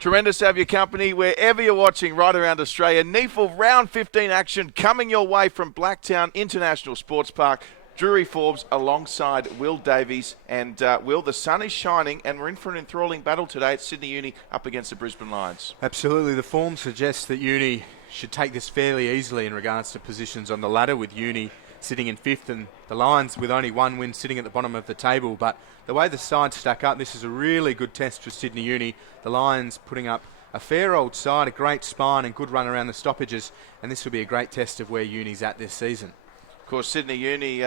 Tremendous to have your company wherever you're watching right around Australia. NEAFL Round 15 action coming your way from Blacktown International Sports Park. Drury Forbes alongside Will Davies. And Will, the sun is shining and we're in for an enthralling battle today at Sydney Uni up against the Brisbane Lions. Absolutely. The form suggests that Uni should take this fairly easily in regards to positions on the ladder, with Uni sitting in fifth and the Lions with only one win sitting at the bottom of the table. But the way the sides stack up, this is a really good test for Sydney Uni. The Lions putting up a fair old side, a great spine and good run around the stoppages, and this will be a great test of where Uni's at this season. Of course, Sydney Uni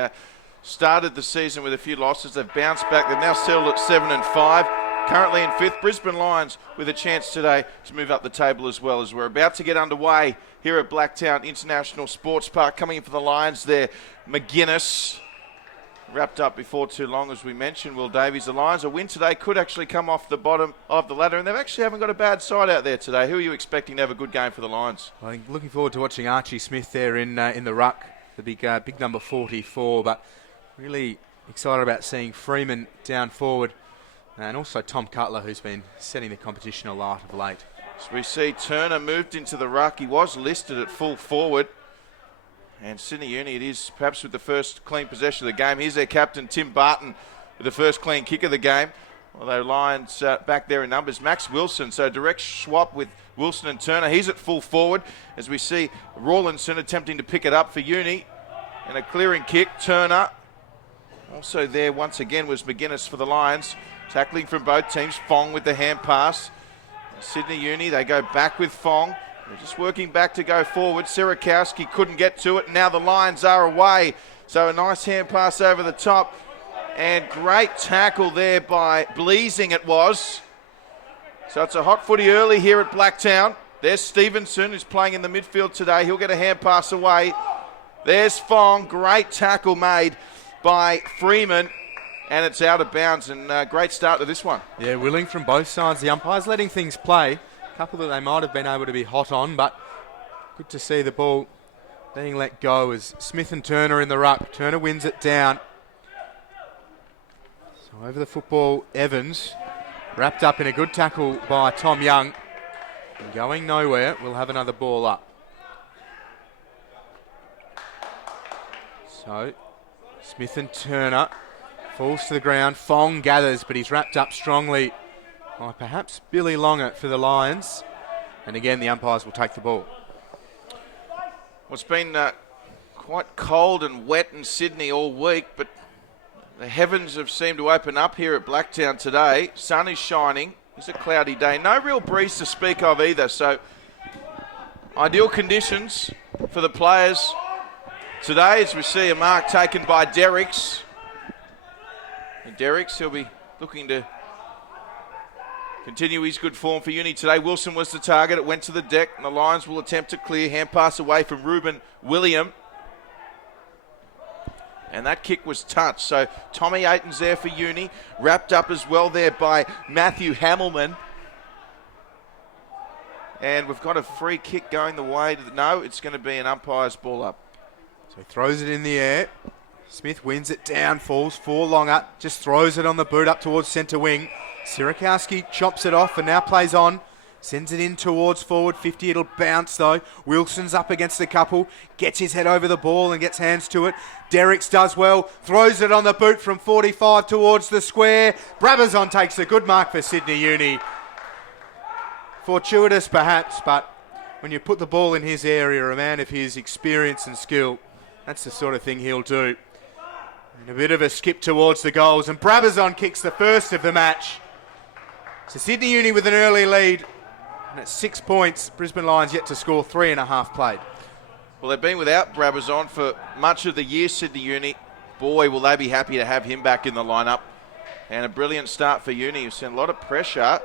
started the season with a few losses. They've bounced back. They've now settled at 7 and 5. Currently in fifth. Brisbane Lions with a chance today to move up the table as well, as we're about to get underway here at Blacktown International Sports Park. Coming in for the Lions there, McGuinness. Wrapped up before too long, as we mentioned, Will Davies. The Lions, a win today could actually come off the bottom of the ladder, and they actually haven't got a bad side out there today. Who are you expecting to have a good game for the Lions? I'm looking forward to watching Archie Smith there in the ruck, the big number 44, but really excited about seeing Freeman down forward, and also Tom Cutler, who's been setting the competition alight of late. So we see Turner moved into the ruck. He was listed at full forward. And Sydney Uni, it is perhaps with the first clean possession of the game. Here's their captain, Tim Barton, with the first clean kick of the game. Although Lions back there in numbers. Max Wilson, so direct swap with Wilson and Turner. He's at full forward as we see Rawlinson attempting to pick it up for Uni. And a clearing kick, Turner. Also there once again was McGuinness for the Lions. Tackling from both teams. Fong with the hand pass. Sydney Uni, they go back with Fong. They're just working back to go forward. Sirakowski couldn't get to it. Now the Lions are away. So a nice hand pass over the top. And great tackle there by Bleasing it was. So it's a hot footy early here at Blacktown. There's Stevenson, who's playing in the midfield today. He'll get a hand pass away. There's Fong. Great tackle made by Freeman. And it's out of bounds, and great start to this one. Yeah, willing from both sides. The umpires letting things play. A couple that they might have been able to be hot on, but good to see the ball being let go as Smith and Turner in the ruck. Turner wins it down. So over the football, Evans, wrapped up in a good tackle by Tom Young. And going nowhere, we'll have another ball up. So, Smith and Turner. Falls to the ground. Fong gathers, but he's wrapped up strongly by perhaps Billy Longett for the Lions. And again, the umpires will take the ball. Well, it's been quite cold and wet in Sydney all week, but the heavens have seemed to open up here at Blacktown today. Sun is shining. It's a cloudy day. No real breeze to speak of either, so ideal conditions for the players today, as we see a mark taken by Derricks. Derricks, he'll be looking to continue his good form for Uni today. Wilson was the target. It went to the deck, and the Lions will attempt to clear. Hand pass away from Ruben William. And that kick was touched. So Tommy Aiton's there for Uni. Wrapped up as well there by Matthew Hamilman. And we've got a free kick going the way. No, it's going to be an umpire's ball up. So he throws it in the air. Smith wins it down, falls for Longer, just throws it on the boot up towards centre wing. Sirakowski chops it off and now plays on. Sends it in towards forward 50. It'll bounce though. Wilson's up against the couple. Gets his head over the ball and gets hands to it. Derricks does well. Throws it on the boot from 45 towards the square. Brabazon takes a good mark for Sydney Uni. Fortuitous perhaps, but when you put the ball in his area, a man of his experience and skill, that's the sort of thing he'll do. And a bit of a skip towards the goals, and Brabazon kicks the first of the match. So Sydney Uni with an early lead, and at 6 points, Brisbane Lions yet to score 3.5 played. Well, they've been without Brabazon for much of the year, Sydney Uni. Boy, will they be happy to have him back in the lineup. And a brilliant start for Uni. You've seen a lot of pressure,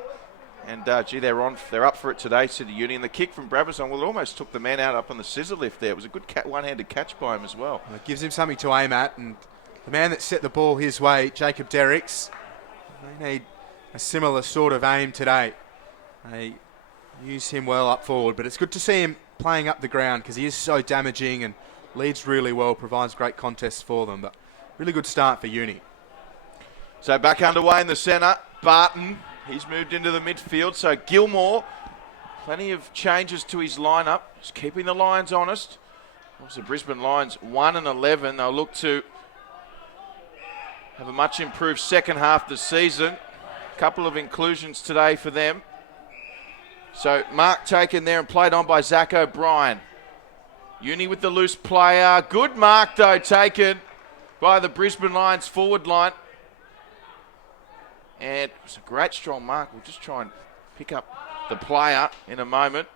and they're up for it today, Sydney Uni. And the kick from Brabazon, well, it almost took the man out up on the scissor lift there. It was a good one-handed catch by him as well. It gives him something to aim at, and the man that set the ball his way, Jacob Derricks, they need a similar sort of aim today. They use him well up forward, but it's good to see him playing up the ground because he is so damaging and leads really well, provides great contests for them. But really good start for Uni. So back underway in the centre, Barton. He's moved into the midfield, so Gilmore, plenty of changes to his lineup, just keeping the Lions honest. Also, Brisbane Lions 1-11. They'll look to have a much improved second half of the season. A couple of inclusions today for them. So Mark taken there and played on by Zach O'Brien. Uni with the loose player. Good mark though taken by the Brisbane Lions forward line. And it's a great strong mark. We'll just try and pick up the player in a moment.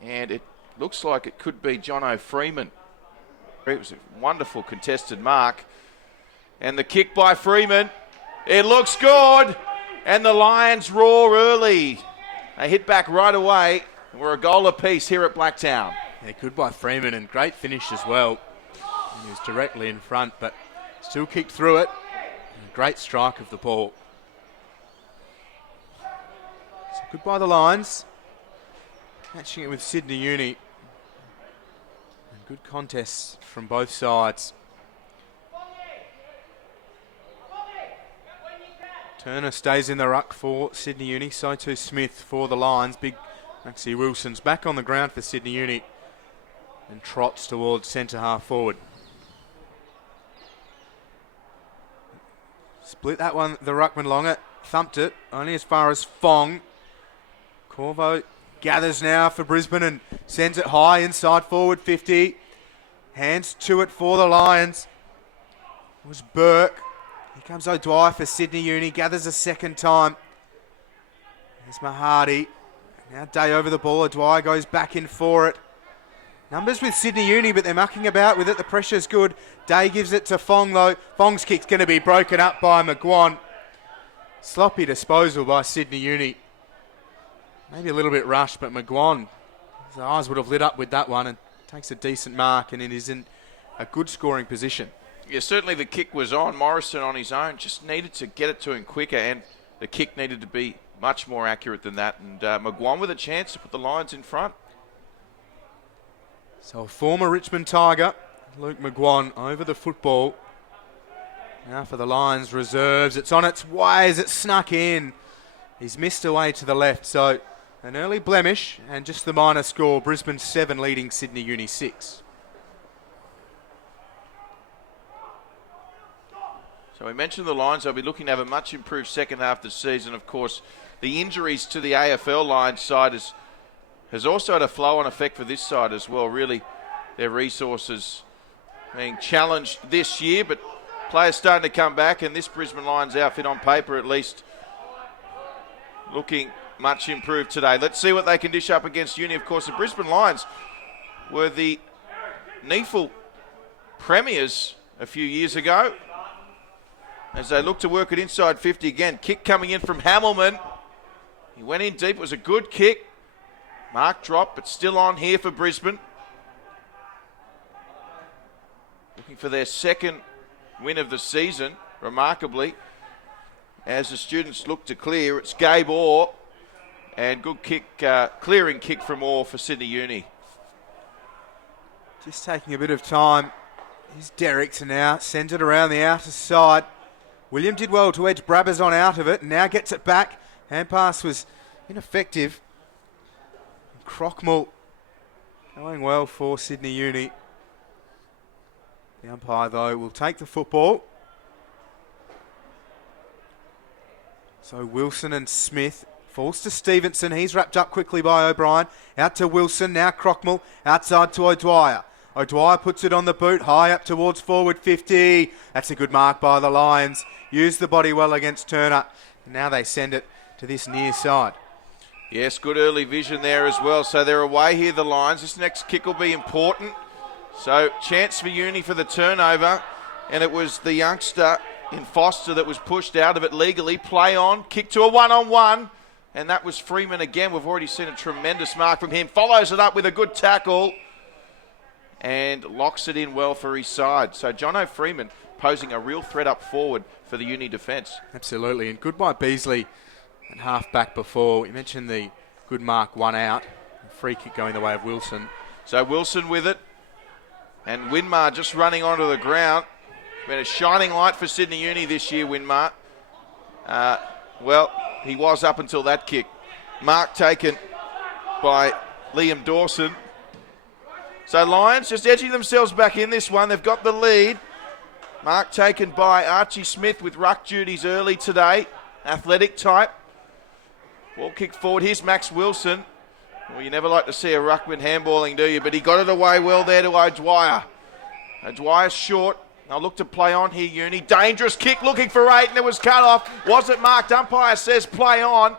And it looks like it could be Jono Freeman. It was a wonderful contested mark. And the kick by Freeman. It looks good. And the Lions roar early. They hit back right away. We're a goal apiece here at Blacktown. Yeah, good by Freeman and great finish as well. He was directly in front, but still kicked through it. And a great strike of the ball. So good by the Lions. Matching it with Sydney Uni. And good contests from both sides. Turner stays in the ruck for Sydney Uni. So too Smith for the Lions. Big Maxie Wilson's back on the ground for Sydney Uni and trots towards centre half forward. Split that one, the ruckman longer. Thumped it, only as far as Fong. Corvo gathers now for Brisbane and sends it high inside forward 50. Hands to it for the Lions. It was Burke. Here comes O'Dwyer for Sydney Uni. Gathers a second time. There's Mahadi. Now Day over the ball. O'Dwyer goes back in for it. Numbers with Sydney Uni, but they're mucking about with it. The pressure's good. Day gives it to Fong, though. Fong's kick's going to be broken up by McGuan. Sloppy disposal by Sydney Uni. Maybe a little bit rushed, but McGuan, his eyes would have lit up with that one and takes a decent mark, and it is in a good scoring position. Yeah, certainly the kick was on. Morrison on his own just needed to get it to him quicker, and the kick needed to be much more accurate than that. And McGuan with a chance to put the Lions in front. So a former Richmond Tiger, Luke McGuan, over the football. Now for the Lions reserves. It's on its way as it snuck in. He's missed away to the left. So an early blemish and just the minor score. Brisbane 7 leading Sydney Uni 6. So we mentioned the Lions. They'll be looking to have a much improved second half of the season. Of course, the injuries to the AFL Lions side has also had a flow-on effect for this side as well. Really, their resources being challenged this year, but players starting to come back, and this Brisbane Lions outfit on paper at least looking much improved today. Let's see what they can dish up against Uni. Of course, the Brisbane Lions were the NEAFL premiers a few years ago as they look to work it inside 50 again. Kick coming in from Hamilman. He went in deep. It was a good kick. Mark dropped, but still on here for Brisbane. Looking for their second win of the season, remarkably. As the students look to clear, it's Gabe Orr. And good kick, clearing kick from Orr for Sydney Uni. Just taking a bit of time. Here's Derrickson now. Sends it around the outer side. William did well to edge Brabazon out of it. Now gets it back. Hand pass was ineffective. Crockmull going well for Sydney Uni. The umpire, though, will take the football. So Wilson and Smith. Falls to Stevenson. He's wrapped up quickly by O'Brien. Out to Wilson. Now Crockmull. Outside to O'Dwyer. O'Dwyer puts it on the boot. High up towards forward 50. That's a good mark by the Lions. Used the body well against Turner. Now they send it to this near side. Yes, good early vision there as well. So they're away here, the Lions. This next kick will be important. So chance for Uni for the turnover. And it was the youngster in Foster that was pushed out of it legally. Play on. Kick to a one-on-one. And that was Freeman again. We've already seen a tremendous mark from him. Follows it up with a good tackle. And locks it in well for his side. So Jono Freeman posing a real threat up forward for the Uni defence. Absolutely. And good by Beasley. And half back before. We mentioned the good mark, one out. Free kick going the way of Wilson. So Wilson with it. And Winmar just running onto the ground. Been a shining light for Sydney Uni this year, Winmar. Well, he was up until that kick. Mark taken by Liam Dawson. So Lions just edging themselves back in this one. They've got the lead. Mark taken by Archie Smith with ruck duties early today. Athletic type. Ball kick forward. Here's Max Wilson. Well, you never like to see a ruckman handballing, do you? But he got it away well there to O'Dwyer. O'Dwyer's short. They'll look to play on here, Uni. Dangerous kick looking for 8, and it was cut off. Wasn't marked. Umpire says play on.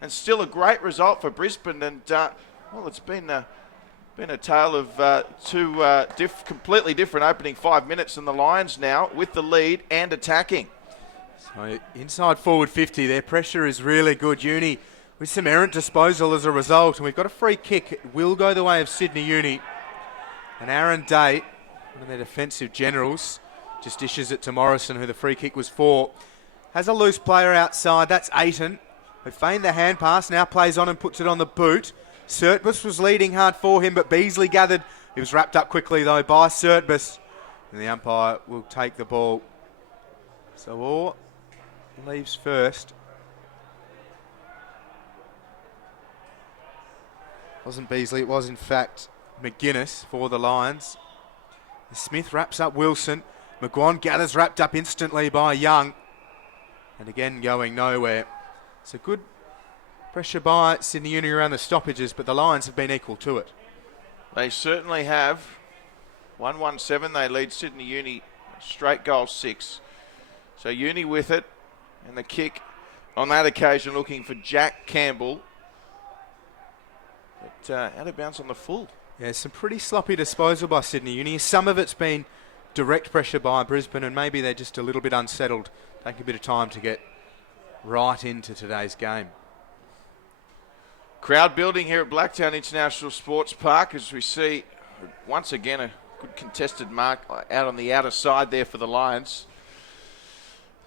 And still a great result for Brisbane. And, well, it's been a tale of two completely different opening 5 minutes in the Lions now with the lead and attacking. So inside forward 50, their pressure is really good. Uni with some errant disposal as a result. And we've got a free kick. It will go the way of Sydney Uni. And Aaron Day, one of their defensive generals, just dishes it to Morrison, who the free kick was for. Has a loose player outside. That's Aiton, who feigned the hand pass, now plays on and puts it on the boot. Surtbus was leading hard for him, but Beasley gathered. He was wrapped up quickly, though, by Surtbus. And the umpire will take the ball. So Orr leaves first. Wasn't Beasley, it was in fact McGuinness for the Lions. Smith wraps up Wilson. McGuan gathers, wrapped up instantly by Young. And again going nowhere. It's a good pressure by Sydney Uni around the stoppages, but the Lions have been equal to it. They certainly have. 1-1-7, they lead Sydney Uni straight goal 6. So Uni with it, and the kick on that occasion looking for Jack Campbell. But out of bounds on the full. Yeah, some pretty sloppy disposal by Sydney Uni. Some of it's been direct pressure by Brisbane, and maybe they're just a little bit unsettled. Take a bit of time to get right into today's game. Crowd building here at Blacktown International Sports Park as we see once again a good contested mark out on the outer side there for the Lions.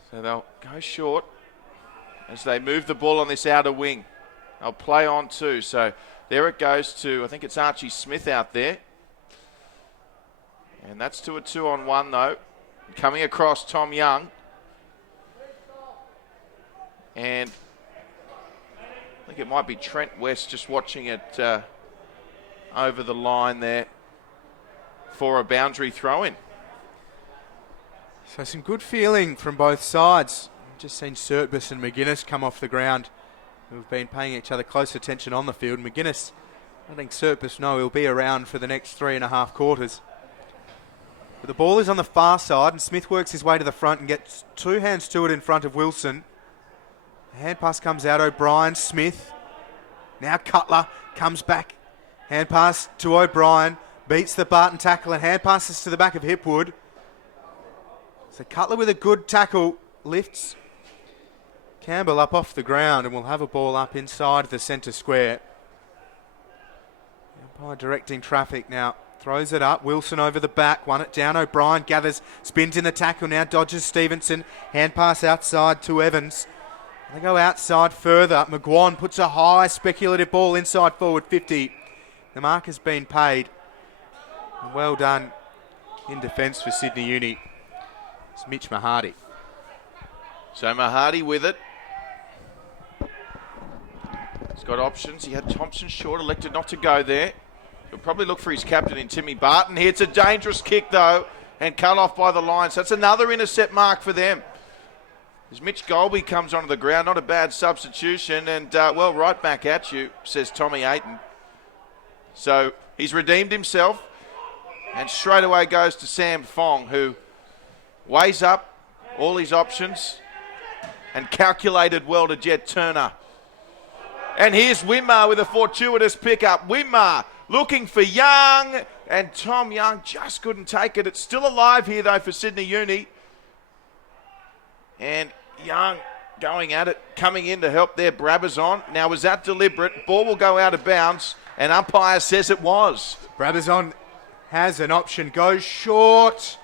So they'll go short as they move the ball on this outer wing. They'll play on too. So there it goes to, I think it's Archie Smith out there. And that's to a 2-on-1 though. Coming across Tom Young. And I think it might be Trent West just watching it over the line there for a boundary throw-in. So some good feeling from both sides. I've just seen Surtbus and McGuinness come off the ground, who've been paying each other close attention on the field. McGuinness, I think Surtbus know he'll be around for the next 3.5 quarters. But the ball is on the far side, and Smith works his way to the front and gets 2 hands to it in front of Wilson. The hand pass comes out, O'Brien, Smith. Now Cutler comes back. Hand pass to O'Brien. Beats the Barton tackle and hand passes to the back of Hipwood. So Cutler with a good tackle lifts Campbell up off the ground and will have a ball up inside the centre square. The umpire directing traffic now. Throws it up. Wilson over the back. Won it down. O'Brien gathers. Spins in the tackle now. Dodges Stevenson. Hand pass outside to Evans. They go outside further. McGuan puts a high speculative ball inside forward 50. The mark has been paid. And well done in defence for Sydney Uni. It's Mitch Mahardy. So Mahardy with it. He's got options. He had Thompson short, elected not to go there. He'll probably look for his captain in Timmy Barton here. It's a dangerous kick though, and cut off by the Lions. So that's another intercept mark for them. As Mitch Golby comes onto the ground, not a bad substitution, and well, right back at you, says Tommy Aiton. So he's redeemed himself, and straight away goes to Sam Fong, who weighs up all his options and calculated well to Jet Turner. And here's Wimmer with a fortuitous pickup. Wimmer looking for Young, and Tom Young just couldn't take it. It's still alive here though for Sydney Uni. And Young going at it, coming in to help there, Brabazon. Now, was that deliberate? Ball will go out of bounds, and umpire says it was. Brabazon has an option, goes short.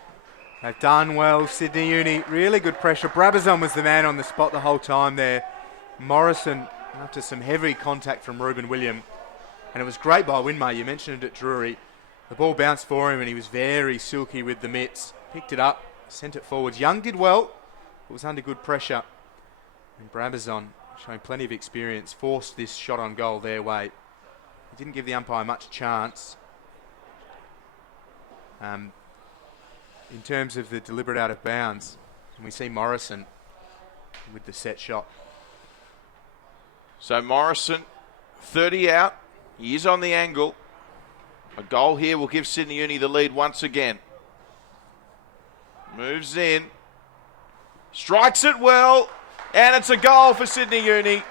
They've done well, Sydney Uni. Really good pressure. Brabazon was the man on the spot the whole time there. Morrison, after some heavy contact from Ruben William. And it was great by Winmar. You mentioned it at Drury. The ball bounced for him, and he was very silky with the mitts. Picked it up, sent it forwards. Young did well. It was under good pressure. And Brabazon, showing plenty of experience, forced this shot on goal their way. He didn't give the umpire much chance. In terms of the deliberate out of bounds, and we see Morrison with the set shot. So Morrison, 30 out. He is on the angle. A goal here will give Sydney Uni the lead once again. Moves in. Strikes it well. And it's a goal for Sydney Uni.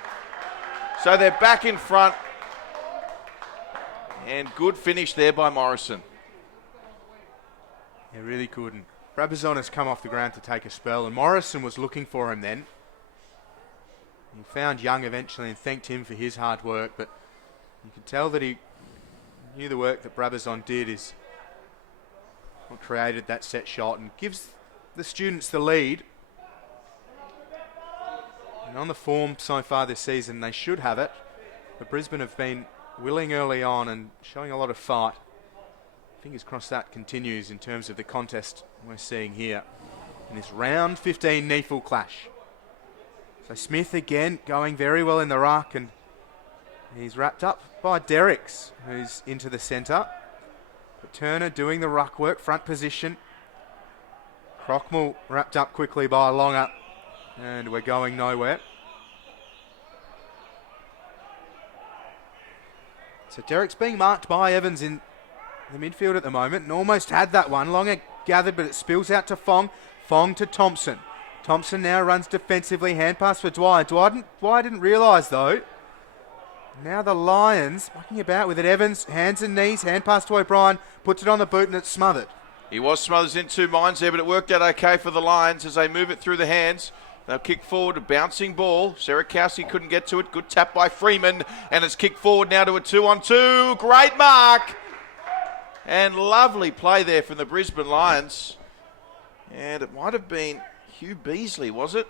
So they're back in front. And good finish there by Morrison. Yeah, really good. And Brabazon has come off the ground to take a spell, and Morrison was looking for him then. He found Young eventually and thanked him for his hard work, but you could tell that he knew the work that Brabazon did is what created that set shot and gives the students the lead. And on the form so far this season, they should have it. But Brisbane have been willing early on and showing a lot of fight. Fingers crossed that continues in terms of the contest we're seeing here in this round 15 NEAFL clash. So Smith again going very well in the ruck, and he's wrapped up by Derricks, who's into the centre. But Turner doing the ruck work, front position. Crockmall wrapped up quickly by Longer, and we're going nowhere. So Derricks being marked by Evans in the midfield at the moment, and almost had that one. Longer gathered, but it spills out to Fong. Fong to Thompson. Thompson now runs defensively, hand pass for Dwyer. Dwyer didn't realise though. Now the Lions mucking about with it. Evans, hands and knees, hand pass to O'Brien, puts it on the boot and it's smothered. He was smothered in two minds there, but it worked out okay for the Lions as they move it through the hands. They'll kick forward, a bouncing ball. Serakowski couldn't get to it. Good tap by Freeman, and it's kicked forward now to a 2-on-2. Great mark! And lovely play there from the Brisbane Lions. And it might have been Hugh Beasley, was it?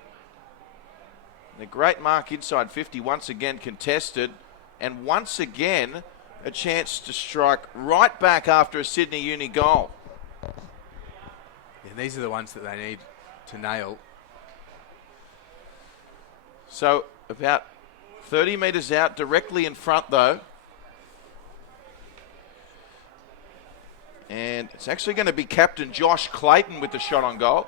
And a great mark inside 50, once again contested. And once again, a chance to strike right back after a Sydney Uni goal. Yeah, these are the ones that they need to nail. So about 30 metres out, directly in front though. And it's actually going to be captain Josh Clayton with the shot on goal.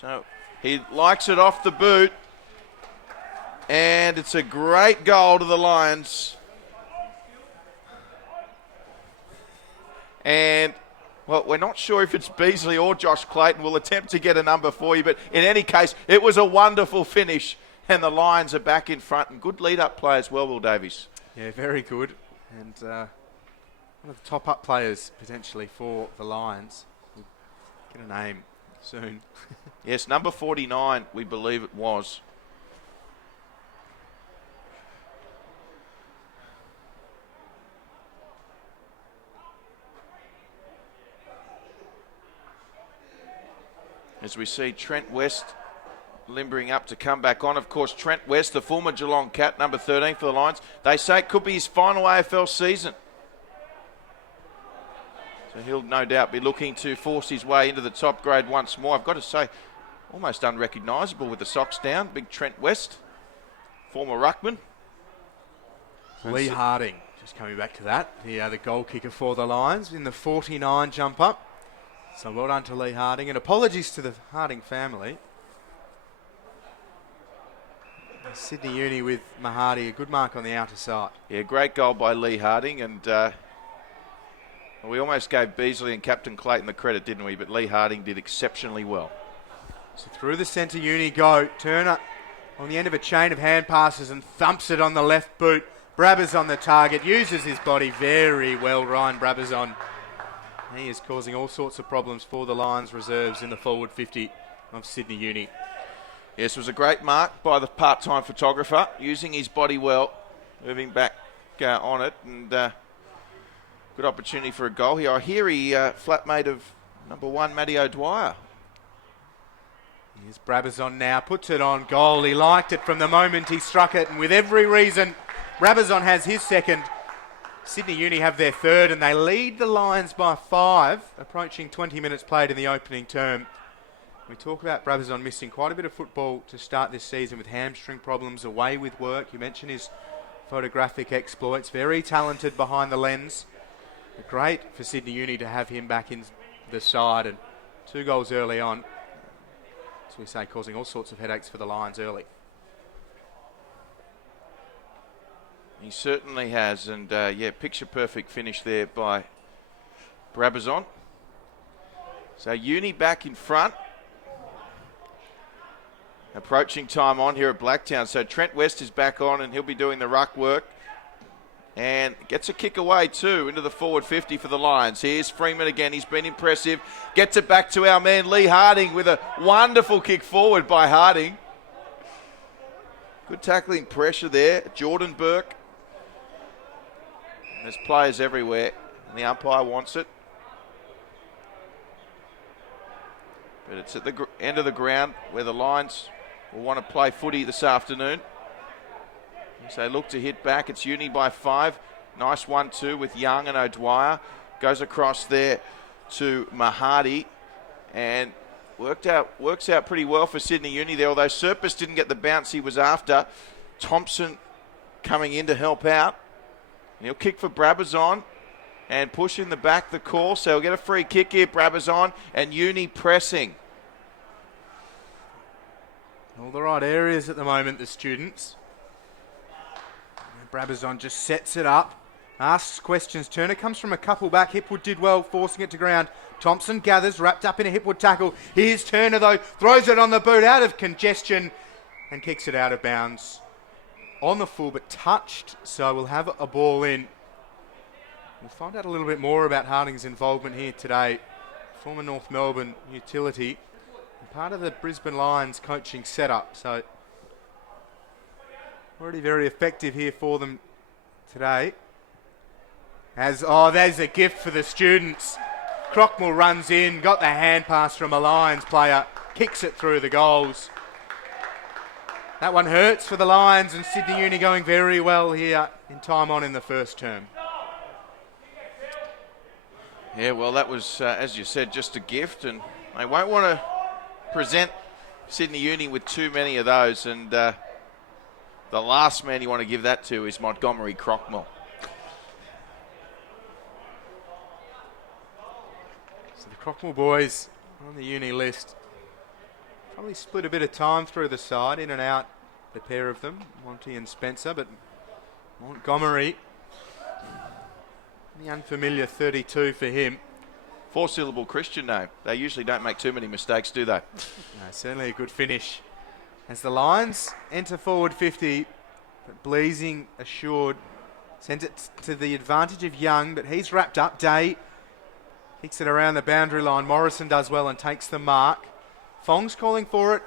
So he likes it off the boot. And it's a great goal to the Lions. And, well, we're not sure if it's Beasley or Josh Clayton. We'll attempt to get a number for you. But in any case, it was a wonderful finish. And the Lions are back in front. And good lead-up play as well, Will Davies. Yeah, very good. And one of the top-up players, potentially, for the Lions. We'll get a name soon. Yes, number 49, we believe it was. As we see Trent West limbering up to come back on. Of course, Trent West, the former Geelong Cat, number 13 for the Lions. They say it could be his final AFL season. So he'll no doubt be looking to force his way into the top grade once more. I've got to say, almost unrecognisable with the socks down. Big Trent West, former ruckman. Lee Harding, just coming back to that, the goal kicker for the Lions in the 49 jump up. So well done to Lee Harding, and apologies to the Harding family. Sydney Uni with Mahadi, a good mark on the outer side. Yeah, great goal by Lee Harding, and we almost gave Beasley and Captain Clayton the credit, didn't we? But Lee Harding did exceptionally well. So through the centre Uni go. Turner on the end of a chain of hand passes and thumps it on the left boot. Brabazon on the target, uses his body very well, Ryan Brabazon. He is causing all sorts of problems for the Lions reserves in the forward 50 of Sydney Uni. Yes, it was a great mark by the part-time photographer, using his body well, moving back on it, and good opportunity for a goal here. I hear he flatmate of number 1, Matty O'Dwyer. Here's Brabazon now, puts it on goal. He liked it from the moment he struck it, and with every reason, Brabazon has his second. Sydney Uni have their third, and they lead the Lions by 5, approaching 20 minutes played in the opening term. We talk about Brabazon missing quite a bit of football to start this season with hamstring problems, away with work. You mentioned his photographic exploits. Very talented behind the lens. But great for Sydney Uni to have him back in the side, and 2 goals early on. As we say, causing all sorts of headaches for the Lions early. He certainly has, and picture perfect finish there by Brabazon. So Uni back in front. Approaching time on here at Blacktown. So Trent West is back on, and he'll be doing the ruck work. And gets a kick away too into the forward 50 for the Lions. Here's Freeman again. He's been impressive. Gets it back to our man Lee Harding with a wonderful kick forward by Harding. Good tackling pressure there. Jordan Burke. There's players everywhere, and the umpire wants it. But it's at the end of the ground where the Lions will want to play footy this afternoon. So they look to hit back. It's Uni by 5. Nice 1-2 with Young and O'Dwyer. Goes across there to Mahadi, and works out pretty well for Sydney Uni there, although Serpis didn't get the bounce he was after. Thompson coming in to help out. And he'll kick for Brabazon and push in the back the call. So he'll get a free kick here, Brabazon, and Uni pressing. All the right areas at the moment, the students. And Brabazon just sets it up, asks questions. Turner comes from a couple back. Hipwood did well, forcing it to ground. Thompson gathers, wrapped up in a Hipwood tackle. Here's Turner, though, throws it on the boot out of congestion and kicks it out of bounds. On the full, but touched, so we'll have a ball in. We'll find out a little bit more about Harding's involvement here today. Former North Melbourne utility. Part of the Brisbane Lions coaching setup, so already very effective here for them today. There's a gift for the students. Crockmore runs in, got the hand pass from a Lions player, kicks it through the goals. That one hurts for the Lions, and Sydney Uni going very well here in time on in the first term. Yeah, well, that was, as you said, just a gift, and they won't want to present Sydney Uni with too many of those, and the last man you want to give that to is Montgomery Crockmore. So the Crockmore boys on the Uni list probably split a bit of time through the side, in and out, the pair of them, Monty and Spencer, but Montgomery, the unfamiliar 32 for him. 4-syllable Christian name. They usually don't make too many mistakes, do they? No, certainly a good finish. As the Lions enter forward 50, but Bleasing assured sends it to the advantage of Young, but he's wrapped up. Day kicks it around the boundary line. Morrison does well and takes the mark. Fong's calling for it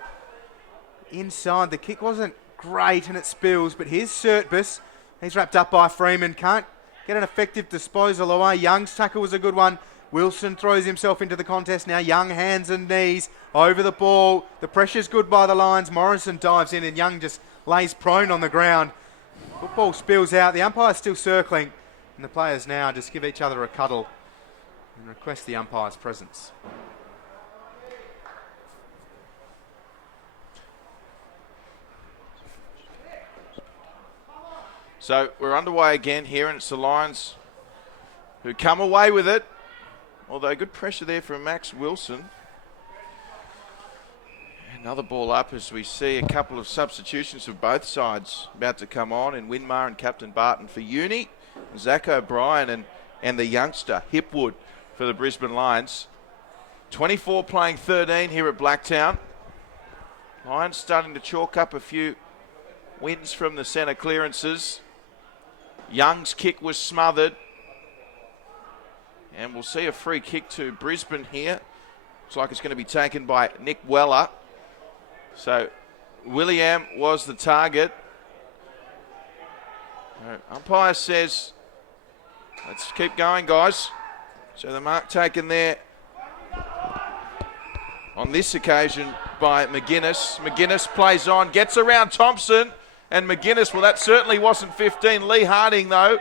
inside. The kick wasn't great and it spills, but here's Sertbus. He's wrapped up by Freeman. Can't get an effective disposal away. Young's tackle was a good one. Wilson throws himself into the contest now. Young, hands and knees over the ball. The pressure's good by the Lions. Morrison dives in and Young just lays prone on the ground. Football spills out. The umpire's still circling. And the players now just give each other a cuddle and request the umpire's presence. So we're underway again here, and it's the Lions who come away with it. Although good pressure there from Max Wilson. Another ball up as we see a couple of substitutions for both sides about to come on, in Winmar and Captain Barton for Uni, Zach O'Brien and the youngster Hipwood for the Brisbane Lions. 24 playing 13 here at Blacktown. Lions starting to chalk up a few wins from the centre clearances. Young's kick was smothered. And we'll see a free kick to Brisbane here. Looks like it's going to be taken by Nick Weller. So William was the target. Umpire says, let's keep going, guys. So the mark taken there on this occasion by McGuinness. McGuinness plays on, gets around Thompson. And McGuinness, well, that certainly wasn't 15. Lee Harding, though.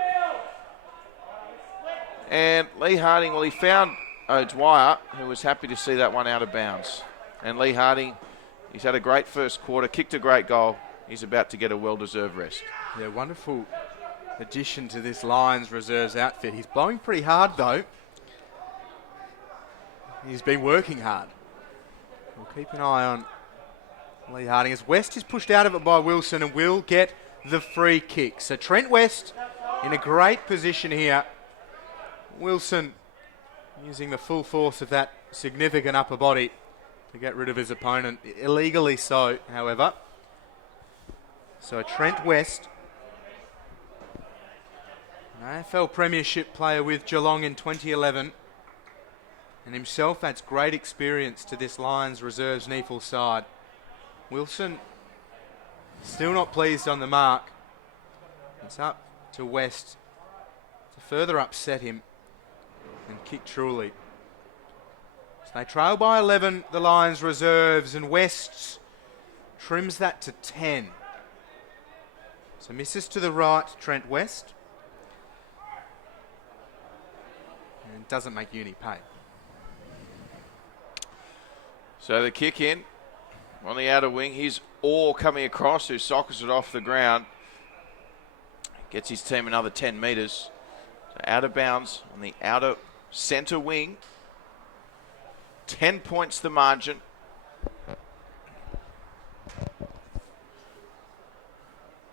And Lee Harding, well, he found O'Dwyer, who was happy to see that one out of bounds. And Lee Harding, he's had a great first quarter, kicked a great goal. He's about to get a well-deserved rest. Yeah, wonderful addition to this Lions reserves outfit. He's blowing pretty hard, though. He's been working hard. We'll keep an eye on Lee Harding as West is pushed out of it by Wilson and will get the free kick. So Trent West in a great position here. Wilson using the full force of that significant upper body to get rid of his opponent, illegally so, however. So Trent West, an AFL Premiership player with Geelong in 2011, and himself adds great experience to this Lions reserves NEAFL side. Wilson still not pleased on the mark. It's up to West to further upset him and kick truly. So they trail by 11, the Lions reserves, and West trims that to 10. So misses to the right, Trent West. And doesn't make Uni pay. So the kick in on the outer wing. Here's Orr coming across, who sockers it off the ground. Gets his team another 10 metres. So out of bounds on the outer centre wing. 10 points the margin.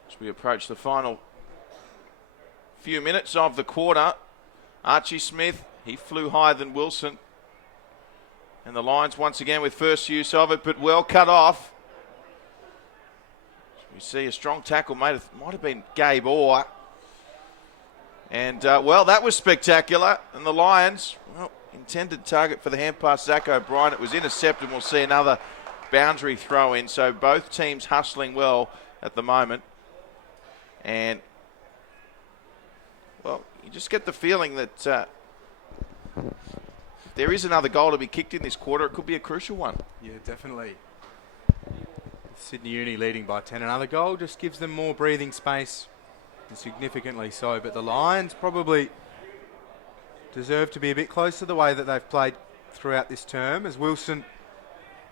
As we approach the final few minutes of the quarter, Archie Smith, he flew higher than Wilson. And the Lions once again with first use of it, but well cut off. We see a strong tackle made. It might have been Gabe Orr. And, well, that was spectacular. And the Lions, well, intended target for the hand pass, Zach O'Brien. It was intercepted. We'll see another boundary throw in. So both teams hustling well at the moment. And, well, you just get the feeling that there is another goal to be kicked in this quarter. It could be a crucial one. Yeah, definitely. Sydney Uni leading by 10. Another goal just gives them more breathing space, and significantly so. But the Lions probably deserve to be a bit closer to the way that they've played throughout this term, as Wilson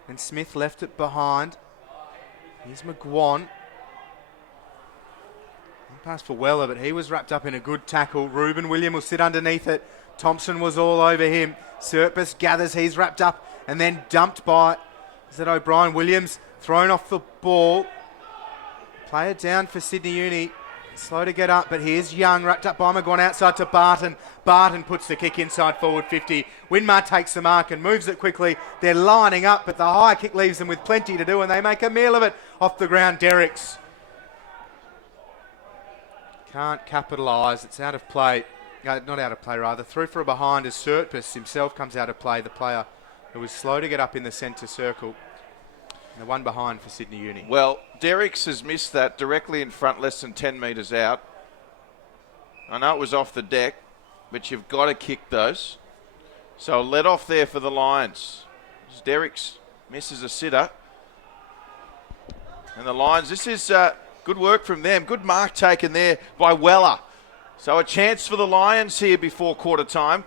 and Smith left it behind. Here's McGuan. Pass for Weller, but he was wrapped up in a good tackle. Ruben William will sit underneath it. Thompson was all over him. Serpis gathers, he's wrapped up and then dumped by, is it O'Brien? Williams thrown off the ball. Play it down for Sydney Uni. Slow to get up, but here's Young, wrapped up by McGuan outside to Barton. Barton puts the kick inside forward 50. Winmar takes the mark and moves it quickly. They're lining up, but the high kick leaves them with plenty to do, and they make a meal of it off the ground. Derricks can't capitalise. It's out of play. Not out of play, rather. Through for a behind as Serpis himself comes out of play, the player who was slow to get up in the centre circle. And the one behind for Sydney Uni. Well, Derricks has missed that directly in front, less than 10 metres out. I know it was off the deck, but you've got to kick those. So let off there for the Lions. As Derricks misses a sitter. And the Lions, this is good work from them. Good mark taken there by Weller. So a chance for the Lions here before quarter time.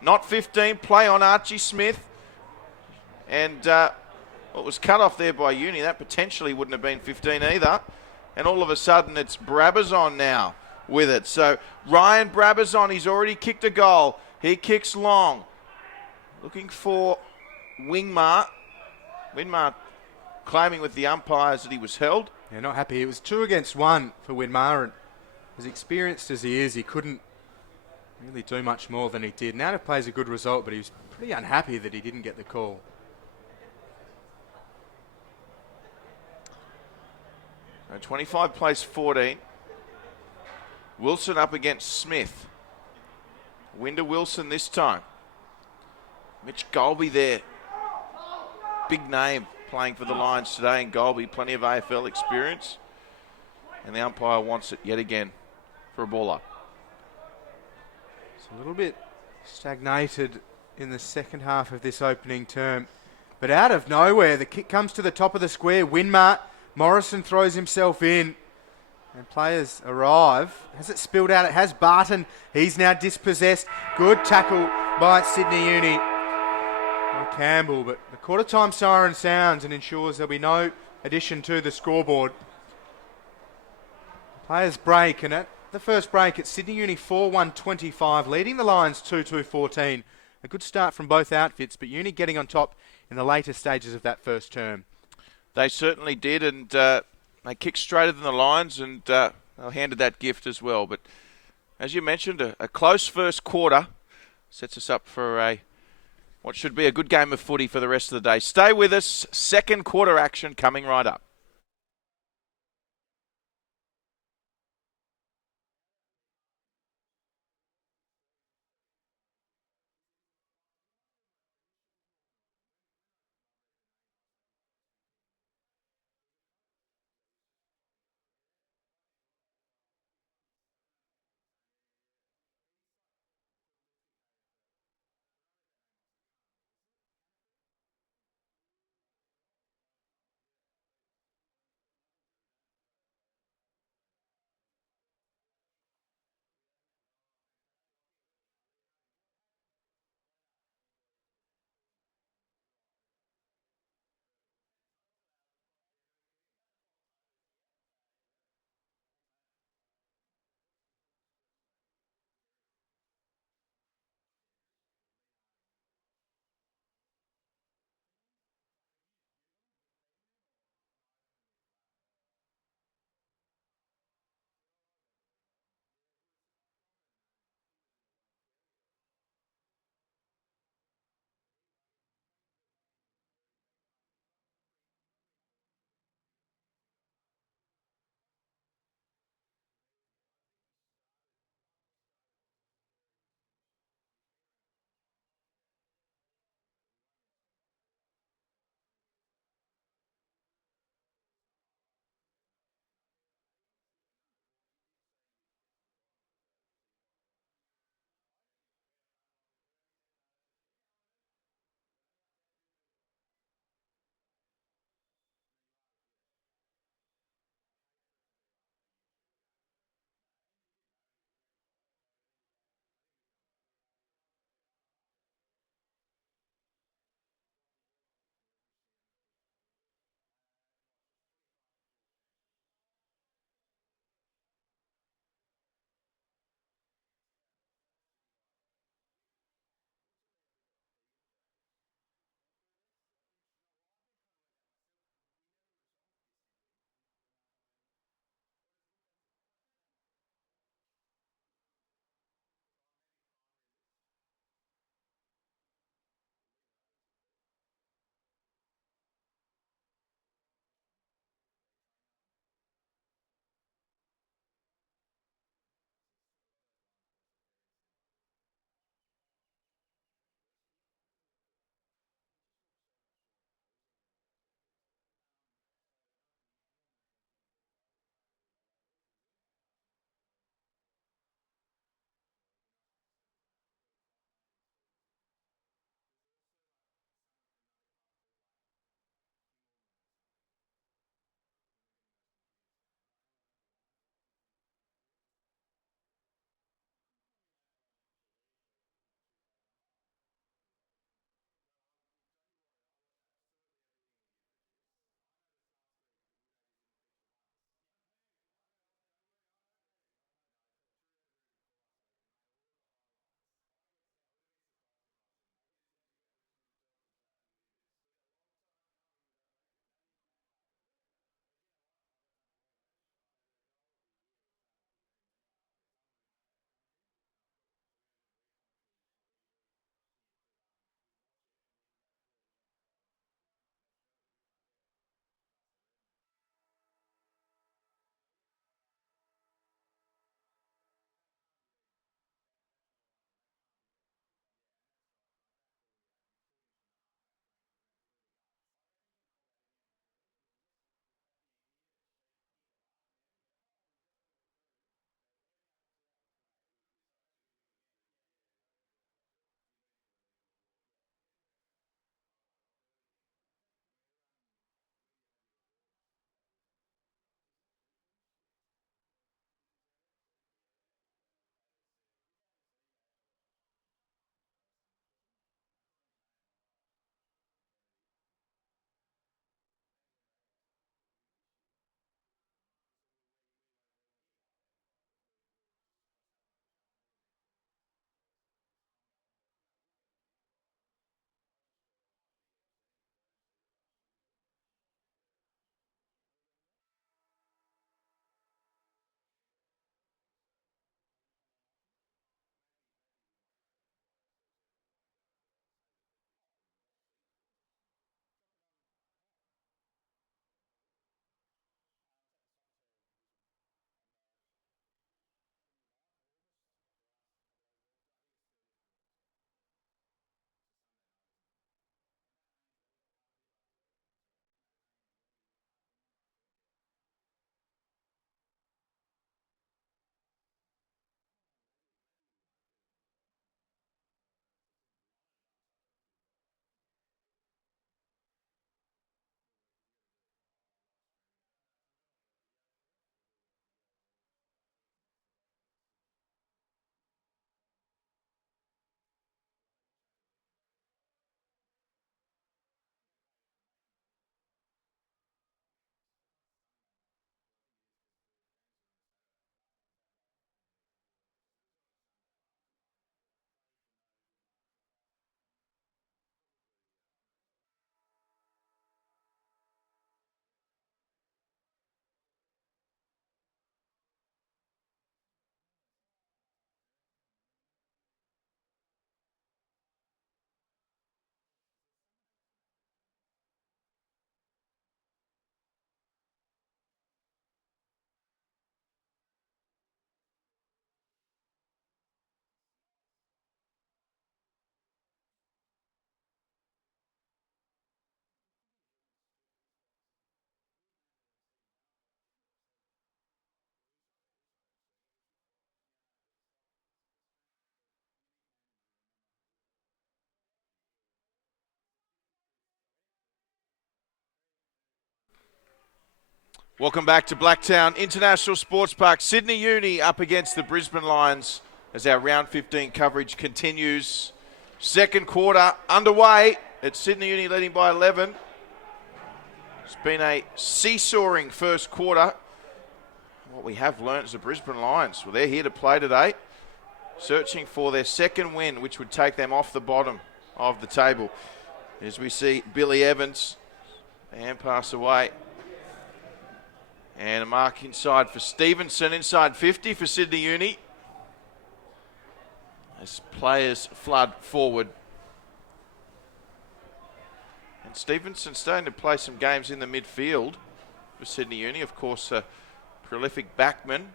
Not 15, play on Archie Smith. And what was cut off there by Uni, that potentially wouldn't have been 15 either. And all of a sudden it's Brabazon now with it. So Ryan Brabazon, he's already kicked a goal. He kicks long. Looking for Wingmar. Winmar claiming with the umpires that he was held. Yeah, not happy. It was 2 against 1 for Winmar, and as experienced as he is, he couldn't really do much more than he did. Now to play is a good result, but he was pretty unhappy that he didn't get the call. So 25 plays 14. Wilson up against Smith. Winder Wilson this time. Mitch Golby there. Big name playing for the Lions today in Golby. Plenty of AFL experience. And the umpire wants it yet again for a ball up. It's a little bit stagnated in the second half of this opening term. But out of nowhere, the kick comes to the top of the square. Winmar, Morrison throws himself in. And players arrive. Has it spilled out? It has. Barton. He's now dispossessed. Good tackle by Sydney Uni. by Campbell, but the quarter time siren sounds and ensures there'll be no addition to the scoreboard. Players break, and at the first break it's Sydney Uni 4-1-25, leading the Lions 2-2-14. A good start from both outfits, but Uni getting on top in the later stages of that first term. They certainly did, and they kicked straighter than the Lions, and they were handed that gift as well. But as you mentioned, a close first quarter sets us up for what should be a good game of footy for the rest of the day. Stay with us. Second quarter action coming right up. Welcome back to Blacktown International Sports Park. Sydney Uni up against the Brisbane Lions as our round 15 coverage continues. Second quarter underway at Sydney Uni leading by 11. It's been a seesawing first quarter. What we have learnt is the Brisbane Lions, well, they're here to play today, searching for their second win, which would take them off the bottom of the table. As we see Billy Evans, the hand pass away. And a mark inside for Stevenson, inside 50 for Sydney Uni. As players flood forward. And Stevenson starting to play some games in the midfield for Sydney Uni. Of course, a prolific backman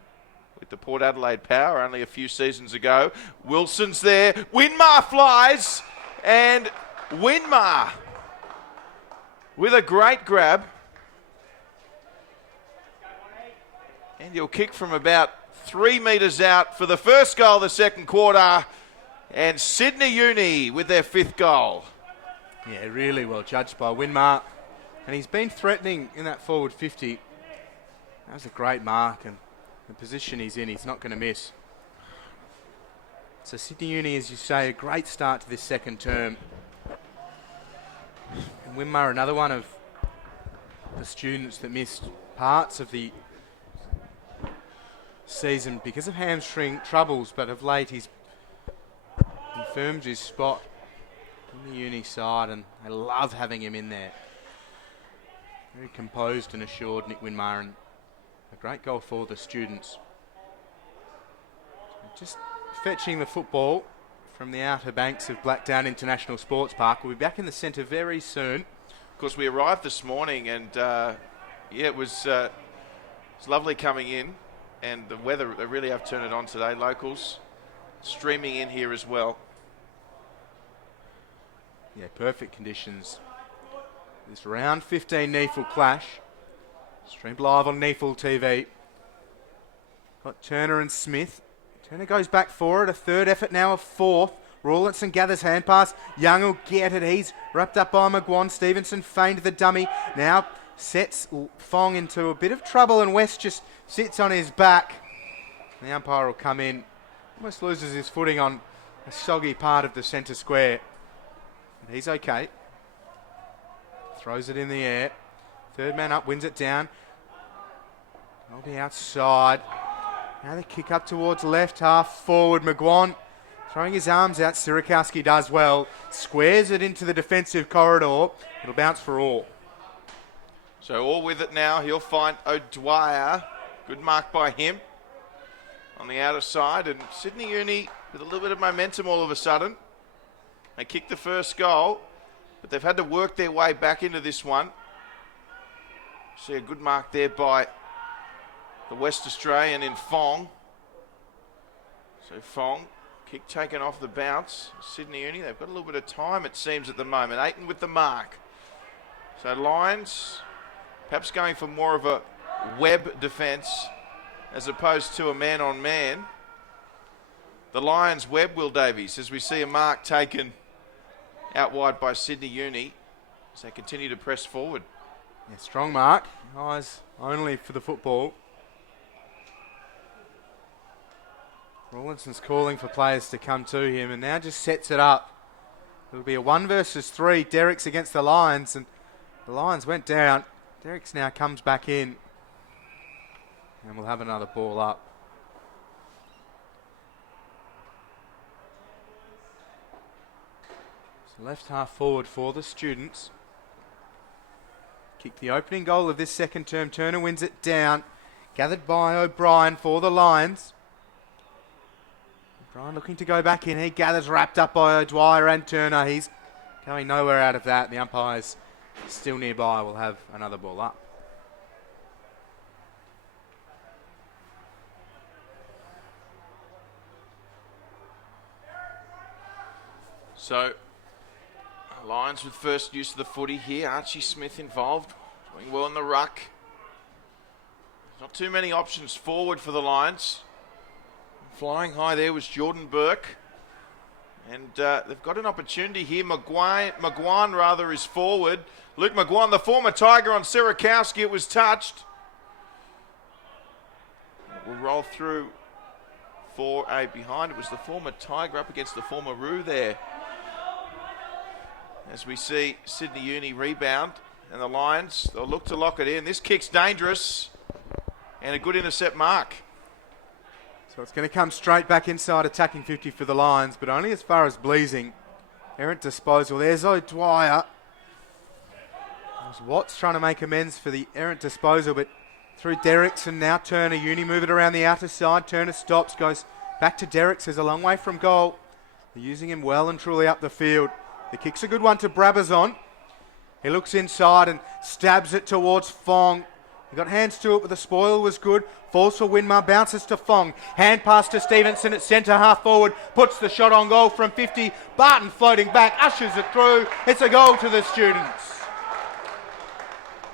with the Port Adelaide Power only a few seasons ago. Wilson's there. Winmar flies. And Winmar with a great grab. And he'll kick from about 3 metres out for the first goal of the second quarter. And Sydney Uni with their fifth goal. Yeah, really well judged by Winmar. And he's been threatening in that forward 50. That was a great mark, and the position he's in, he's not going to miss. So Sydney Uni, as you say, a great start to this second term. And Winmar, another one of the students that missed parts of the season because of hamstring troubles, but of late he's confirmed his spot in the Uni side, and I love having him in there. Very composed and assured, Nick Winmar, and a great goal for the students. Just fetching the football from the outer banks of Blacktown International Sports Park. We'll be back in the centre very soon. Of course, we arrived this morning, and it was lovely coming in. And the weather, they really have turned it on today. Locals streaming in here as well. Yeah, perfect conditions. This round 15 NEAFL clash. Streamed live on NEAFL TV. Got Turner and Smith. Turner goes back forward. A third effort now, a fourth. Rawlinson gathers hand pass. Young will get it. He's wrapped up by McGuan. Stevenson feigned the dummy. Now sets Fong into a bit of trouble, and West just sits on his back. The umpire will come in. Almost loses his footing on a soggy part of the centre square. But he's okay. Throws it in the air. Third man up, wins it down. I'll be outside. Now the kick up towards left half forward. McGuan throwing his arms out. Sirikowski does well. Squares it into the defensive corridor. It'll bounce for all. So all with it now. He'll find O'Dwyer. Good mark by him on the outer side. And Sydney Uni with a little bit of momentum all of a sudden. They kicked the first goal, but they've had to work their way back into this one. See a good mark there by the West Australian in Fong. So Fong, kick taken off the bounce. Sydney Uni, they've got a little bit of time it seems at the moment. Aiton with the mark. So Lions perhaps going for more of a web defence as opposed to a man-on-man. The Lions web, Will Davies, as we see a mark taken out wide by Sydney Uni as they continue to press forward. Yeah, strong mark. Eyes only for the football. Rawlinson's calling for players to come to him and now just sets it up. It'll be a 1 versus 3. Derrick's against the Lions, and the Lions went down. Derrick's now comes back in. And we'll have another ball up. So left half forward for the students. Kicked the opening goal of this second term. Turner wins it down. Gathered by O'Brien for the Lions. O'Brien looking to go back in. He gathers wrapped up by O'Dwyer and Turner. He's going nowhere out of that. The umpires still nearby. We'll have another ball up. So, Lions with first use of the footy here. Archie Smith involved, doing well in the ruck. Not too many options forward for the Lions. Flying high there was Jordan Burke. And they've got an opportunity here. McGuan rather is forward. Luke McGuan, the former Tiger on Sirikowski. It was touched. We'll roll through for a behind. It was the former Tiger up against the former Roo there. As we see Sydney Uni rebound, and the Lions, they'll look to lock it in. This kick's dangerous, and a good intercept mark. So it's going to come straight back inside attacking 50 for the Lions, but only as far as Bleasing. Errant disposal. There's O'Dwyer. There's Watts trying to make amends for the errant disposal, but through Derrickson, now Turner. Uni move it around the outer side. Turner stops, goes back to Derricks. He's a long way from goal. They're using him well and truly up the field. The kick's a good one to Brabazon. He looks inside and stabs it towards Fong. He got hands to it, but the spoil was good. Falls for Winmar, bounces to Fong. Hand pass to Stevenson at centre half forward. Puts the shot on goal from 50. Barton floating back, ushers it through. It's a goal to the students.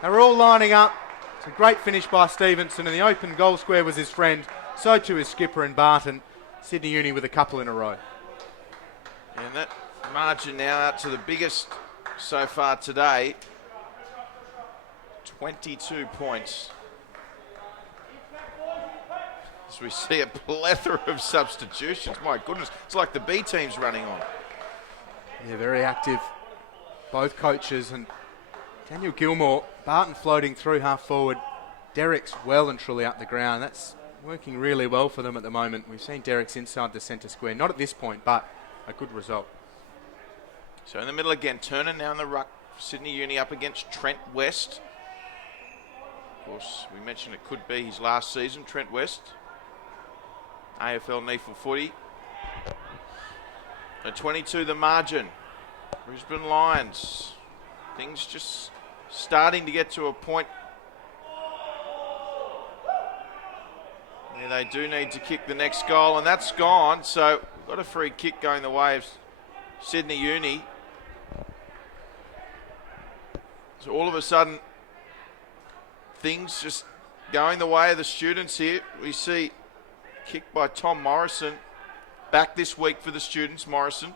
They're all lining up. It's a great finish by Stevenson, and the open goal square was his friend. So too his skipper and Barton. Sydney Uni with a couple in a row. And that margin now out to the biggest so far today. 22 points. As we see a plethora of substitutions. My goodness, it's like the B team's running on. Yeah, very active. Both coaches, and Daniel Gilmore, Barton floating through half forward. Derrick's well and truly up the ground. That's working really well for them at the moment. We've seen Derrick's inside the centre square. Not at this point, but a good result. So in the middle again, Turner now in the ruck. Sydney Uni up against Trent West. Of course, we mentioned it could be his last season, Trent West. AFL NEAFL footy. At 22 the margin. Brisbane Lions. Things just starting to get to a point where they do need to kick the next goal, and that's gone. So got a free kick going the way of Sydney Uni. So all of a sudden, things just going the way of the students here. We see kick by Tom Morrison. Back this week for the students, Morrison.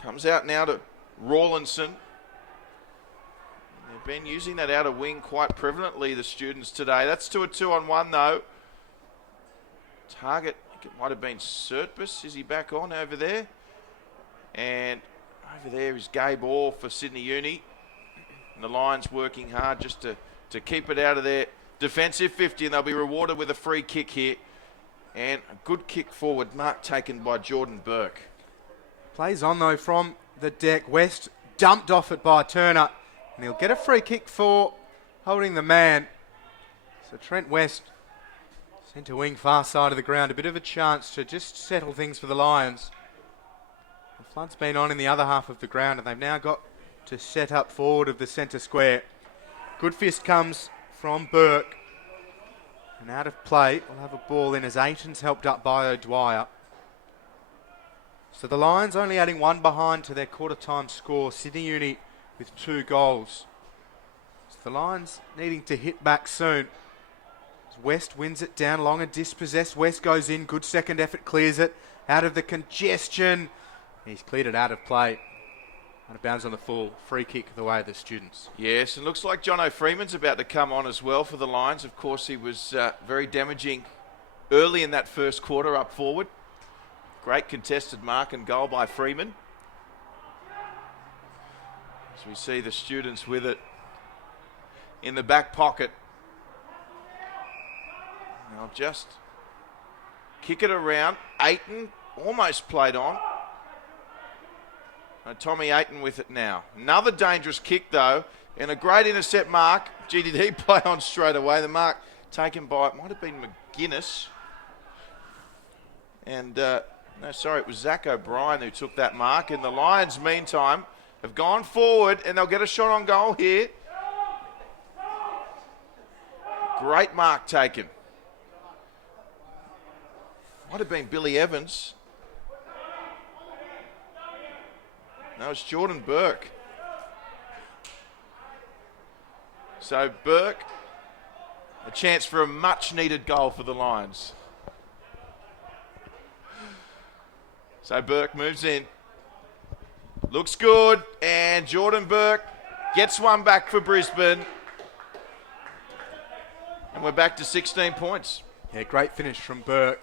Comes out now to Rawlinson. They've been using that outer wing quite prevalently, the students today. That's to a 2-on-1 though. Target, I think it might have been Sertbus. Is he back on over there? And over there is Gabe Orr for Sydney Uni. And the Lions working hard just to keep it out of their defensive 50, and they'll be rewarded with a free kick here. And a good kick forward, mark taken by Jordan Burke. Plays on though from the deck. West dumped off it by Turner, and he'll get a free kick for holding the man. So Trent West, centre wing, far side of the ground, a bit of a chance to just settle things for the Lions. The flood's been on in the other half of the ground, and they've now got to set up forward of the centre square. Good fist comes from Burke. And out of play, we'll have a ball in as Aiton's helped up by O'Dwyer. So the Lions only adding one behind to their quarter time score. Sydney Uni with 2 goals. So the Lions needing to hit back soon. As West wins it down long and dispossessed. West goes in, good second effort, clears it out of the congestion. He's cleared it out of play. Out of bounds on the full. Free kick the way of the students. Yes, and looks like Jono Freeman's about to come on as well for the Lions. Of course, he was very damaging early in that first quarter up forward. Great contested mark and goal by Freeman. As we see the students with it in the back pocket. They'll just kick it around. Aiton almost played on. Tommy Aiton with it now. Another dangerous kick though, and a great intercept mark. Gee, did he play on straight away? The mark taken by, it might have been McGuinness. And, no, sorry, it was Zach O'Brien who took that mark. And the Lions, meantime, have gone forward, and they'll get a shot on goal here. Great mark taken. Might have been Billy Evans. No, it's Jordan Burke. So Burke, a chance for a much needed goal for the Lions. So Burke moves in. Looks good, and Jordan Burke gets one back for Brisbane. And we're back to 16 points. Yeah, great finish from Burke.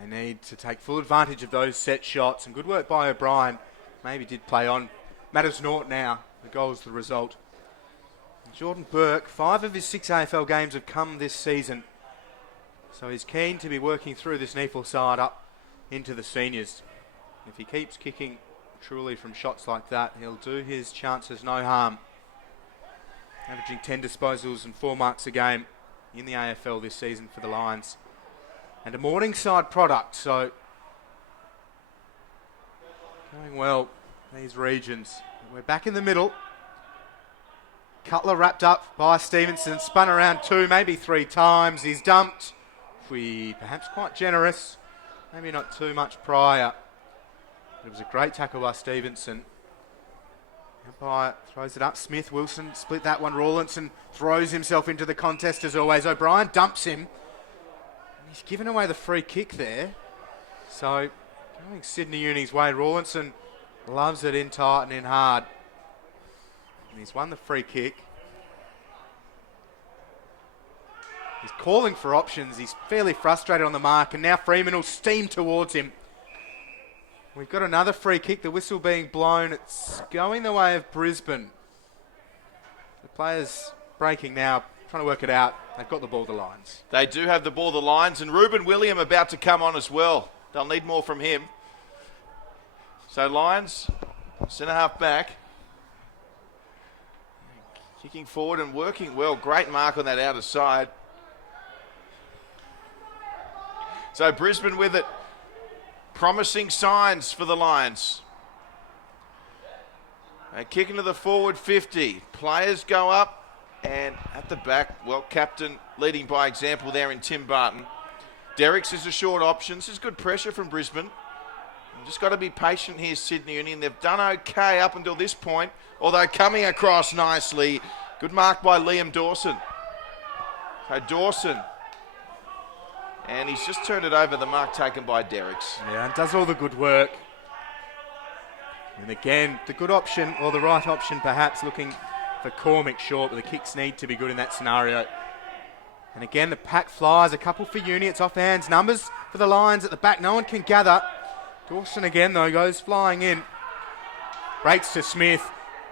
They need to take full advantage of those set shots, and good work by O'Brien. Maybe did play on. Matters naught now. The goal's the result. Jordan Burke, 5 of his 6 AFL games have come this season. So he's keen to be working through this NEAFL side up into the seniors. If he keeps kicking truly from shots like that, he'll do his chances no harm. Averaging 10 disposals and 4 marks a game in the AFL this season for the Lions. And a Morningside product, so going well, these regions. We're back in the middle. Cutler wrapped up by Stevenson, spun around 2, maybe 3 times. He's dumped. Perhaps quite generous, maybe not too much prior. It was a great tackle by Stevenson. Umpire throws it up. Smith, Wilson split that one. Rawlinson throws himself into the contest as always. O'Brien dumps him. He's given away the free kick there. So going Sydney Uni's way. Rawlinson loves it in tight and in hard. And he's won the free kick. He's calling for options. He's fairly frustrated on the mark. And now Freeman will steam towards him. We've got another free kick. The whistle being blown. It's going the way of Brisbane. The players breaking now, trying to work it out. They've got the ball the lines. They do have the ball the lines, and Ruben William about to come on as well. They'll need more from him. So Lions, centre half back. Kicking forward and working well. Great mark on that outer side. So Brisbane with it. Promising signs for the Lions. They kick into the forward 50. Players go up. And at the back, well, captain leading by example there in Tim Barton. Derricks is a short option. This is good pressure from Brisbane. You've just got to be patient here, Sydney Union. They've done okay up until this point, although coming across nicely. Good mark by Liam Dawson. So Dawson. And he's just turned it over, the mark taken by Derricks. Yeah, and does all the good work. And again, the good option, or the right option perhaps, looking for Cormick short, but the kicks need to be good in that scenario. And again, the pack flies, a couple for Uni, it's off hands. Numbers for the Lions at the back, no one can gather. Dawson again though, goes flying in. Breaks to Smith,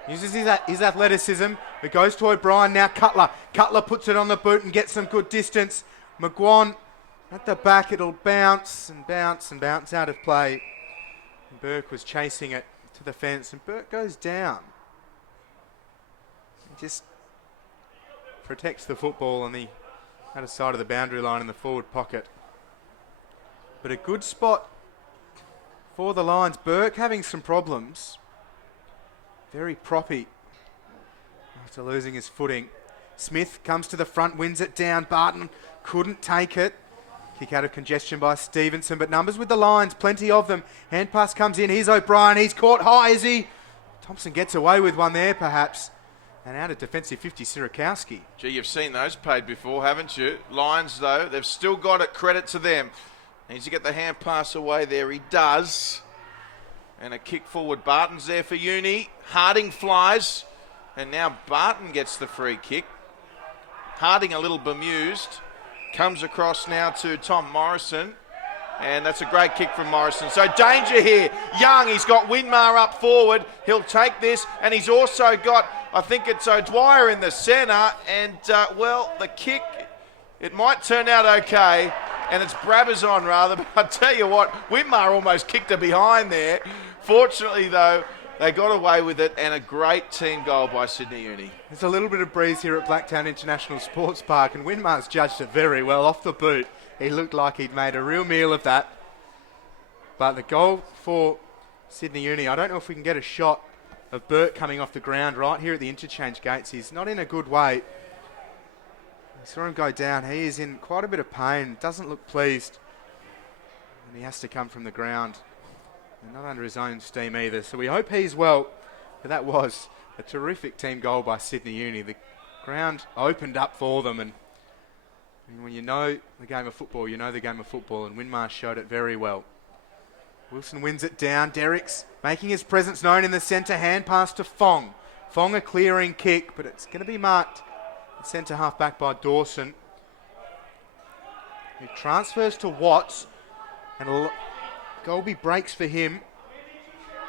uses his athleticism. It goes to O'Brien, now Cutler. Cutler puts it on the boot and gets some good distance. McGuan at the back, it'll bounce and bounce and bounce out of play. And Burke was chasing it to the fence, and Burke goes down. Just protects the football on the other side of the boundary line in the forward pocket. But a good spot for the Lions. Burke having some problems. Very proppy after losing his footing. Smith comes to the front, wins it down. Barton couldn't take it. Kick out of congestion by Stevenson, but numbers with the Lions, plenty of them. Hand pass comes in. Here's O'Brien. He's caught high, is he? Thompson gets away with one there, perhaps. And out of defensive 50, Sierakowski. Gee, you've seen those paid before, haven't you? Lions, though, they've still got it. Credit to them. Needs to get the hand pass away there. He does. And a kick forward. Barton's there for Uni. Harding flies. And now Barton gets the free kick. Harding a little bemused. Comes across now to Tom Morrison. And that's a great kick from Morrison. So danger here. Young, he's got Winmar up forward. He'll take this. And he's also got, I think it's O'Dwyer in the centre. And, well, the kick, it might turn out okay. And it's Brabazon rather. But I tell you what, Winmar almost kicked her behind there. Fortunately, though, they got away with it. And a great team goal by Sydney Uni. There's a little bit of breeze here at Blacktown International Sports Park. And Winmar's judged it very well off the boot. He looked like he'd made a real meal of that. But the goal for Sydney Uni, I don't know if we can get a shot of Burt coming off the ground right here at the interchange gates. He's not in a good way. I saw him go down. He is in quite a bit of pain. Doesn't look pleased. And he has to come from the ground. And not under his own steam either. So we hope he's well. But that was a terrific team goal by Sydney Uni. The ground opened up for them, and when you know the game of football, you know the game of football, and Winmar showed it very well. Wilson wins it down. Derricks making his presence known in the centre. Hand pass to Fong. Fong a clearing kick, but it's going to be marked at centre half back by Dawson. He transfers to Watts, and Golby breaks for him.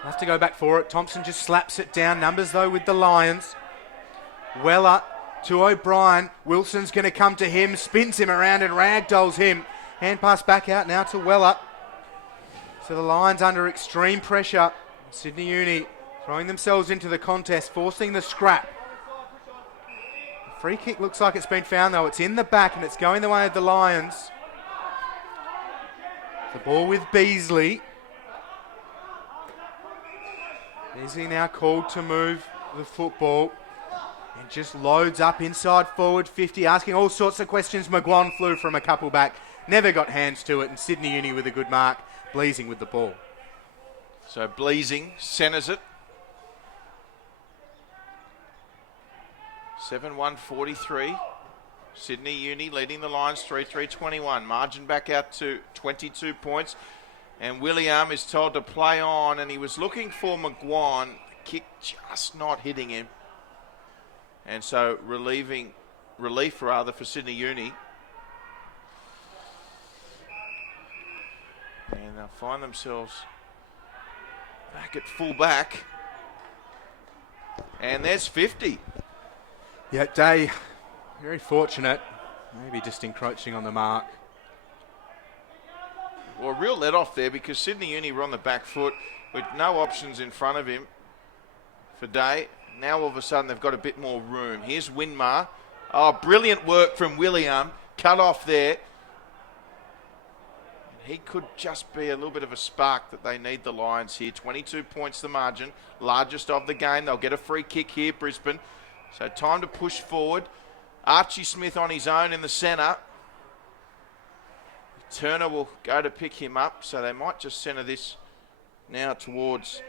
We'll have to go back for it. Thompson just slaps it down. Numbers, though, with the Lions. Weller to O'Brien. Wilson's going to come to him, spins him around and ragdolls him. Hand pass back out now to Weller. So the Lions under extreme pressure. Sydney Uni throwing themselves into the contest, forcing the scrap. The free kick looks like it's been found, though. It's in the back and it's going the way of the Lions. The ball with Beasley. Beasley now called to move the football. And just loads up inside forward 50, asking all sorts of questions. McGuan flew from a couple back, never got hands to it, and Sydney Uni with a good mark, Bleasing with the ball. So Bleasing centres it. 7-1-43. Sydney Uni leading the Lions 3-3-21. Margin back out to 22 points. And William is told to play on, and he was looking for McGuan. Kick just not hitting him. And so relief for Sydney Uni. And they'll find themselves back at full back. And there's 50. Yeah, Day, very fortunate. Maybe just encroaching on the mark. Well, a real let-off there because Sydney Uni were on the back foot with no options in front of him for Day. Now all of a sudden they've got a bit more room. Here's Winmar. Oh, brilliant work from William. Cut off there. He could just be a little bit of a spark that they need, the Lions here. 22 points the margin. Largest of the game. They'll get a free kick here, Brisbane. So time to push forward. Archie Smith on his own in the centre. Turner will go to pick him up. So they might just centre this now towards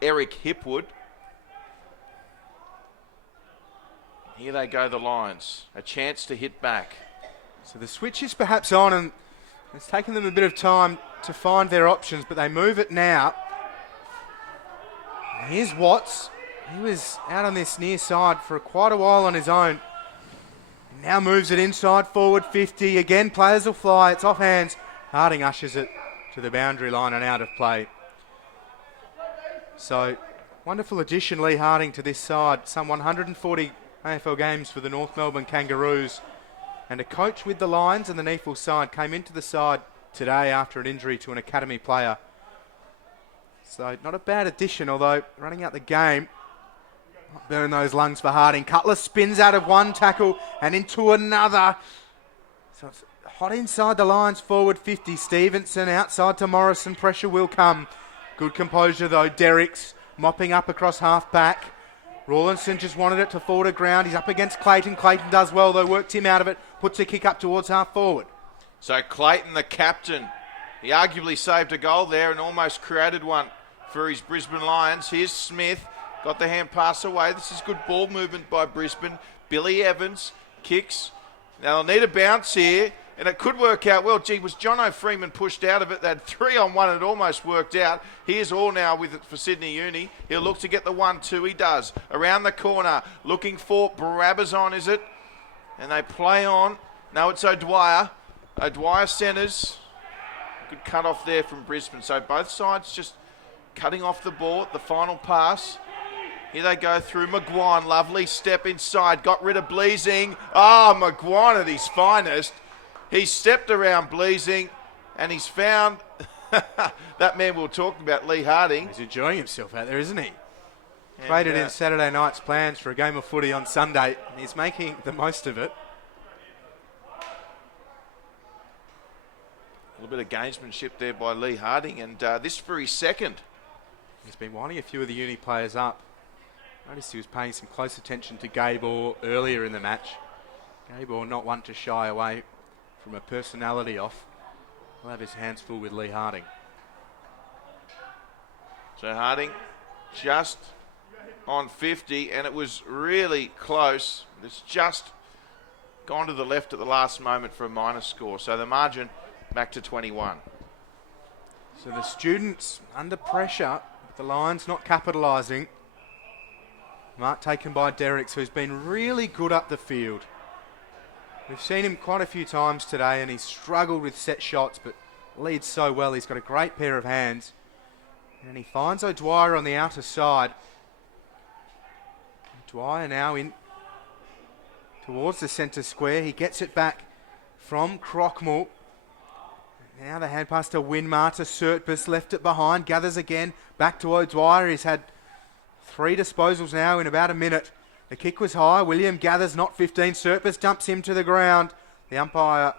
Eric Hipwood. Here they go, the Lions. A chance to hit back. So the switch is perhaps on, and it's taken them a bit of time to find their options, but they move it now. Here's Watts. He was out on this near side for quite a while on his own. Now moves it inside forward 50. Again, players will fly. It's off hands. Harding ushers it to the boundary line and out of play. So, wonderful addition, Lee Harding, to this side. Some 140 AFL games for the North Melbourne Kangaroos. And a coach with the Lions and the NEAFL side came into the side today after an injury to an academy player. So not a bad addition, although running out the game. Not burn those lungs for Harding. Cutler spins out of one tackle and into another. So it's hot inside the Lions forward 50. Stevenson outside to Morrison. Pressure will come. Good composure though. Derricks mopping up across half back. Rawlinson just wanted it to fall to ground. He's up against Clayton. Clayton does well though. Worked him out of it. Puts a kick up towards half forward. So Clayton, the captain, he arguably saved a goal there and almost created one for his Brisbane Lions. Here's Smith. Got the hand pass away. This is good ball movement by Brisbane. Billy Evans kicks. Now they'll need a bounce here, and it could work out well. Gee, was Jono Freeman pushed out of it? They had 3-on-1. It almost worked out. Here's all now with it for Sydney Uni. He'll look to get the 1-2. He does. Around the corner, looking for Brabazon, is it? And they play on. No, it's O'Dwyer. O'Dwyer centres. Good cut off there from Brisbane. So both sides just cutting off the ball at the final pass. Here they go through McGuan. Lovely step inside. Got rid of Bleasing. McGuan at his finest. He stepped around Bleasing and he's found that man we were talking about, Lee Harding. He's enjoying himself out there, isn't he? Traded in Saturday night's plans for a game of footy on Sunday, and he's making the most of it. A little bit of gamesmanship there by Lee Harding, and this for his second. He's been winding a few of the Uni players up. Noticed he was paying some close attention to Gabor earlier in the match. Gabor not one to shy away from a personality off. He'll have his hands full with Lee Harding. So Harding just on 50, and it was really close. It's just gone to the left at the last moment for a minus score. So the margin back to 21. So the Students under pressure, but the Lions not capitalising. Mark taken by Derricks, who's been really good up the field. We've seen him quite a few times today, and he's struggled with set shots, but leads so well. He's got a great pair of hands. And he finds O'Dwyer on the outer side. Dwyer now in towards the centre square. He gets it back from Crockmull. Now the hand pass to Winmar to Surtbus, left it behind, gathers again, back to O'Dwyer. He's had 3 disposals now in about a minute. The kick was high, William gathers, not 15, Surtbus dumps him to the ground. The umpire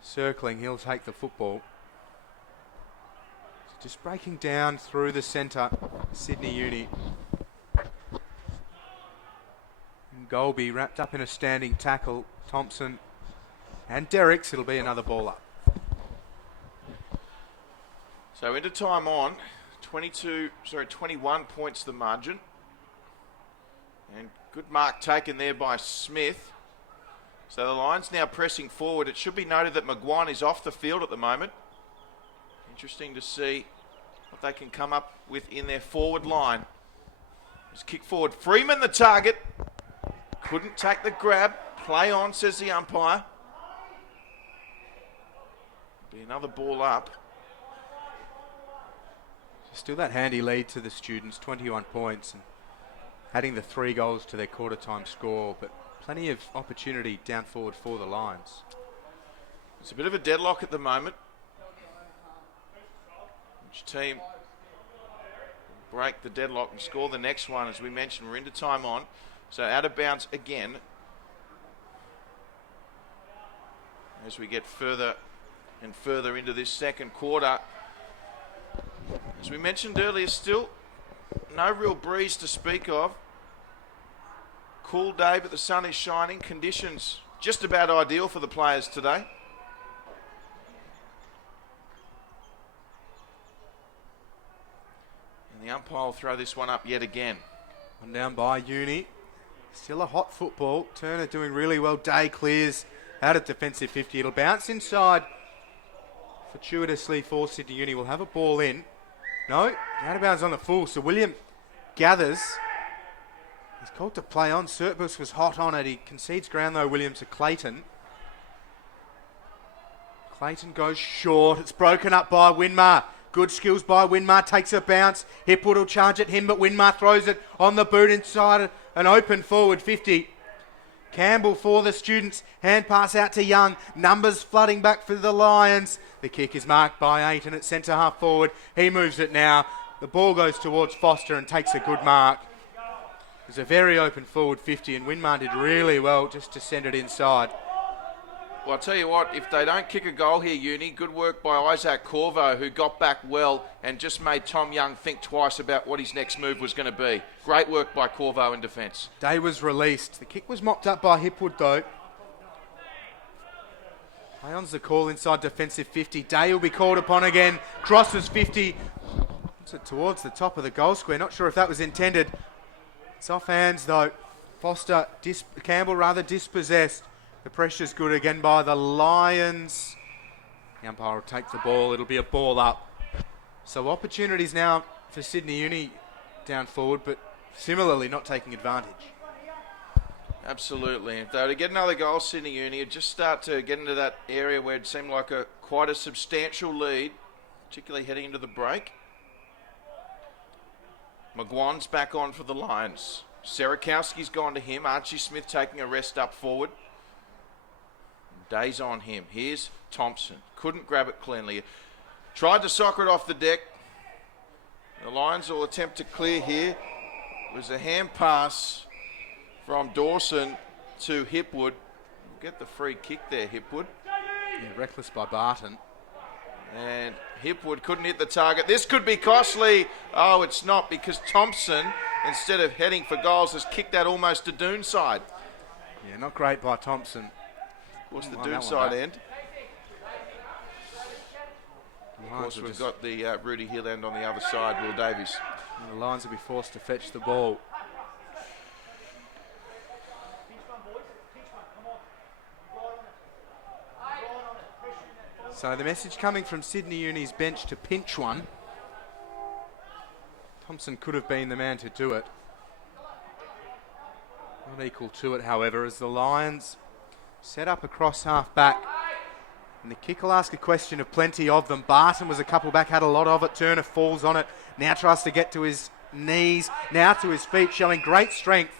circling, he'll take the football. Just breaking down through the centre, Sydney Uni. And Golby wrapped up in a standing tackle, Thompson and Derricks, it'll be another ball up. So into time on, 21 points the margin. And good mark taken there by Smith. So the Lions now pressing forward. It should be noted that McGuine is off the field at the moment. Interesting to see what they can come up with in their forward line. Just kick forward. Freeman the target. Couldn't take the grab. Play on, says the umpire. Be another ball up. Still that handy lead to the students, 21 points, and adding the 3 goals to their quarter time score, but plenty of opportunity down forward for the Lions. It's a bit of a deadlock at the moment. Which team break the deadlock and score the next one? As we mentioned, we're into time on. So out of bounds again. As we get further and further into this second quarter. As we mentioned earlier, still no real breeze to speak of. Cool day, but the sun is shining. Conditions just about ideal for the players today. And the umpire will throw this one up yet again. One down by Uni. Still a hot football. Turner doing really well. Day clears out of defensive 50. It'll bounce inside. Fortuitously for Sydney Uni. We'll have a ball in. No, out of bounds on the full. So William gathers. He's called to play on. Surtbus was hot on it. He concedes ground though, William, to Clayton. Clayton goes short. It's broken up by Winmar. Good skills by Winmar. Takes a bounce. Hipwood will charge at him, but Winmar throws it on the boot inside an open forward 50. Campbell for the students. Hand pass out to Young. Numbers flooding back for the Lions. The kick is marked by 8 and it's centre half forward. He moves it now. The ball goes towards Foster and takes a good mark. It was a very open forward 50 and Winmar did really well just to send it inside. Well, I'll tell you what, if they don't kick a goal here, Uni, good work by Isaac Corvo, who got back well and just made Tom Young think twice about what his next move was going to be. Great work by Corvo in defence. Day was released. The kick was mopped up by Hipwood, though. Lyon's the call inside defensive 50. Day will be called upon again. Crosses 50. Puts it towards the top of the goal square. Not sure if that was intended. It's off hands, though. Foster, Campbell dispossessed. The pressure's good again by the Lions. The umpire will take the ball. It'll be a ball up. So opportunities now for Sydney Uni down forward, but similarly not taking advantage. Absolutely. If they were to get another goal, Sydney Uni would just start to get into that area where it seemed like quite a substantial lead, particularly heading into the break. McGuine's back on for the Lions. Serakowski's gone to him. Archie Smith taking a rest up forward. Day's on him. Here's Thompson. Couldn't grab it cleanly. Tried to soccer it off the deck. The Lions will attempt to clear here. It was a hand pass from Dawson to Hipwood. Get the free kick there, Hipwood. Yeah, reckless by Barton. And Hipwood couldn't hit the target. This could be costly. Oh, it's not, because Thompson, instead of heading for goals, has kicked that almost to Doon side. Yeah, not great by Thompson. What's the Doon side end? Of course, we've got the Rudy Hill end on the other side, Will Davies. And the Lions will be forced to fetch the ball. So the message coming from Sydney Uni's bench to pinch one. Thompson could have been the man to do it. Not equal to it, however, as the Lions set up across half back. And the kick will ask a question of plenty of them. Barton was a couple back, had a lot of it. Turner falls on it. Now tries to get to his knees. Now to his feet, showing great strength.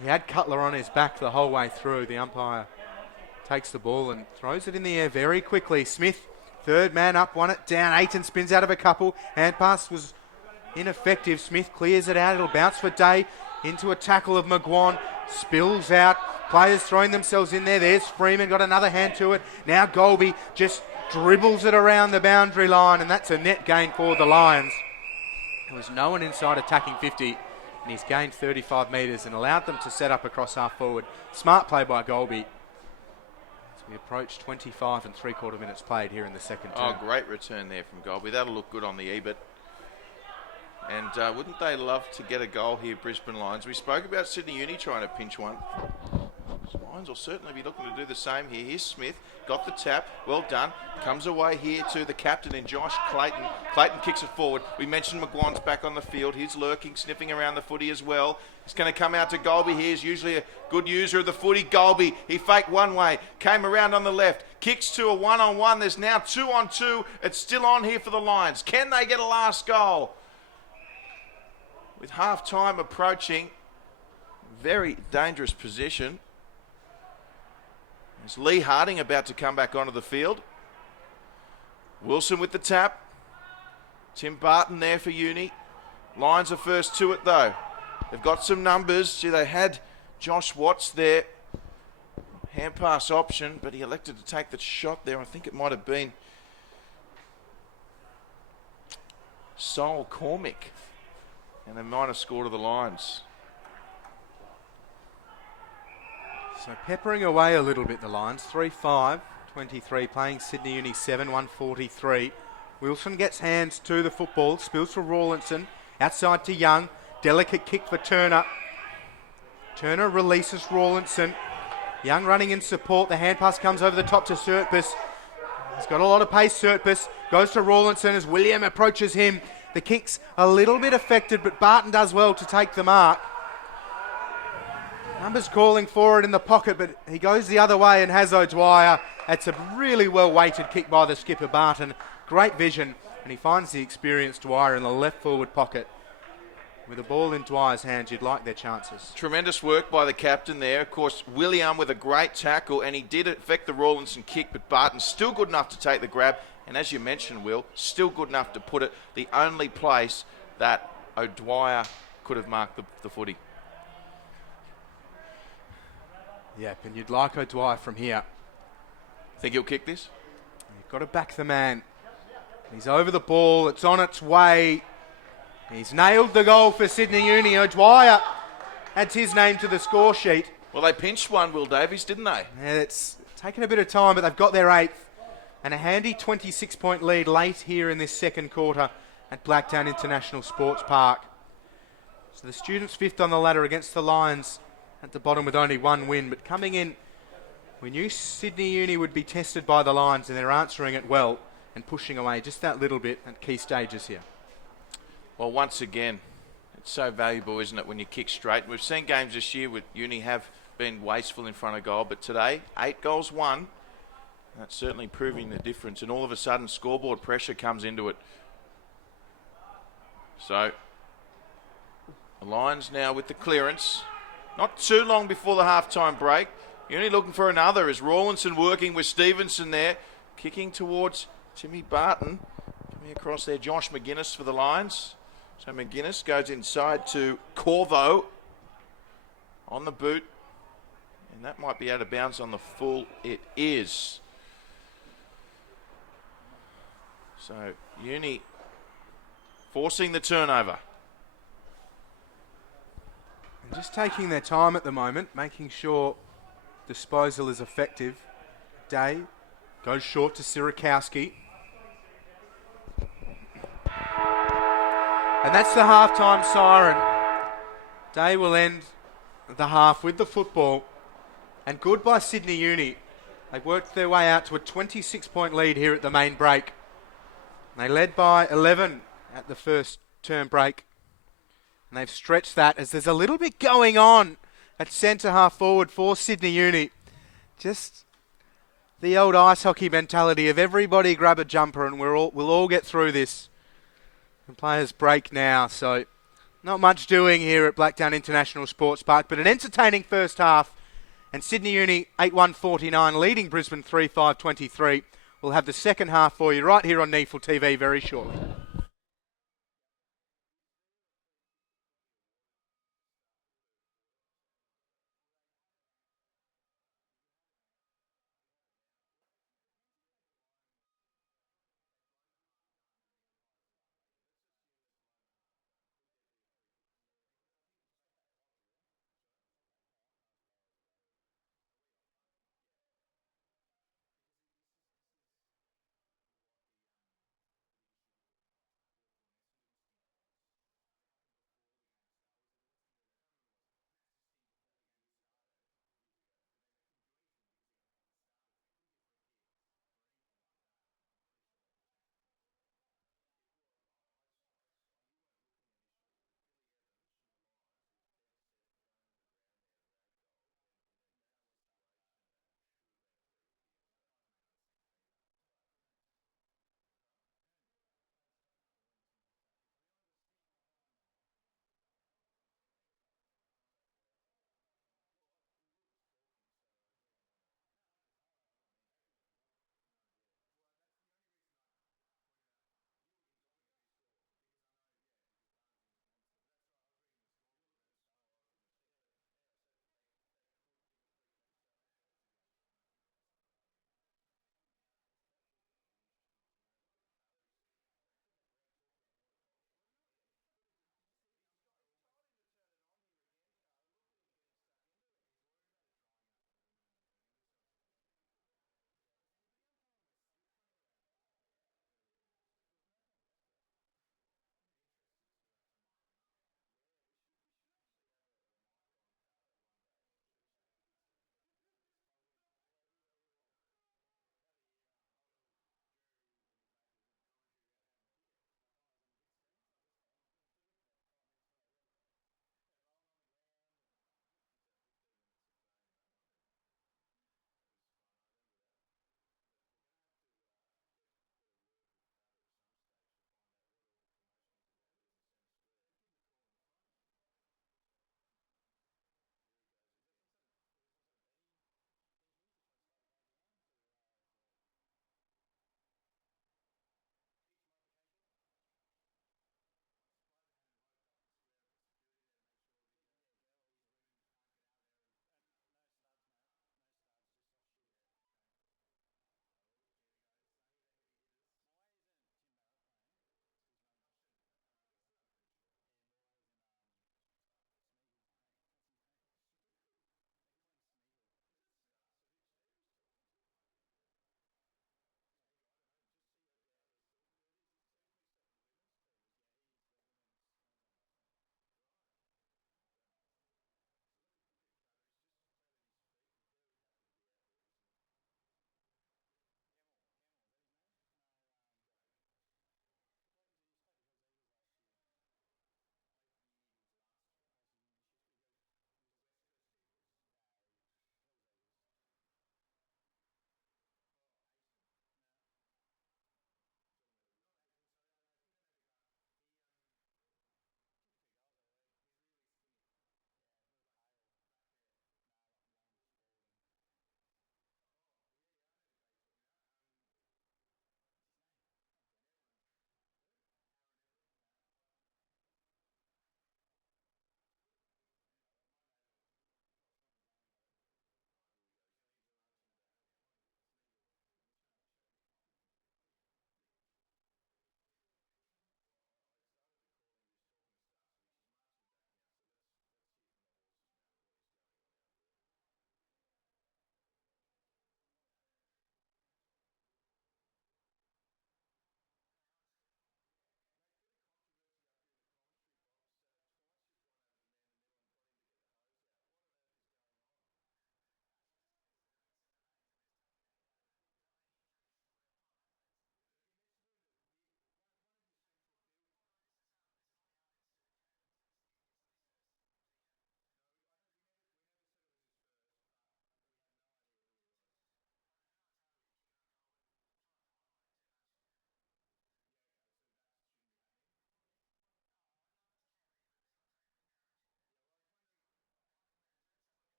He had Cutler on his back the whole way through. The umpire takes the ball and throws it in the air very quickly. Smith, third man up, won it down. Aiton spins out of a couple. Hand pass was ineffective. Smith clears it out. It'll bounce for Day into a tackle of McGuan. Spills out. Players throwing themselves in there. There's Freeman, got another hand to it. Now Golby just dribbles it around the boundary line, and that's a net gain for the Lions. There was no one inside attacking 50, and he's gained 35 metres and allowed them to set up across half forward. Smart play by Golby. As we approach 25 and 3/4 minutes played here in the second term. Oh, great return there from Golby. That'll look good on the EBIT. And wouldn't they love to get a goal here, Brisbane Lions? We spoke about Sydney Uni trying to pinch one. Lions will certainly be looking to do the same here. Here's Smith, got the tap, well done. Comes away here to the captain in Josh Clayton. Clayton kicks it forward. We mentioned McGuan's back on the field. He's lurking, sniffing around the footy as well. He's going to come out to Golby here. He's usually a good user of the footy. Golby, he faked one way, came around on the left, kicks to a one-on-one. There's now 2-on-2. It's still on here for the Lions. Can they get a last goal? With half-time approaching, very dangerous position. There's Lee Harding about to come back onto the field. Wilson with the tap. Tim Barton there for Uni. Lions are first to it though. They've got some numbers. Gee, they had Josh Watts there. Hand pass option, but he elected to take the shot there. I think it might have been Sol Cormick. And they might have scored to the Lions. So peppering away a little bit, the Lions. 3-5, 23, playing Sydney Uni 7, 143. Wilson gets hands to the football, spills for Rawlinson, outside to Young. Delicate kick for Turner. Turner releases Rawlinson. Young running in support. The hand pass comes over the top to Sertbus. He's got a lot of pace, Sertbus. Goes to Rawlinson as William approaches him. The kick's a little bit affected, but Barton does well to take the mark. Numbers calling for it in the pocket, but he goes the other way and has O'Dwyer. It's a really well-weighted kick by the skipper, Barton. Great vision, and he finds the experienced Dwyer in the left forward pocket. With the ball in Dwyer's hands, you'd like their chances. Tremendous work by the captain there. Of course, William with a great tackle, and he did affect the Rawlinson kick, but Barton's still good enough to take the grab. And as you mentioned, Will, still good enough to put it the only place that O'Dwyer could have marked the footy. Yep, and you'd like O'Dwyer from here. Think he'll kick this? You've got to back the man. He's over the ball. It's on its way. He's nailed the goal for Sydney Uni. O'Dwyer adds his name to the score sheet. Well, they pinched one, Will Davies, didn't they? Yeah, it's taken a bit of time, but they've got their eighth. And a handy 26-point lead late here in this second quarter at Blacktown International Sports Park. So the Students fifth on the ladder against the Lions at the bottom with only one win. But coming in, we knew Sydney Uni would be tested by the Lions, and they're answering it well and pushing away just that little bit at key stages here. Well, once again, it's so valuable, isn't it, when you kick straight. We've seen games this year with Uni have been wasteful in front of goal, but today, 8 goals won. That's certainly proving the difference, and all of a sudden scoreboard pressure comes into it. So, the Lions now with the clearance. Not too long before the half-time break. Uni looking for another as Rawlinson working with Stevenson there. Kicking towards Timmy Barton. Coming across there, Josh McGuinness for the Lions. So McGuinness goes inside to Corvo on the boot. And that might be out of bounds on the full. It is. So Uni forcing the turnover. And just taking their time at the moment, making sure disposal is effective. Day goes short to Sierakowski. And that's the halftime siren. Day will end the half with the football. And good by Sydney Uni. They've worked their way out to a 26-point lead here at the main break. They led by 11 at the first term break. And they've stretched that as there's a little bit going on at centre half forward for Sydney Uni. Just the old ice hockey mentality of everybody grab a jumper and we'll all get through this. And players break now, so not much doing here at Blacktown International Sports Park, but an entertaining first half. And Sydney Uni 8-1-49 leading Brisbane 3-5-23. We'll have the second half for you right here on NEAFL TV very shortly.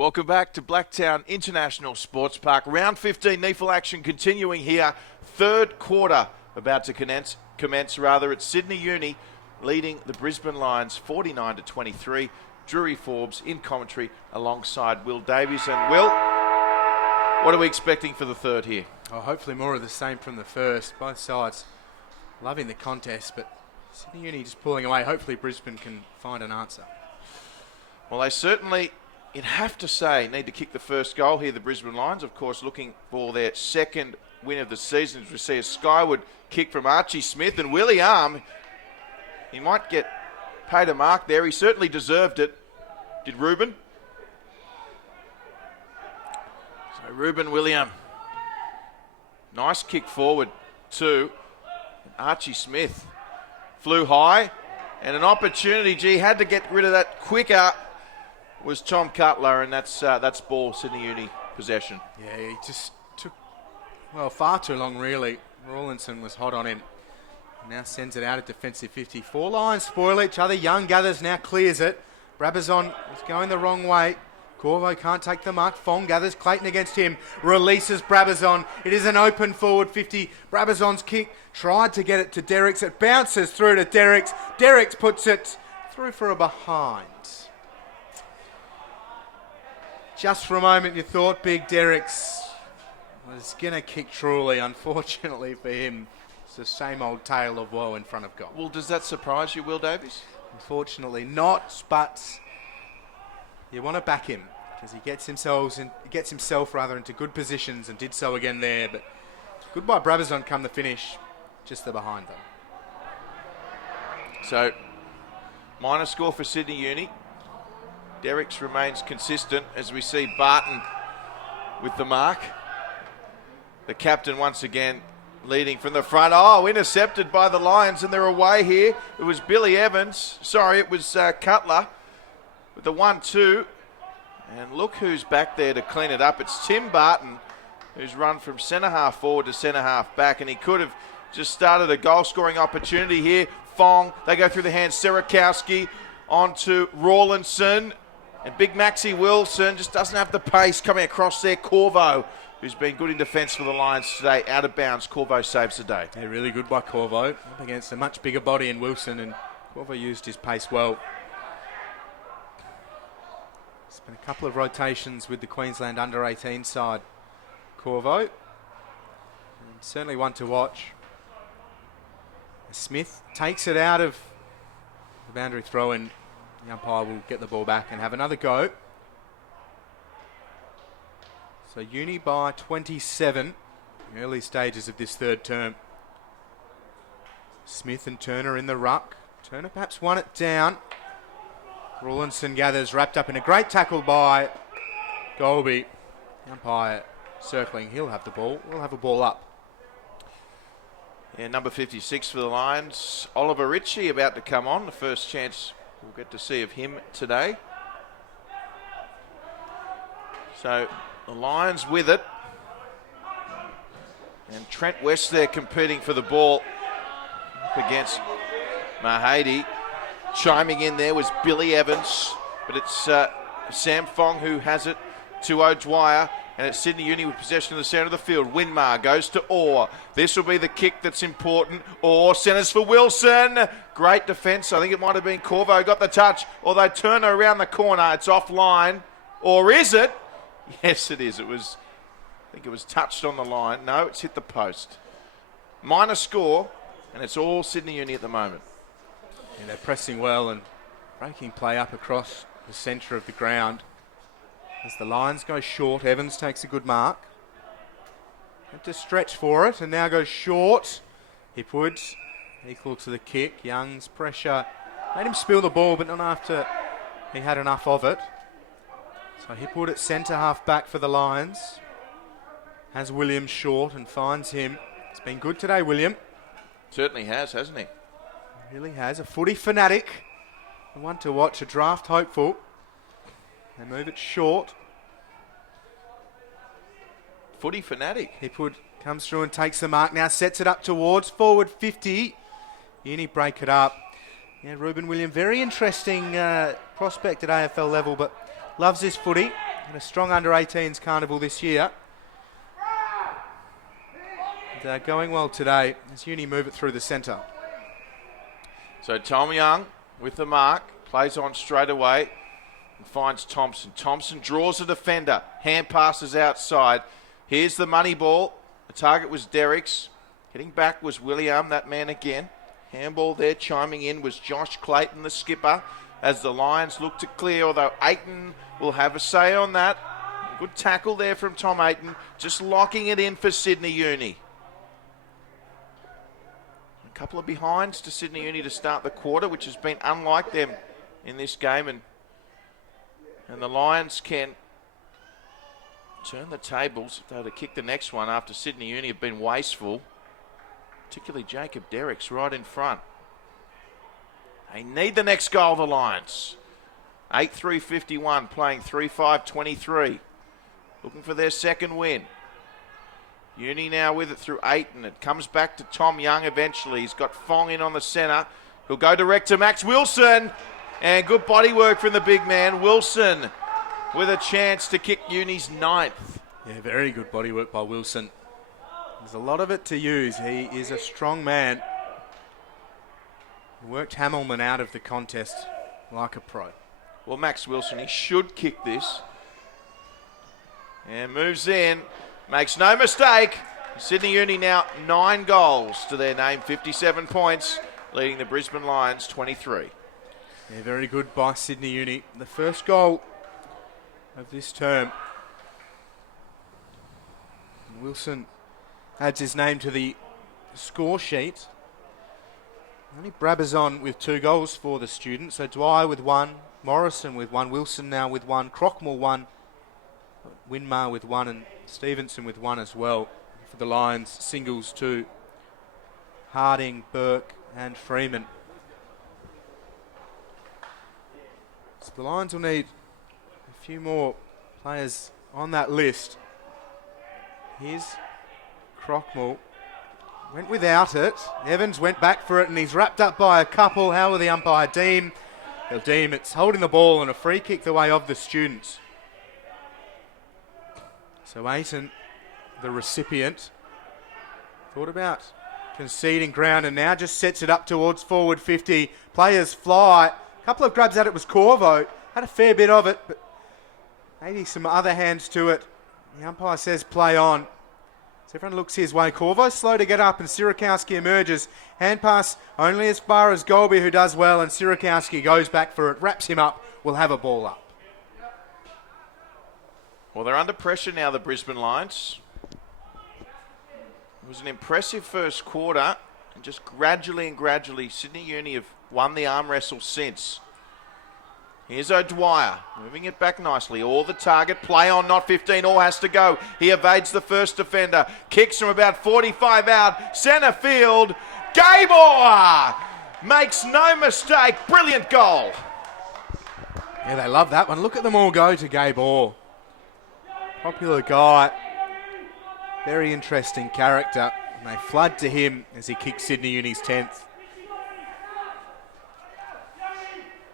Welcome back to Blacktown International Sports Park. Round 15 NEAFL action continuing here. Third quarter about to commence at Sydney Uni, leading the Brisbane Lions 49-23. Drury Forbes in commentary alongside Will Davies. And Will, what are we expecting for the third here? Oh, hopefully more of the same from the first. Both sides loving the contest, but Sydney Uni just pulling away. Hopefully Brisbane can find an answer. Well, they certainly, you'd have to say, need to kick the first goal here, the Brisbane Lions. Of course, looking for their second win of the season. As we see a skyward kick from Archie Smith. And William, he might get paid a mark there. He certainly deserved it. Did Ruben? So Ruben William. Nice kick forward too. Archie Smith flew high. And an opportunity, gee, had to get rid of that quicker, was Tom Cutler, and that's ball, Sydney Uni possession. Yeah, he just took, well, far too long, really. Rawlinson was hot on him. Now sends it out at defensive 50. Four Lions spoil each other. Young gathers, now clears it. Brabazon is going the wrong way. Corvo can't take the mark. Fong gathers. Clayton against him. Releases Brabazon. It is an open forward 50. Brabazon's kick tried to get it to Derricks. It bounces through to Derricks. Derricks puts it through for a behind. Just for a moment you thought Big Derricks was going to kick truly. Unfortunately for him, it's the same old tale of woe in front of goal. Well, does that surprise you, Will Davies? Unfortunately not, but you want to back him because he gets himself into good positions and did so again there. But good by Brabazon come the finish, just the behind them. So, minor score for Sydney Uni. Derricks remains consistent as we see Barton with the mark. The captain once again leading from the front. Oh, intercepted by the Lions and they're away here. It was Billy Evans. Sorry, it was Cutler with the 1-2. And look who's back there to clean it up. It's Tim Barton, who's run from centre half forward to centre half back, and he could have just started a goal scoring opportunity here. Fong, they go through the hands. Serakowski onto Rawlinson. And Big Maxie Wilson just doesn't have the pace coming across there. Corvo, who's been good in defence for the Lions today, out of bounds. Corvo saves the day. Yeah, really good by Corvo. Up against a much bigger body in Wilson, and Corvo used his pace well. There's been a couple of rotations with the Queensland under-18 side. Corvo, and certainly one to watch. Smith takes it out of the boundary throw, and the umpire will get the ball back and have another go. So Uni by 27, early stages of this third term. Smith and Turner in the ruck. Turner perhaps won it down. Rawlinson gathers, wrapped up in a great tackle by Golby. The umpire circling, he'll have the ball. We'll have a ball up. Yeah, number 56 for the Lions. Oliver Ritchie about to come on. The first chance we'll get to see of him today. So the Lions with it. And Trent West there competing for the ball up against Mahady. Chiming in there was Billy Evans. But it's Sam Fong who has it to O'Dwyer. And it's Sydney Uni with possession of the centre of the field. Winmar goes to Orr. This will be the kick that's important. Orr centres for Wilson. Great defence. I think it might have been Corvo got the touch. Although Turner around the corner. It's offline. Or is it? Yes, it is. I think it was touched on the line. No, it's hit the post. Minor score, and it's all Sydney Uni at the moment. Yeah, they're pressing well and breaking play up across the centre of the ground. As the Lions go short, Evans takes a good mark. Had to stretch for it and now goes short. Hipwood equal to the kick. Young's pressure made him spill the ball, but not after he had enough of it. So Hipwood at centre half back for the Lions. Has William short and finds him. It's been good today, William. Certainly has, hasn't he? Really has. A footy fanatic. The one to watch, a draft hopeful. They move it short. Footy fanatic. Hipwood comes through and takes the mark. Now sets it up towards forward 50. Uni break it up. Yeah, Ruben William, very interesting prospect at AFL level, but loves his footy. in a strong under-18s carnival this year. And, going well today as Uni move it through the centre. So Tom Young with the mark, plays on straight away and finds Thompson. Thompson draws a defender, hand passes outside. Here's the money ball. The target was Derricks. Hitting back was William, that man again. Handball there, chiming in was Josh Clayton, the skipper, as the Lions look to clear, although Ayton will have a say on that. Good tackle there from Tom Ayton, just locking it in for Sydney Uni. A couple of behinds to Sydney Uni to start the quarter, which has been unlike them in this game, and the Lions can turn the tables if they were to kick the next one after Sydney Uni have been wasteful, particularly Jacob Derricks right in front. They need the next goal, the Lions. 8-3-51, playing 3-5-23. Looking for their second win. Uni now with it through Ayton. It comes back to Tom Young eventually. He's got Fong in on the centre. He'll go direct to Max Wilson. And good body work from the big man. Wilson with a chance to kick Uni's 9th. Yeah, very good body work by Wilson. There's a lot of it to use. He is a strong man. Worked Hamilman out of the contest like a pro. Well, Max Wilson, he should kick this. And moves in. Makes no mistake. Sydney Uni now 9 goals to their name, 57 points, leading the Brisbane Lions 23. Yeah, very good by Sydney Uni. The first goal of this term. Wilson adds his name to the score sheet. Only Brabazon with 2 goals for the students. So Dwyer with 1, Morrison with 1, Wilson now with 1, Crockmore 1, Winmar with 1, and Stevenson with 1 as well. For the Lions, singles to Harding, Burke and Freeman. So the Lions will need a few more players on that list. Here's Crockmore. Went without it. Evans went back for it and he's wrapped up by a couple. How will the umpire deem? He'll deem it's holding the ball and a free kick the way of the students. So Ayton, the recipient, thought about conceding ground and now just sets it up towards forward 50. Players fly. A couple of grabs at it was Corvo. Had a fair bit of it, but maybe some other hands to it. The umpire says play on. So everyone looks his way. Corvo slow to get up and Sierakowski emerges. Hand pass only as far as Golby, who does well, and Sierakowski goes back for it, wraps him up, will have a ball up. Well, they're under pressure now, the Brisbane Lions. It was an impressive first quarter, and just gradually, Sydney Uni have won the arm wrestle since. Here's O'Dwyer, moving it back nicely. All the target, play on, not 15, all has to go. He evades the first defender, kicks from about 45 out, centre field. Gabor makes no mistake, brilliant goal. Yeah, they love that one. Look at them all go to Gabor. Popular guy, very interesting character, and they flood to him as he kicks Sydney Uni's 10th.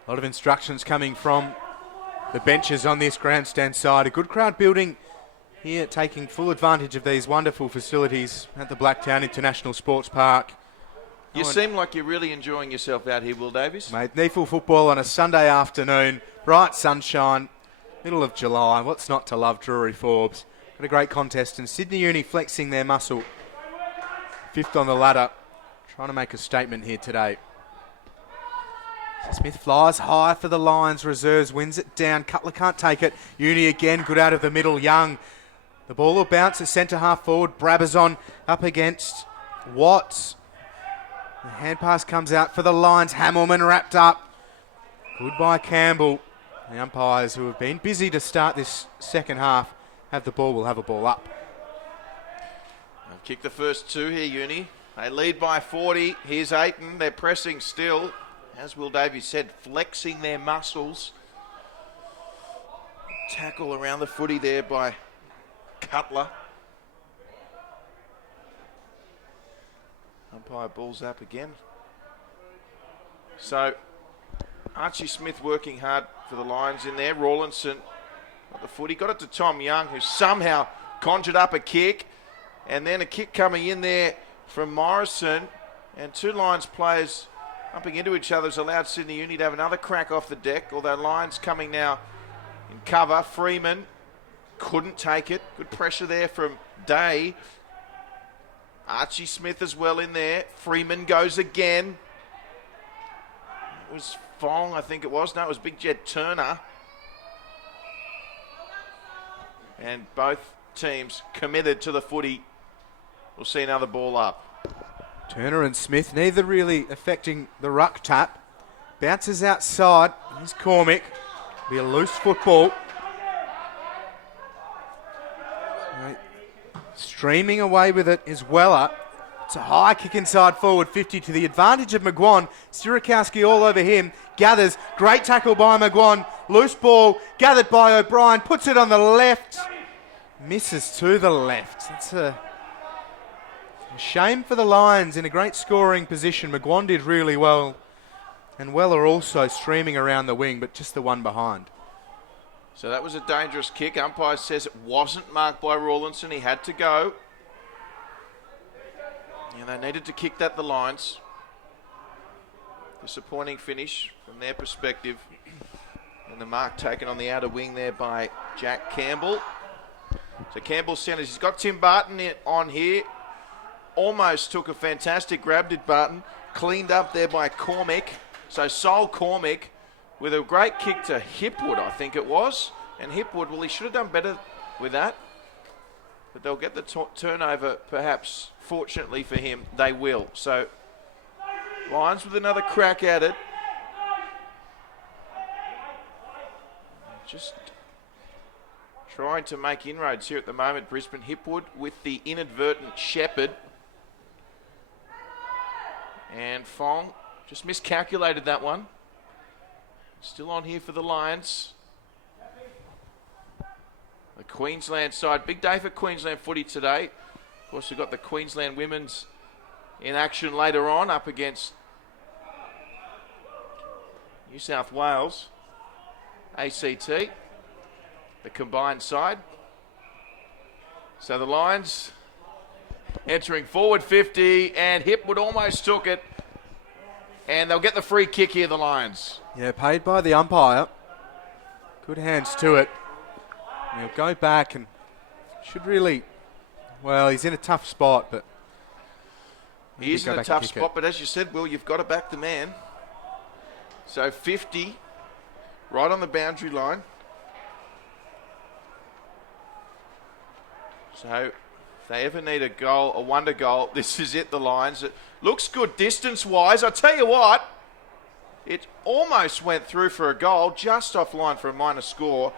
A lot of instructions coming from the benches on this grandstand side. A good crowd building here, taking full advantage of these wonderful facilities at the Blacktown International Sports Park. You seem like you're really enjoying yourself out here, Will Davies. Mate, NEAFL football on a Sunday afternoon, bright sunshine, middle of July. What's not to love Drury Forbes? What a great contest, and Sydney Uni flexing their muscle. 5th on the ladder, trying to make a statement here today. Smith flies high for the Lions, reserves, wins it down. Cutler can't take it. Uni again, good out of the middle. Young. The ball will bounce at centre half forward. Brabazon up against Watts. The hand pass comes out for the Lions. Hamilman wrapped up. Good by Campbell. The umpires, who have been busy to start this second half, have the ball, will have a ball up. They've kicked the first 2 here, Uni. They lead by 40. Here's Ayton. They're pressing still. As Will Davies said, flexing their muscles. Tackle around the footy there by Cutler. Umpire balls up again. So Archie Smith working hard for the Lions in there. Rawlinson Got the footy, got it to Tom Young, who somehow conjured up a kick. And then a kick coming in there from Morrison. And two Lions players bumping into each other has allowed Sydney Uni to have another crack off the deck. Although Lions coming now in cover. Freeman couldn't take it. Good pressure there from Day. Archie Smith as well in there. Freeman goes again. It was Fong, I think it was. No, it was Big Jed Turner. And both teams committed to the footy. We'll see another ball up. Turner and Smith, neither really affecting the ruck tap. Bounces outside. Here's Cormick. Be a loose football. Right. Streaming away with it is Weller. It's a high kick inside forward 50 to the advantage of McGuan. Sirikowski all over him. Gathers. Great tackle by McGuan. Loose ball. Gathered by O'Brien. Puts it on the left. Misses to the left. It's a shame for the Lions in a great scoring position. McGuan did really well. And Weller also streaming around the wing, but just the one behind. So that was a dangerous kick. Umpire says it wasn't marked by Rawlinson. He had to go. And they needed to kick that, the Lions. Disappointing finish from their perspective. And the mark taken on the outer wing there by Jack Campbell. So Campbell centres. He's got Tim Barton on here. Almost took a fantastic grab, did Barton. Cleaned up there by Cormick. So Sol Cormick with a great kick to Hipwood, I think it was. And Hipwood, well, he should have done better with that. But they'll get the turnover, perhaps, fortunately for him, they will. So Lions with another crack at it. Just trying to make inroads here at the moment. Brisbane. Hipwood with the inadvertent Shepherd. And Fong just miscalculated that one. Still on here for the Lions. The Queensland side. Big day for Queensland footy today. Of course, we've got the Queensland women's in action later on up against New South Wales. ACT. The combined side. So the Lions entering forward 50, and Hipwood almost took it. And they'll get the free kick here, the Lions. Yeah, paid by the umpire. Good hands to it. And he'll go back and should really... Well, he's in a tough spot, but... He is in a tough spot, but as you said, Will, you've got to back the man. So 50, right on the boundary line. So if they ever need a goal, a wonder goal, this is it, the Lions. It looks good distance-wise. I tell you what, it almost went through for a goal, just offline for a minor score.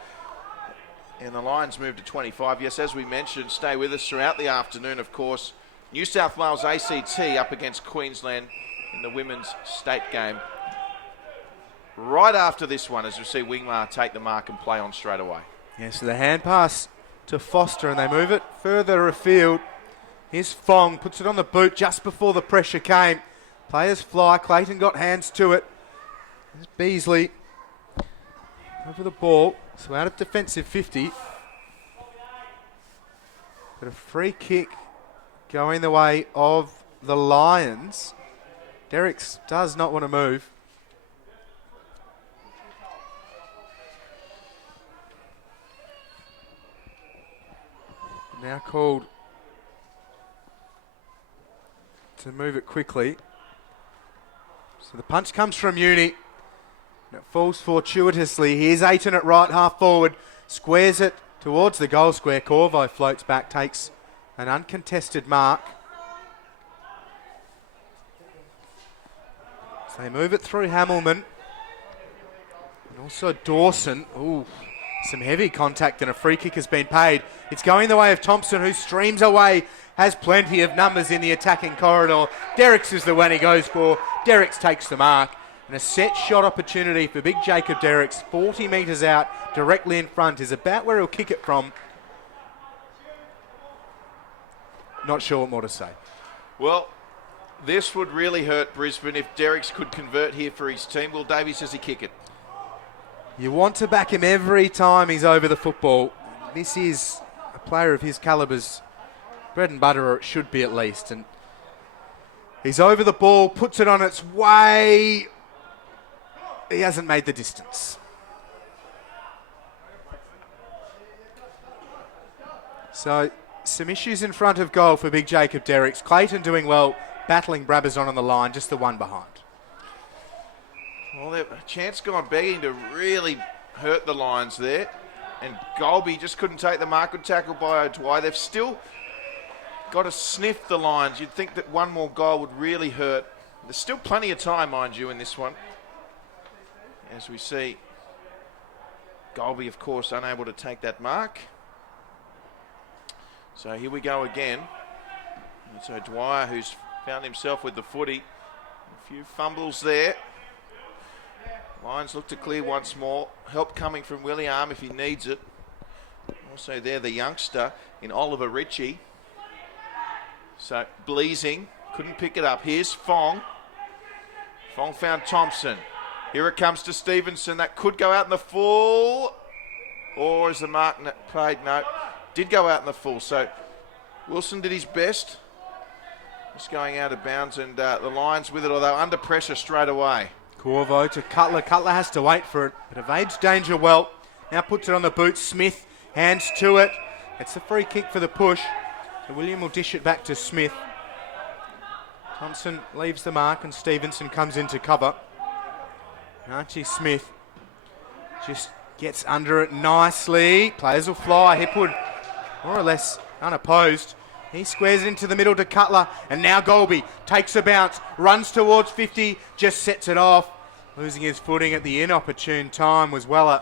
And the Lions moved to 25. Yes, as we mentioned, stay with us throughout the afternoon, of course. New South Wales ACT up against Queensland in the women's state game. Right after this one, as we see Wingmar take the mark and play on straight away. Yeah, so the hand pass to Foster, and they move it further afield. Here's Fong, puts it on the boot just before the pressure came. Players fly, Clayton got hands to it. There's Beasley over the ball, so out of defensive 50. But a free kick going the way of the Lions. Derricks does not want to move. Now called to move it quickly. So the punch comes from Uni. And it falls fortuitously. Here's Ayton at right half forward. Squares it towards the goal square. Corvo floats back, takes an uncontested mark. So they move it through Hamilman. And also Dawson. Ooh, some heavy contact and a free kick has been paid. It's going the way of Thompson, who streams away, has plenty of numbers in the attacking corridor. Derricks is the one he goes for. Derricks takes the mark. And a set shot opportunity for big Jacob Derricks. 40 metres out, directly in front, is about where he'll kick it from. Not sure what more to say. Well, this would really hurt Brisbane if Derricks could convert here for his team. Will Davies, does he kick it? You want to back him every time he's over the football. This is a player of his caliber's bread and butter, or it should be at least. And he's over the ball, puts it on its way. He hasn't made the distance. So, some issues in front of goal for big Jacob Derricks. Clayton doing well, battling Brabazon on the line, just the one behind. Well, a chance gone begging to really hurt the Lions there. And Golby just couldn't take the mark. Good tackle by O'Dwyer. They've still got to sniff the Lions. You'd think that one more goal would really hurt. There's still plenty of time, mind you, in this one. As we see, Golby, of course, unable to take that mark. So here we go again. It's O'Dwyer who's found himself with the footy. A few fumbles there. Lions look to clear once more. Help coming from William if he needs it. Also there, the youngster in Oliver Ritchie. So Bleasing couldn't pick it up. Here's Fong. Fong found Thompson. Here it comes to Stevenson. That could go out in the full. Or is the mark paid? No. Did go out in the full. So Wilson did his best. Just going out of bounds, and the Lions with it, although under pressure straight away. Corvo to Cutler. Cutler has to wait for it, but evades danger well. Now puts it on the boot. Smith hands to it. It's a free kick for the push. So William will dish it back to Smith. Thompson leaves the mark and Stevenson comes into cover. Archie Smith just gets under it nicely. Players will fly. Hipwood more or less unopposed. He squares it into the middle to Cutler, and now Golby takes a bounce, runs towards 50, just sets it off. Losing his footing at the inopportune time was Weller.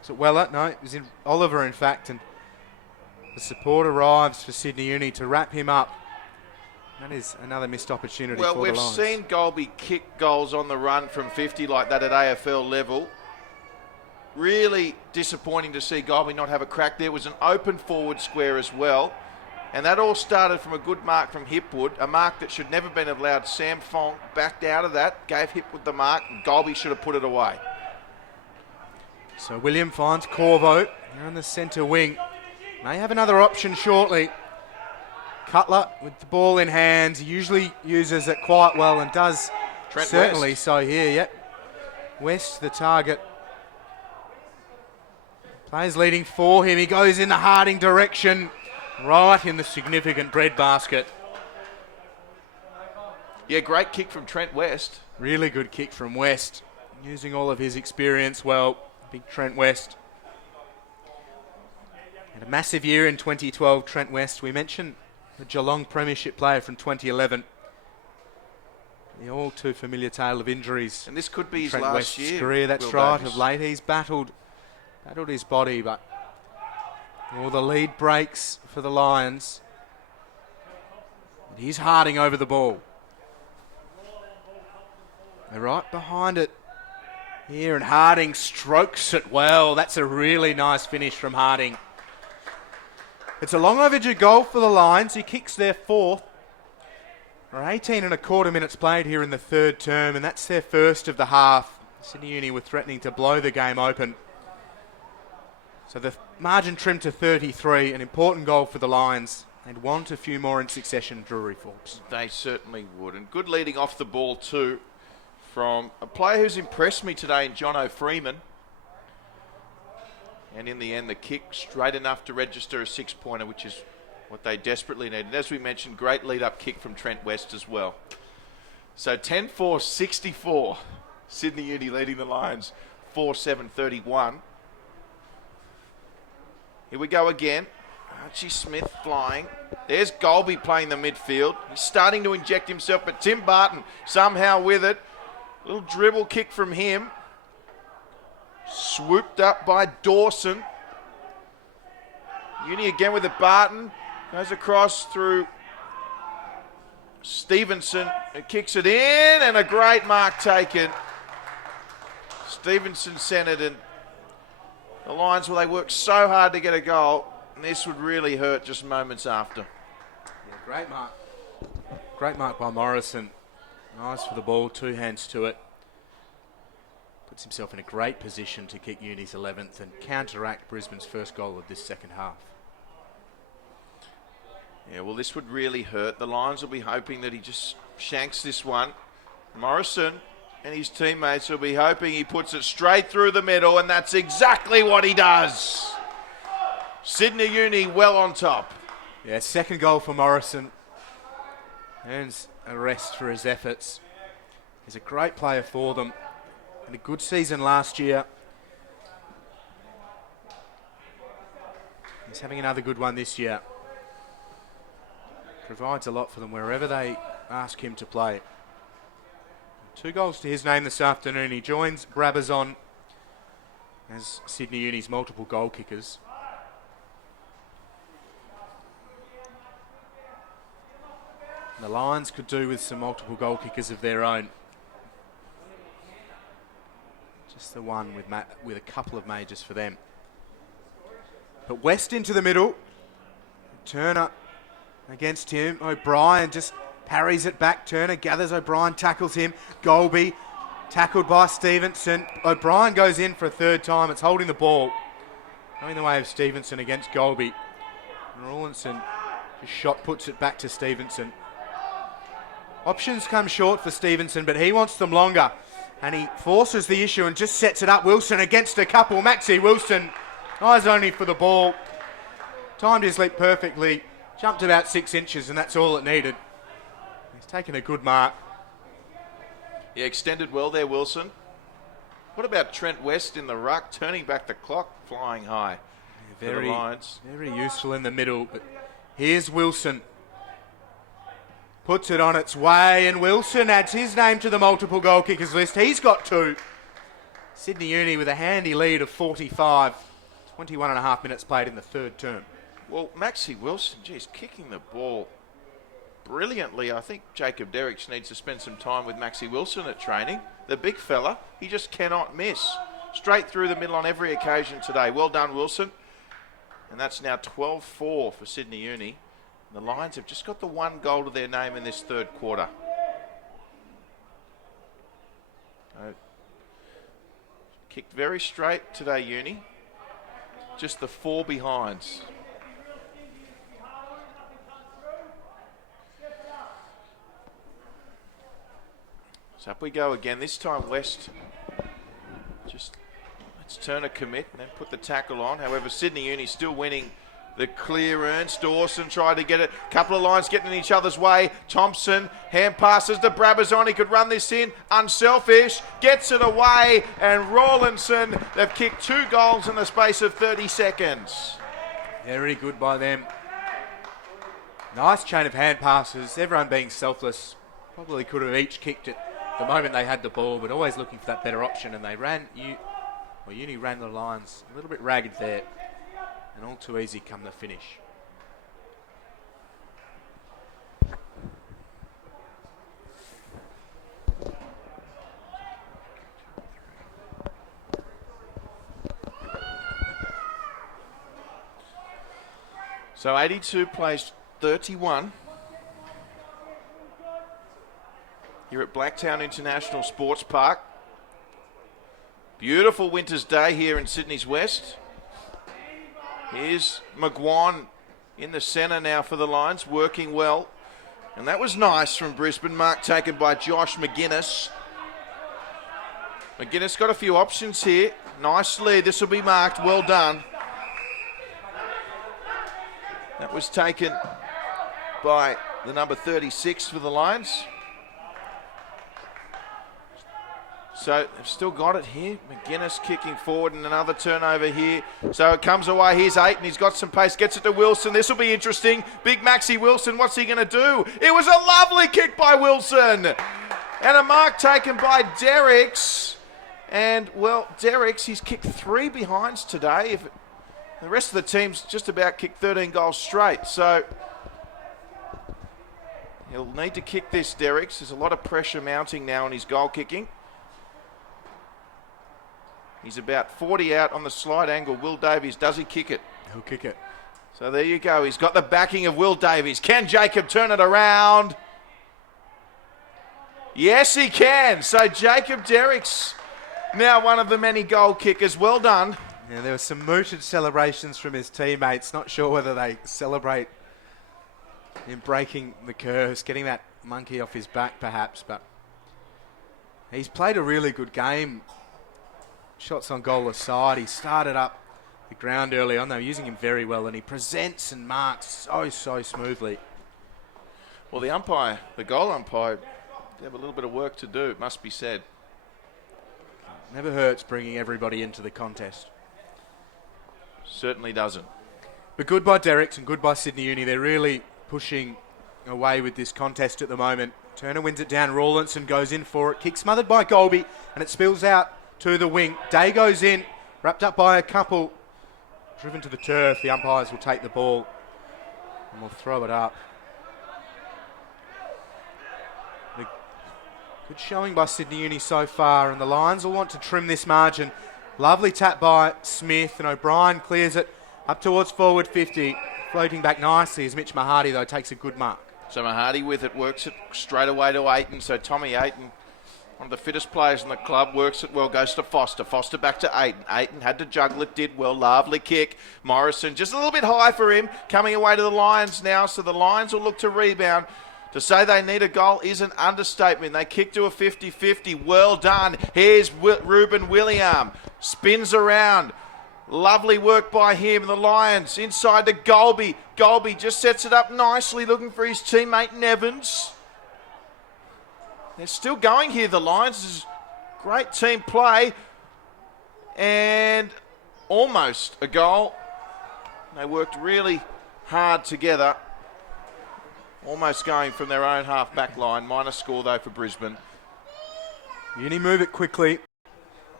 Was it Weller? No, it was Oliver, in fact, and the support arrives for Sydney Uni to wrap him up. That is another missed opportunity for the Lions. Well, we've seen Golby kick goals on the run from 50 like that at AFL level. Really disappointing to see Golby not have a crack. There was an open forward square as well. And that all started from a good mark from Hipwood, a mark that should never have been allowed. Sam Fong backed out of that, gave Hipwood the mark, and Golby should have put it away. So William finds Corvo on the centre wing. May have another option shortly. Cutler with the ball in hand, he usually uses it quite well and does Trent certainly West. so here, yep. West the target. Plays leading for him, he goes in the Harding direction. Right in the significant breadbasket. Yeah, great kick from Trent West. Really good kick from West. Using all of his experience well. Big Trent West. Had a massive year in 2012, Trent West. We mentioned the Geelong Premiership player from 2011. The all too familiar tale of injuries. And this could be his Trent last West's year. career, that's Will right. Davies. Of late, he's battled his body, but all the lead breaks for the Lions. And he's Harding over the ball. They're right behind it here, and Harding strokes it well. That's a really nice finish from Harding. It's a long overdue goal for the Lions. He kicks their fourth. We're 18 and a quarter minutes played here in the third term, and that's their first of the half. Sydney Uni were threatening to blow the game open. So the margin trimmed to 33, an important goal for the Lions. They'd want a few more in succession, Drury, Forbes. They certainly would. And good leading off the ball too from a player who's impressed me today in Jono Freeman. And in the end, the kick straight enough to register a 6-pointer, which is what they desperately need. And as we mentioned, great lead-up kick from Trent West as well. So 10-4-64. Sydney Uni leading the Lions 4-7-31. Here we go again. Archie Smith flying. There's Golby playing the midfield. He's starting to inject himself, but Tim Barton somehow with it. Little dribble kick from him. Swooped up by Dawson. Uni again with it. Barton goes across through Stevenson. It kicks it in, and a great mark taken. Stevenson centred, and the Lions, well, they worked so hard to get a goal, and this would really hurt just moments after. Yeah, great mark. Great mark by Morrison. Nice for the ball, two hands to it. Puts himself in a great position to kick Uni's 11th and counteract Brisbane's first goal of this second half. Yeah, well, this would really hurt. The Lions will be hoping that he just shanks this one. Morrison and his teammates will be hoping he puts it straight through the middle, and that's exactly what he does. Sydney Uni well on top. Yeah, second goal for Morrison. Earns a rest for his efforts. He's a great player for them. Had a good season last year. He's having another good one this year. Provides a lot for them wherever they ask him to play. 2 goals to his name this afternoon. He joins Brabazon as Sydney Uni's multiple goal kickers. And the Lions could do with some multiple goal kickers of their own. Just the one with a couple of majors for them. But West into the middle. Turner against him. O'Brien just parries it back. Turner gathers O'Brien, tackles him. Golby tackled by Stevenson. O'Brien goes in for a third time. It's holding the ball. Going the way of Stevenson against Golby. Rawlinson, his shot puts it back to Stevenson. Options come short for Stevenson, but he wants them longer. And he forces the issue and just sets it up. Wilson against a couple. Maxie Wilson, eyes only for the ball. Timed his leap perfectly. Jumped about 6 inches, and that's all it needed. He's taken a good mark. Yeah, extended well there, Wilson. What about Trent West in the ruck, turning back the clock, flying high for the Lions? Very useful in the middle, but here's Wilson. Puts it on its way, and Wilson adds his name to the multiple goal kickers list. He's got 2. Sydney Uni with a handy lead of 45. 21 and a half minutes played in the third term. Well, Maxie Wilson, geez, kicking the ball brilliantly. I think Jacob Derricks needs to spend some time with Maxie Wilson at training. The big fella, he just cannot miss. Straight through the middle on every occasion today. Well done, Wilson. And that's now 12-4 for Sydney Uni. The Lions have just got the 1 goal to their name in this third quarter. Kicked very straight today, Uni. Just the 4 behinds. So up we go again. This time West just let's turn a commit and then put the tackle on. However, Sydney Uni still winning the clear. Ernst Dawson tried to get it. Couple of lines getting in each other's way. Thompson, hand passes to Brabazon. He could run this in. Unselfish. Gets it away. And Rawlinson, they've kicked 2 goals in the space of 30 seconds. Very good by them. Nice chain of hand passes. Everyone being selfless. Probably could have each kicked it the moment they had the ball, but always looking for that better option. And they Uni ran the Lions a little bit ragged there. And all too easy come the finish. So 82 plays 31. Here at Blacktown International Sports Park. Beautiful winter's day here in Sydney's West. Here's McGuan in the centre now for the Lions, working well. And that was nice from Brisbane. Mark taken by Josh McGuinness. McGuinness got a few options here. Nice lead. This will be marked. Well done. That was taken by the number 36 for the Lions. So they've still got it here. McGuinness kicking forward and another turnover here. So it comes away. Here's 8 and he's got some pace. Gets it to Wilson. This will be interesting. Big Maxie Wilson. What's he going to do? It was a lovely kick by Wilson. And a mark taken by Derricks. And, well, Derricks, he's kicked 3 behinds today. The rest of the team's just about kicked 13 goals straight. So he'll need to kick this, Derricks. There's a lot of pressure mounting now on his goal kicking. He's about 40 out on the slide angle. Will Davies, does he kick it? He'll kick it. So there you go. He's got the backing of Will Davies. Can Jacob turn it around? Yes, he can. So Jacob Derricks now one of the many goal kickers. Well done. Yeah, there were some mooted celebrations from his teammates. Not sure whether they celebrate him breaking the curse, getting that monkey off his back perhaps, but he's played a really good game. Shots on goal aside, he started up the ground early on. They were using him very well, and he presents and marks so smoothly. Well, the goal umpire, they have a little bit of work to do, it must be said. Never hurts bringing everybody into the contest. Certainly doesn't. But good by Derricks and good by Sydney Uni. They're really pushing away with this contest at the moment. Turner wins it down. Rawlinson goes in for it. Kick smothered by Golby, and it spills out to the wing. Day goes in, wrapped up by a couple. Driven to the turf. The umpires will take the ball and will throw it up. Good showing by Sydney Uni so far, and the Lions will want to trim this margin. Lovely tap by Smith, and O'Brien clears it up towards forward 50. Floating back nicely as Mitch Mahadi, though, takes a good mark. So Mahadi with it, works it straight away to Aiton. So Tommy Aiton, one of the fittest players in the club, works it well, goes to Foster. Foster back to Aiton. Aiton had to juggle it, did well. Lovely kick. Morrison just a little bit high for him. Coming away to the Lions now, so the Lions will look to rebound. To say they need a goal is an understatement. They kick to a 50-50. Well done. Here's Ruben William. Spins around. Lovely work by him. The Lions inside to Golby. Golby just sets it up nicely, looking for his teammate Nevins. They're still going here, the Lions. This is great team play. And almost a goal. They worked really hard together. Almost going from their own half-back line. Minor score, though, for Brisbane. Uni move it quickly.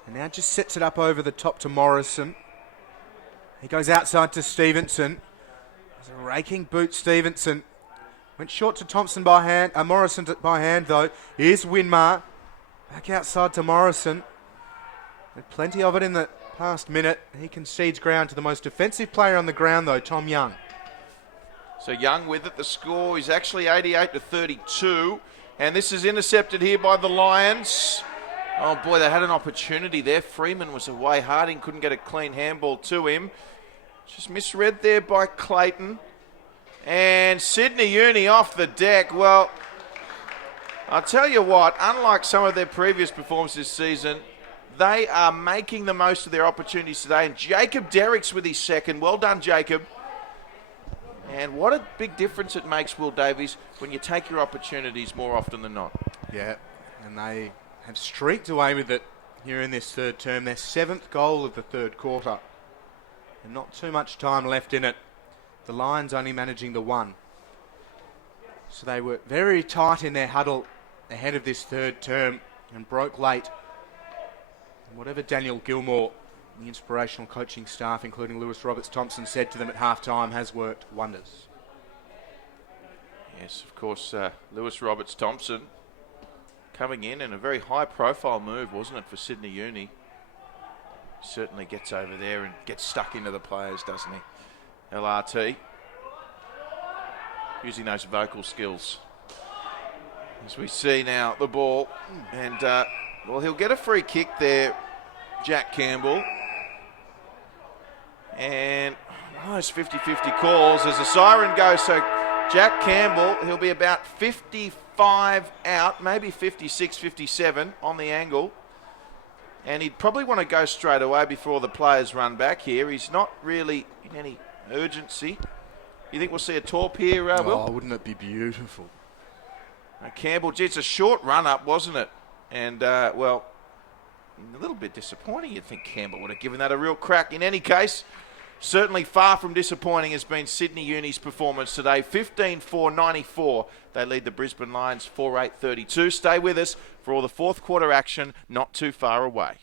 And now just sets it up over the top to Morrison. He goes outside to Stevenson. There's a raking boot, Stevenson. Went short to Thompson by hand. Morrison by hand, though. Here's Winmar. Back outside to Morrison. Had plenty of it in the past minute. He concedes ground to the most defensive player on the ground, though, Tom Young. So Young with it. The score is actually 88-32. And this is intercepted here by the Lions. Oh, boy, they had an opportunity there. Freeman was away. Harding couldn't get a clean handball to him. Just misread there by Clayton. And Sydney Uni off the deck. Well, I'll tell you what, unlike some of their previous performances this season, they are making the most of their opportunities today. And Jacob Derricks with his second. Well done, Jacob. And what a big difference it makes, Will Davies, when you take your opportunities more often than not. Yeah, and they have streaked away with it here in this third term. Their 7th goal of the third quarter. And not too much time left in it. The Lions only managing the one. So they were very tight in their huddle ahead of this third term and broke late. And whatever Daniel Gilmore, the inspirational coaching staff, including Lewis Roberts-Thompson, said to them at halftime has worked wonders. Yes, of course, Lewis Roberts-Thompson coming in a very high-profile move, wasn't it, for Sydney Uni? Certainly gets over there and gets stuck into the players, doesn't he? LRT. Using those vocal skills. As we see now, the ball. And, well, he'll get a free kick there, Jack Campbell. And those 50-50 calls as the siren goes. So Jack Campbell, he'll be about 55 out, maybe 56, 57 on the angle. And he'd probably want to go straight away before the players run back here. He's not really in any urgency. You think we'll see a torp here, Will? Oh, wouldn't it be beautiful? Campbell, gee, it's a short run-up, wasn't it? And, well, a little bit disappointing. You'd think Campbell would have given that a real crack. In any case, certainly far from disappointing has been Sydney Uni's performance today. 15-4-94. They lead the Brisbane Lions 4-8-32. Stay with us for all the fourth quarter action not too far away.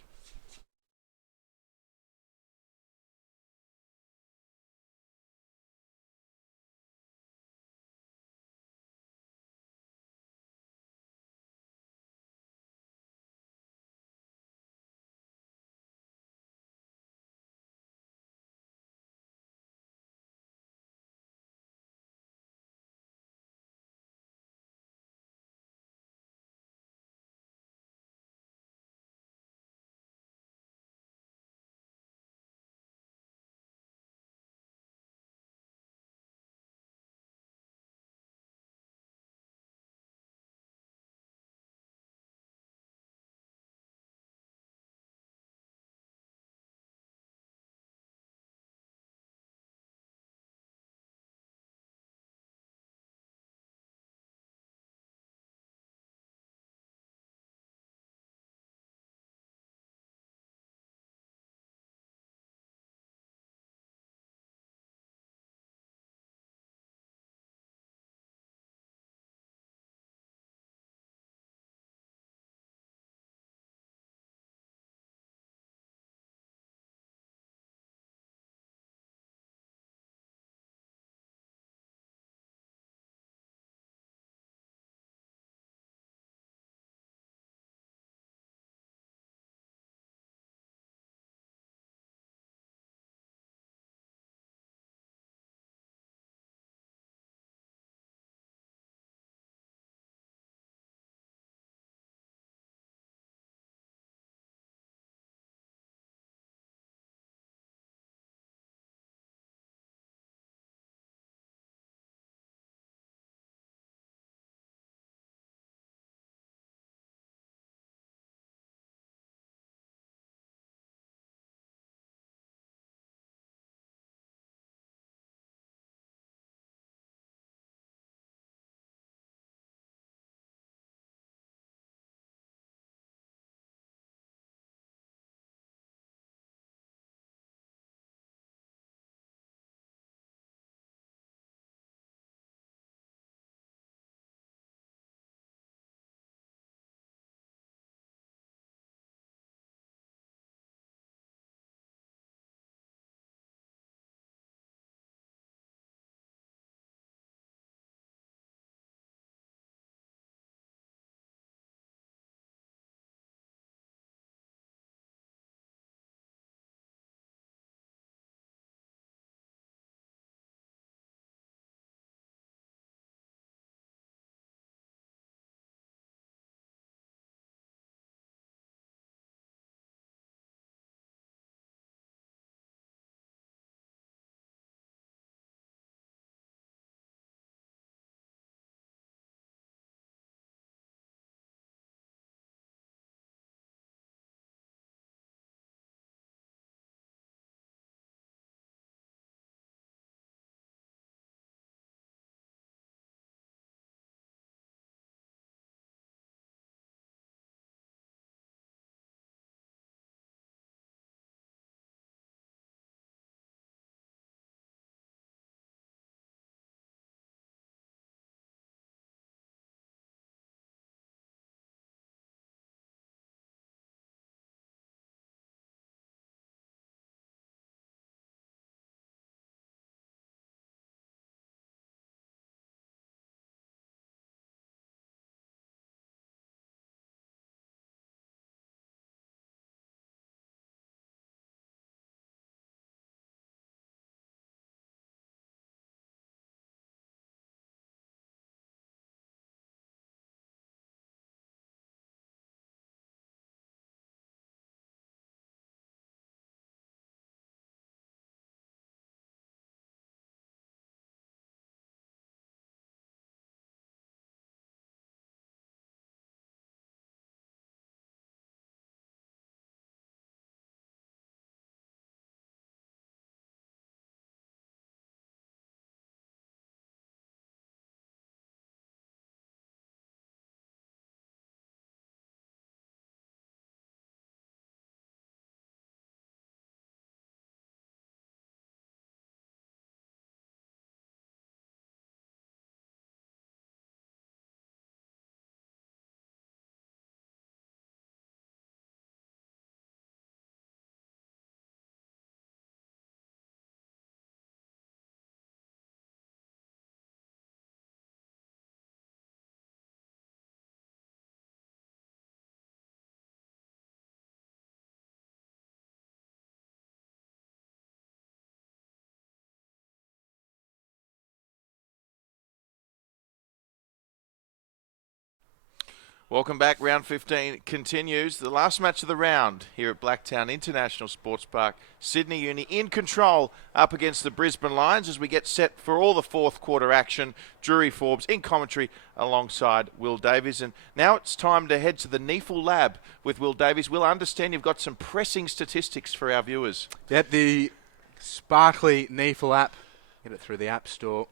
Welcome back. Round 15 continues. The last match of the round here at Blacktown International Sports Park. Sydney Uni in control up against the Brisbane Lions as we get set for all the fourth quarter action. Drury Forbes in commentary alongside Will Davies. And now it's time to head to the NEAFL lab with Will Davies. Will, I understand you've got some pressing statistics for our viewers. Yep, the sparkly NEAFL app. Get it through the App Store.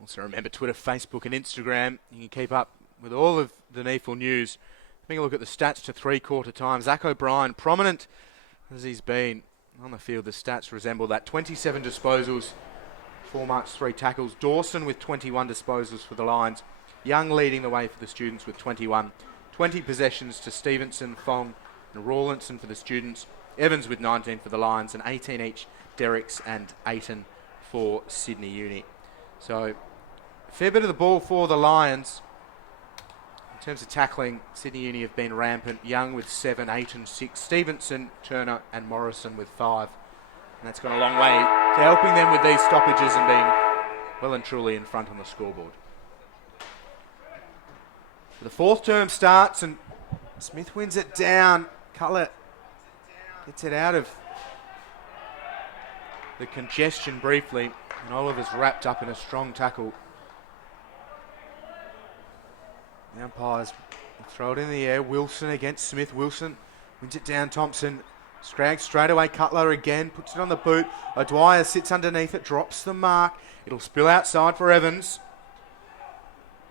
Also remember Twitter, Facebook and Instagram. You can keep up with all of the NEAFL news. Having a look at the stats to three-quarter time. Zach O'Brien, prominent as he's been on the field, the stats resemble that. 27 disposals, 4 marks, 3 tackles. Dawson with 21 disposals for the Lions. Young leading the way for the students with 21. 20 possessions to Stevenson, Fong and Rawlinson for the students. Evans with 19 for the Lions and 18 each, Derricks and Aiton for Sydney Uni. So, a fair bit of the ball for the Lions. In terms of tackling, Sydney Uni have been rampant. Young with 7, 8 and 6. Stevenson, Turner and Morrison with 5. And that's gone a long way to helping them with these stoppages and being well and truly in front on the scoreboard. The fourth term starts and Smith wins it down. Cutler gets it out of the congestion briefly. And Oliver's wrapped up in a strong tackle. The umpires throw it in the air. Wilson against Smith. Wilson wins it down. Thompson scrags straight away. Cutler again puts it on the boot. O'Dwyer sits underneath it, drops the mark. It'll spill outside for Evans.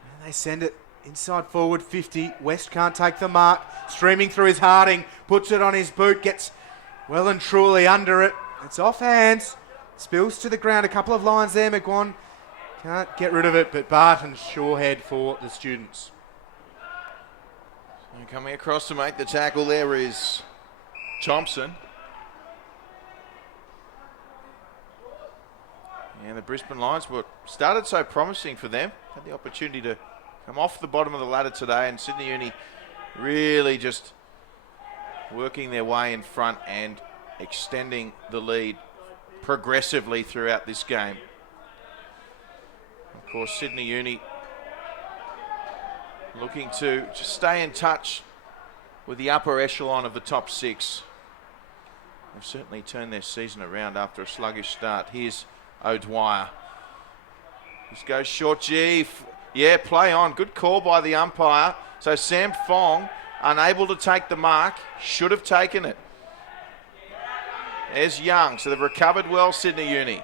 And they send it inside forward 50. West can't take the mark. Streaming through his Harding. Puts it on his boot. Gets well and truly under it. It's off hands. Spills to the ground. A couple of lines there. McGuan can't get rid of it, but Barton surehead for the students. And coming across to make the tackle there is Thompson. And the Brisbane Lions were started so promising for them. Had the opportunity to come off the bottom of the ladder today, and Sydney Uni really just working their way in front and extending the lead progressively throughout this game. Of course, Sydney Uni looking to just stay in touch with the upper echelon of the top 6. They've certainly turned their season around after a sluggish start. Here's O'Dwyer. This goes short G. Yeah, play on. Good call by the umpire. So Sam Fong, unable to take the mark, should have taken it. There's Young. So they've recovered well, Sydney Uni.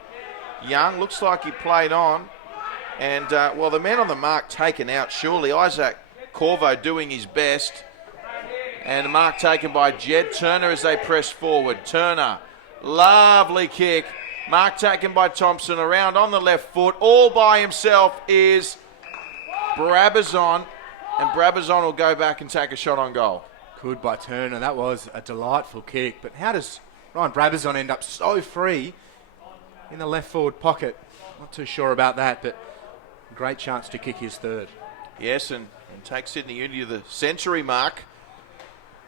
Young looks like he played on. And, well, the man on the mark taken out, surely. Isaac Corvo doing his best. And the mark taken by Jed Turner as they press forward. Turner, lovely kick. Mark taken by Thompson, around on the left foot. All by himself is Brabazon. And Brabazon will go back and take a shot on goal. Good by Turner. That was a delightful kick. But how does Ryan Brabazon end up so free in the left forward pocket? Not too sure about that, but great chance to kick his third. Yes, and take Sydney Uni to the century mark.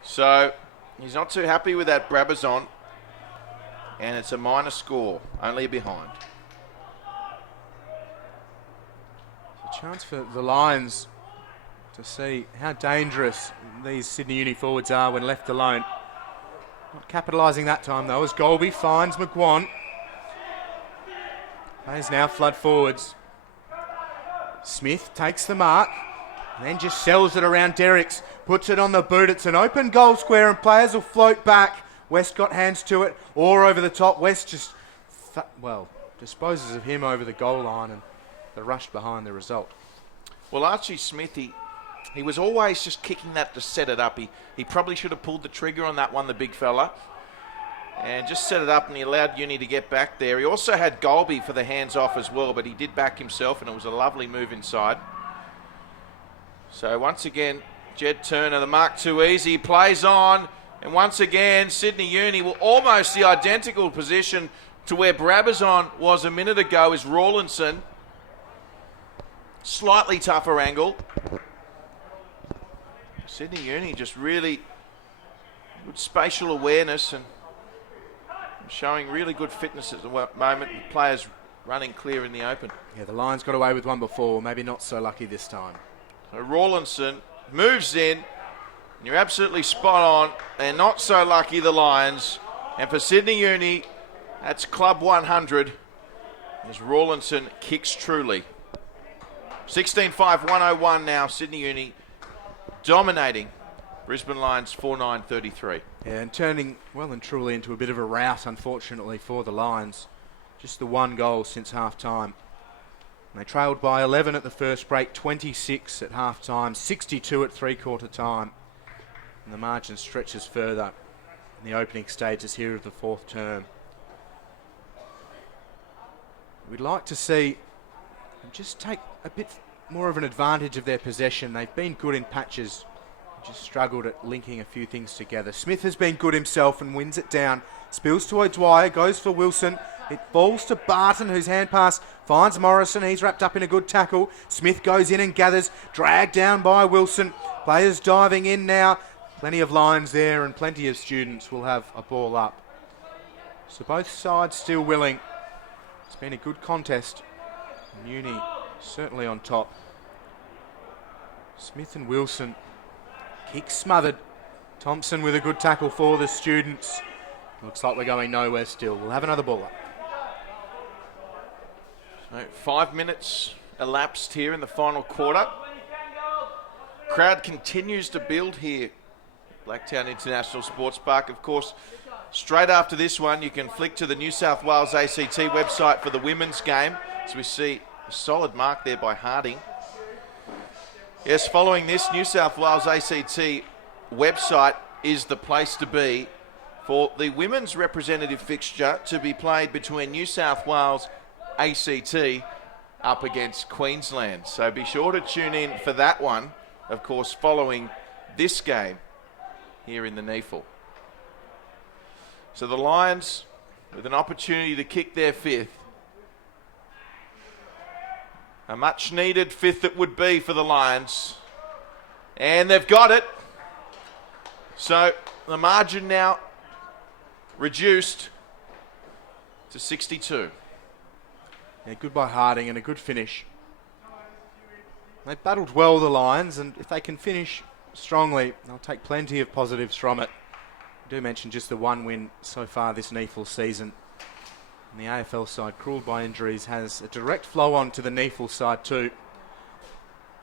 So he's not too happy with that Brabazon. And it's a minor score, only behind. A chance for the Lions to see how dangerous these Sydney Uni forwards are when left alone. Not capitalising that time though, as Golby finds McGuan. Plays now flood forwards. Smith takes the mark and then just sells it around Derricks. Puts it on the boot. It's an open goal square and players will float back. West got hands to it, or over the top. West just, disposes of him over the goal line, and the rush behind the result. Well, Archie Smith, he was always just kicking that to set it up. He probably should have pulled the trigger on that one, the big fella, and just set it up, and he allowed Uni to get back there. He also had Golby for the hands off as well, but he did back himself, and it was a lovely move inside. So once again, Jed Turner, the mark too easy, plays on. And once again, Sydney Uni will almost the identical position to where Brabazon was a minute ago is Rawlinson. Slightly tougher angle. Sydney Uni just really good spatial awareness and showing really good fitness at the moment. The players running clear in the open. Yeah, the Lions got away with one before, maybe not so lucky this time. So Rawlinson moves in. You're absolutely spot on. They're not so lucky, the Lions. And for Sydney Uni, that's Club 100 as Rawlinson kicks truly. 16-5, 101 now. Sydney Uni dominating Brisbane Lions 4-9-33. Yeah, and turning well and truly into a bit of a rout, unfortunately, for the Lions. Just the one goal since half-time. And they trailed by 11 at the first break, 26 at half-time, 62 at three-quarter time. And the margin stretches further in the opening stages here of the fourth term. We'd like to see them just take a bit more of an advantage of their possession. They've been good in patches, just struggled at linking a few things together. Smith has been good himself and wins it down. Spills to O'Dwyer, goes for Wilson. It falls to Barton, whose hand pass finds Morrison. He's wrapped up in a good tackle. Smith goes in and gathers, dragged down by Wilson. Players diving in now. Plenty of Lions there and plenty of students will have a ball up. So both sides still willing. It's been a good contest. Uni certainly on top. Smith and Wilson. Kick smothered. Thompson with a good tackle for the students. Looks like we're going nowhere still. We'll have another ball up. So 5 minutes elapsed here in the final quarter. Crowd continues to build here. Blacktown International Sports Park, of course. Straight after this one, you can flick to the New South Wales ACT website for the women's game. As we see a solid mark there by Harding. Yes, following this, New South Wales ACT website is the place to be for the women's representative fixture to be played between New South Wales ACT up against Queensland. So be sure to tune in for that one, of course, following this game here in the NEAFL. So the Lions with an opportunity to kick their fifth. A much needed fifth it would be for the Lions. And they've got it. So the margin now reduced to 62. Yeah, good by Harding and a good finish. They battled well, the Lions, and if they can finish strongly, they'll take plenty of positives from it. I do mention just the one win so far this NEAFL season. And the AFL side, cruelled by injuries, has a direct flow on to the NEAFL side too.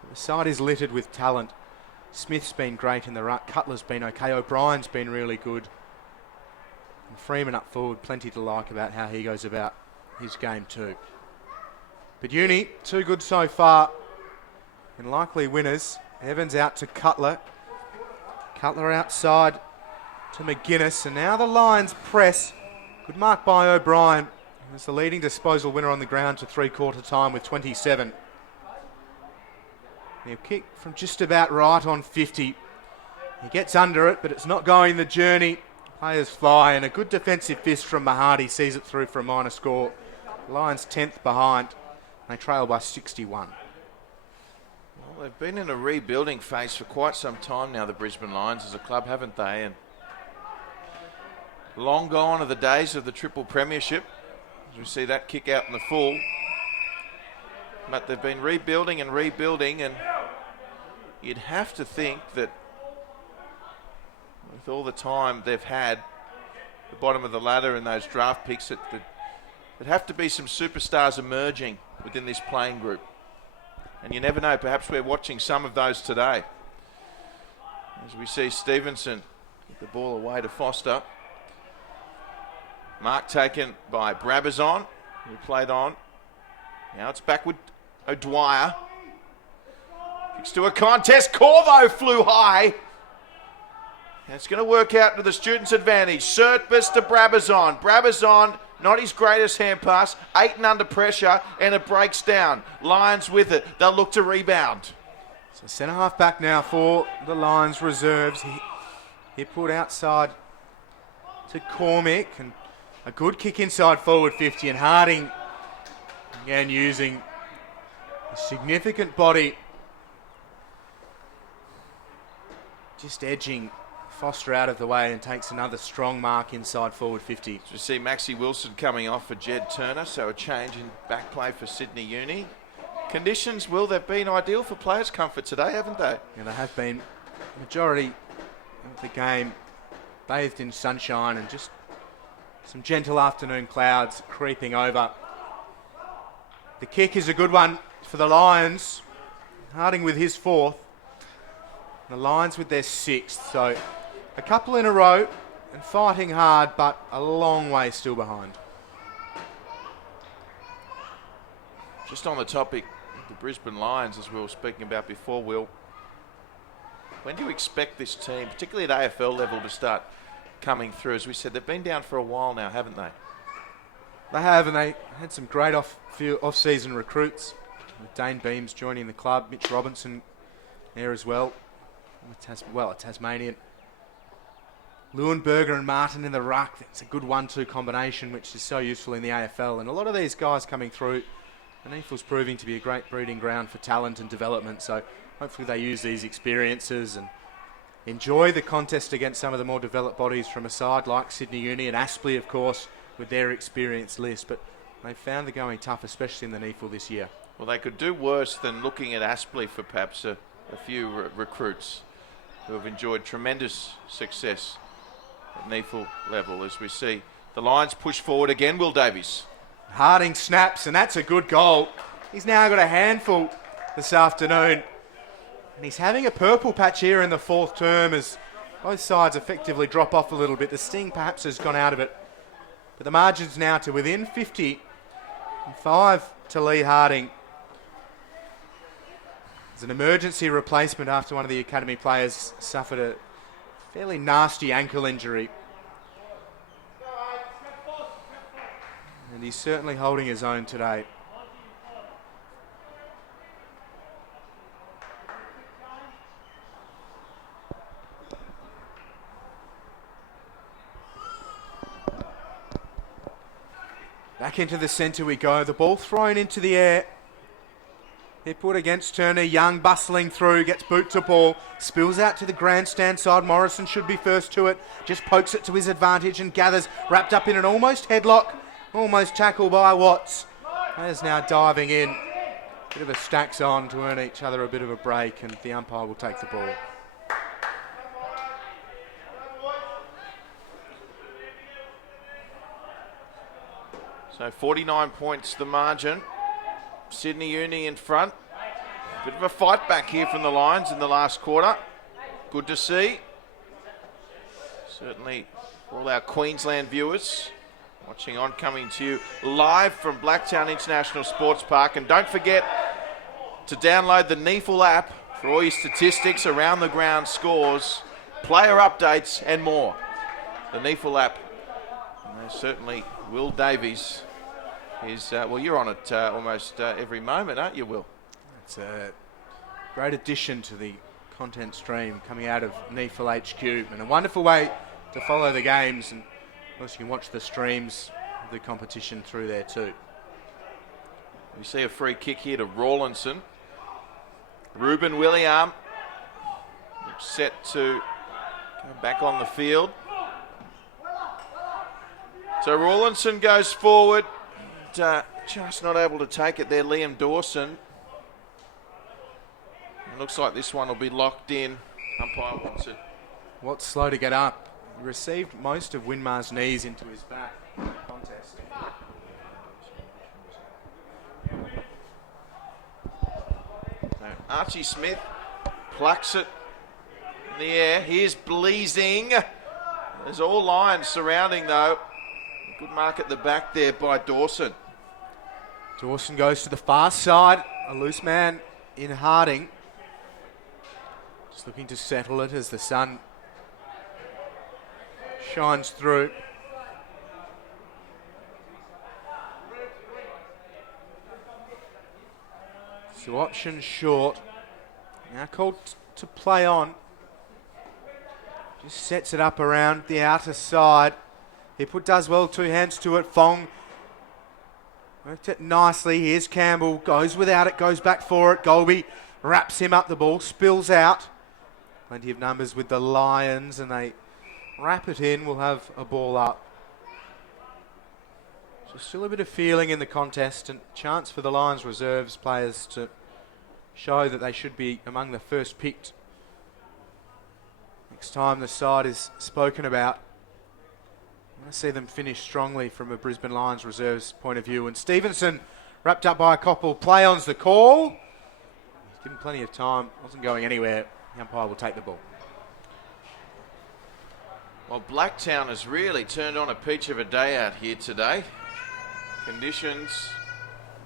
But the side is littered with talent. Smith's been great in the ruck. Cutler's been okay. O'Brien's been really good. And Freeman up forward, plenty to like about how he goes about his game too. But Uni, too good so far. And likely winners. Evans out to Cutler. Cutler outside to McGuinness. And now the Lions press. Good mark by O'Brien. As the leading disposal winner on the ground to three-quarter time with 27. He'll kick from just about right on 50. He gets under it, but it's not going the journey. Players fly, and a good defensive fist from Mahadi sees it through for a minor score. Lions 10th behind. They trail by 61. Well, they've been in a rebuilding phase for quite some time now, the Brisbane Lions, as a club, haven't they? And long gone are the days of the triple premiership. As we see that kick out in the full. But they've been rebuilding, and you'd have to think that with all the time they've had, the bottom of the ladder and those draft picks, that there'd have to be some superstars emerging within this playing group. And you never know, perhaps we're watching some of those today. As we see Stevenson get the ball away to Foster. Mark taken by Brabazon, who played on. Now it's back with O'Dwyer. Kicks to a contest. Corvo flew high. And it's going to work out to the students' advantage. Surtbus to Brabazon. Brabazon, not his greatest hand pass. Aiton under pressure, and it breaks down. Lions with it. They'll look to rebound. So centre half back now for the Lions reserves. He put outside to Cormick, and a good kick inside forward 50, and Harding again using a significant body, just edging Foster out of the way, and takes another strong mark inside forward 50. So we see Maxie Wilson coming off for Jed Turner, so a change in back play for Sydney Uni. conditions, Will, they've been ideal for players' comfort today, haven't they? Yeah, they have been. Majority of the game bathed in sunshine and just some gentle afternoon clouds creeping over. The kick is a good one for the Lions. Harding with his fourth. The Lions with their sixth. So a couple in a row and fighting hard, but a long way still behind. Just on the topic of the Brisbane Lions, as we were speaking about before, Will, when do you expect this team, particularly at AFL level, to start coming through? As we said, they've been down for a while now, haven't they? They have, and they had some great off-season recruits. With Dane Beams joining the club, Mitch Robinson there as well. A Tasmanian. Leuenberger and Martin in the ruck. That's a good 1-2 combination, which is so useful in the AFL. And a lot of these guys coming through, and NEAFL's proving to be a great breeding ground for talent and development. So hopefully they use these experiences and enjoy the contest against some of the more developed bodies from a side like Sydney Uni and Aspley, of course, with their experience list. But they've found the going tough, especially in the NEAFL this year. Well, they could do worse than looking at Aspley for perhaps a few recruits who have enjoyed tremendous success at NEAFL level, as we see the Lions push forward again. Will Davies. Harding snaps, and that's a good goal. He's now got a handful this afternoon. And he's having a purple patch here in the fourth term as both sides effectively drop off a little bit. The sting perhaps has gone out of it. But the margin's now to within 50 and 5 to Lee Harding. There's an emergency replacement after one of the academy players suffered a fairly nasty ankle injury. And he's certainly holding his own today. Back into the centre we go. The ball thrown into the air. Hit put against Turner. Young bustling through, gets boot to ball, spills out to the grandstand side. Morrison should be first to it. Just pokes it to his advantage and gathers, wrapped up in an almost headlock. Almost tackled by Watts. Players now diving in. Bit of a stacks on to earn each other a bit of a break, and the umpire will take the ball. So 49 points the margin. Sydney Uni in front. Bit of a fight back here from the Lions in the last quarter. Good to see. Certainly for all our Queensland viewers watching on, coming to you live from Blacktown International Sports Park. And don't forget to download the NEAFL app for all your statistics, around the ground scores, player updates and more. The NEAFL app. And certainly Will Davies is, well, you're on it almost every moment, aren't you, Will? It's a great addition to the content stream coming out of NEAFL HQ, and a wonderful way to follow the games. And of course you can watch the streams of the competition through there too. We see a free kick here to Rawlinson. Ruben William set to go back on the field. So Rawlinson goes forward. Just not able to take it there, Liam Dawson. It looks like this one will be locked in. Umpire wants it. Watts slow to get up. He received most of Winmar's knees into his back in the contest. So Archie Smith plucks it in the air. Here's Bleasing. There's all Lions surrounding though. Good mark at the back there by Dawson. Dawson goes to the far side. A loose man in Harding. Just looking to settle it as the sun shines through. So option short. Now called to play on. Just sets it up around the outer side. Hipwood does well, two hands to it. Fong worked it nicely. Here's Campbell, goes without it, goes back for it. Golby wraps him up, the ball spills out. Plenty of numbers with the Lions, and they wrap it in. We'll have a ball up. So Still a bit of feeling in the contest, and chance for the Lions reserves players to show that they should be among the first picked next time the side is spoken about. I want to see them finish strongly from a Brisbane Lions reserves point of view. And Stevenson wrapped up by a couple. Play-on's the call. He's given plenty of time. Wasn't going anywhere. The umpire will take the ball. Well, Blacktown has really turned on a peach of a day out here today. Conditions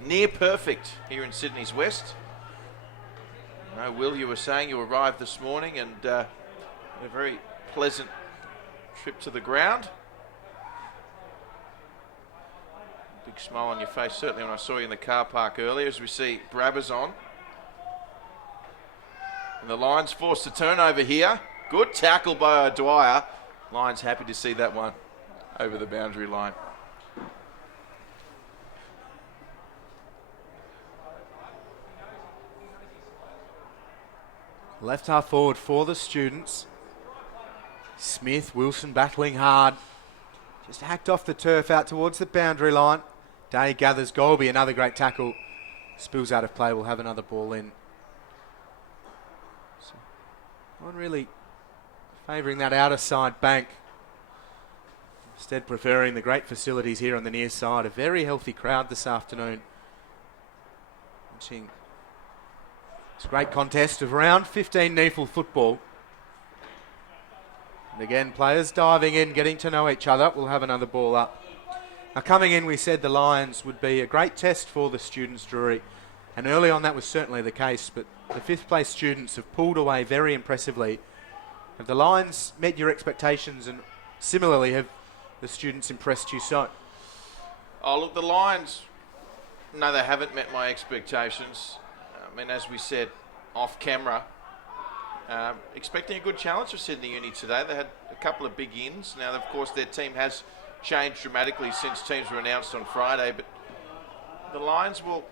near perfect here in Sydney's West. I know, Will, you were saying you arrived this morning and a very pleasant trip to the ground. Big smile on your face, certainly when I saw you in the car park earlier, as we see Brabazon. And the Lions forced a turnover here. Good tackle by Dwyer. Lions happy to see that one over the boundary line. Left half forward for the students. Smith, Wilson battling hard. Just hacked off the turf out towards the boundary line. Day gathers Golby, another great tackle. Spills out of play, we'll have another ball in. So, not really favouring that outer side bank. Instead preferring the great facilities here on the near side. A very healthy crowd this afternoon. Watching this great contest of round 15 NEAFL football. And again, players diving in, getting to know each other. We'll have another ball up. Now coming in, we said the Lions would be a great test for the students, Drury. And early on that was certainly the case, but the fifth place students have pulled away very impressively. Have the Lions met your expectations, and similarly have the students impressed you so? Oh, look, the Lions, no, they haven't met my expectations. I mean, as we said off camera, expecting a good challenge for Sydney Uni today. They had a couple of big ins. Now, of course, their team has changed dramatically since teams were announced on Friday, but the Lions would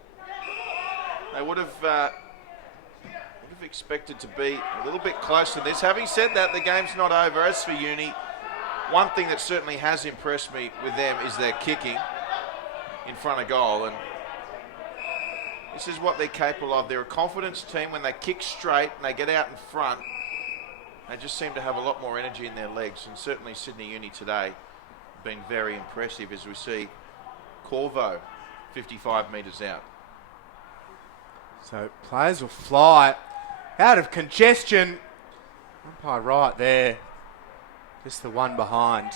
have expected to be a little bit close to this. Having said that, the game's not over. As for Uni, one thing that certainly has impressed me with them is their kicking in front of goal, and this is what they're capable of. They're a confidence team. When they kick straight and they get out in front, they just seem to have a lot more energy in their legs, and certainly Sydney Uni today been very impressive, as we see Corvo 55 metres out. So players will fly out of congestion. Umpire right there. Just the one behind.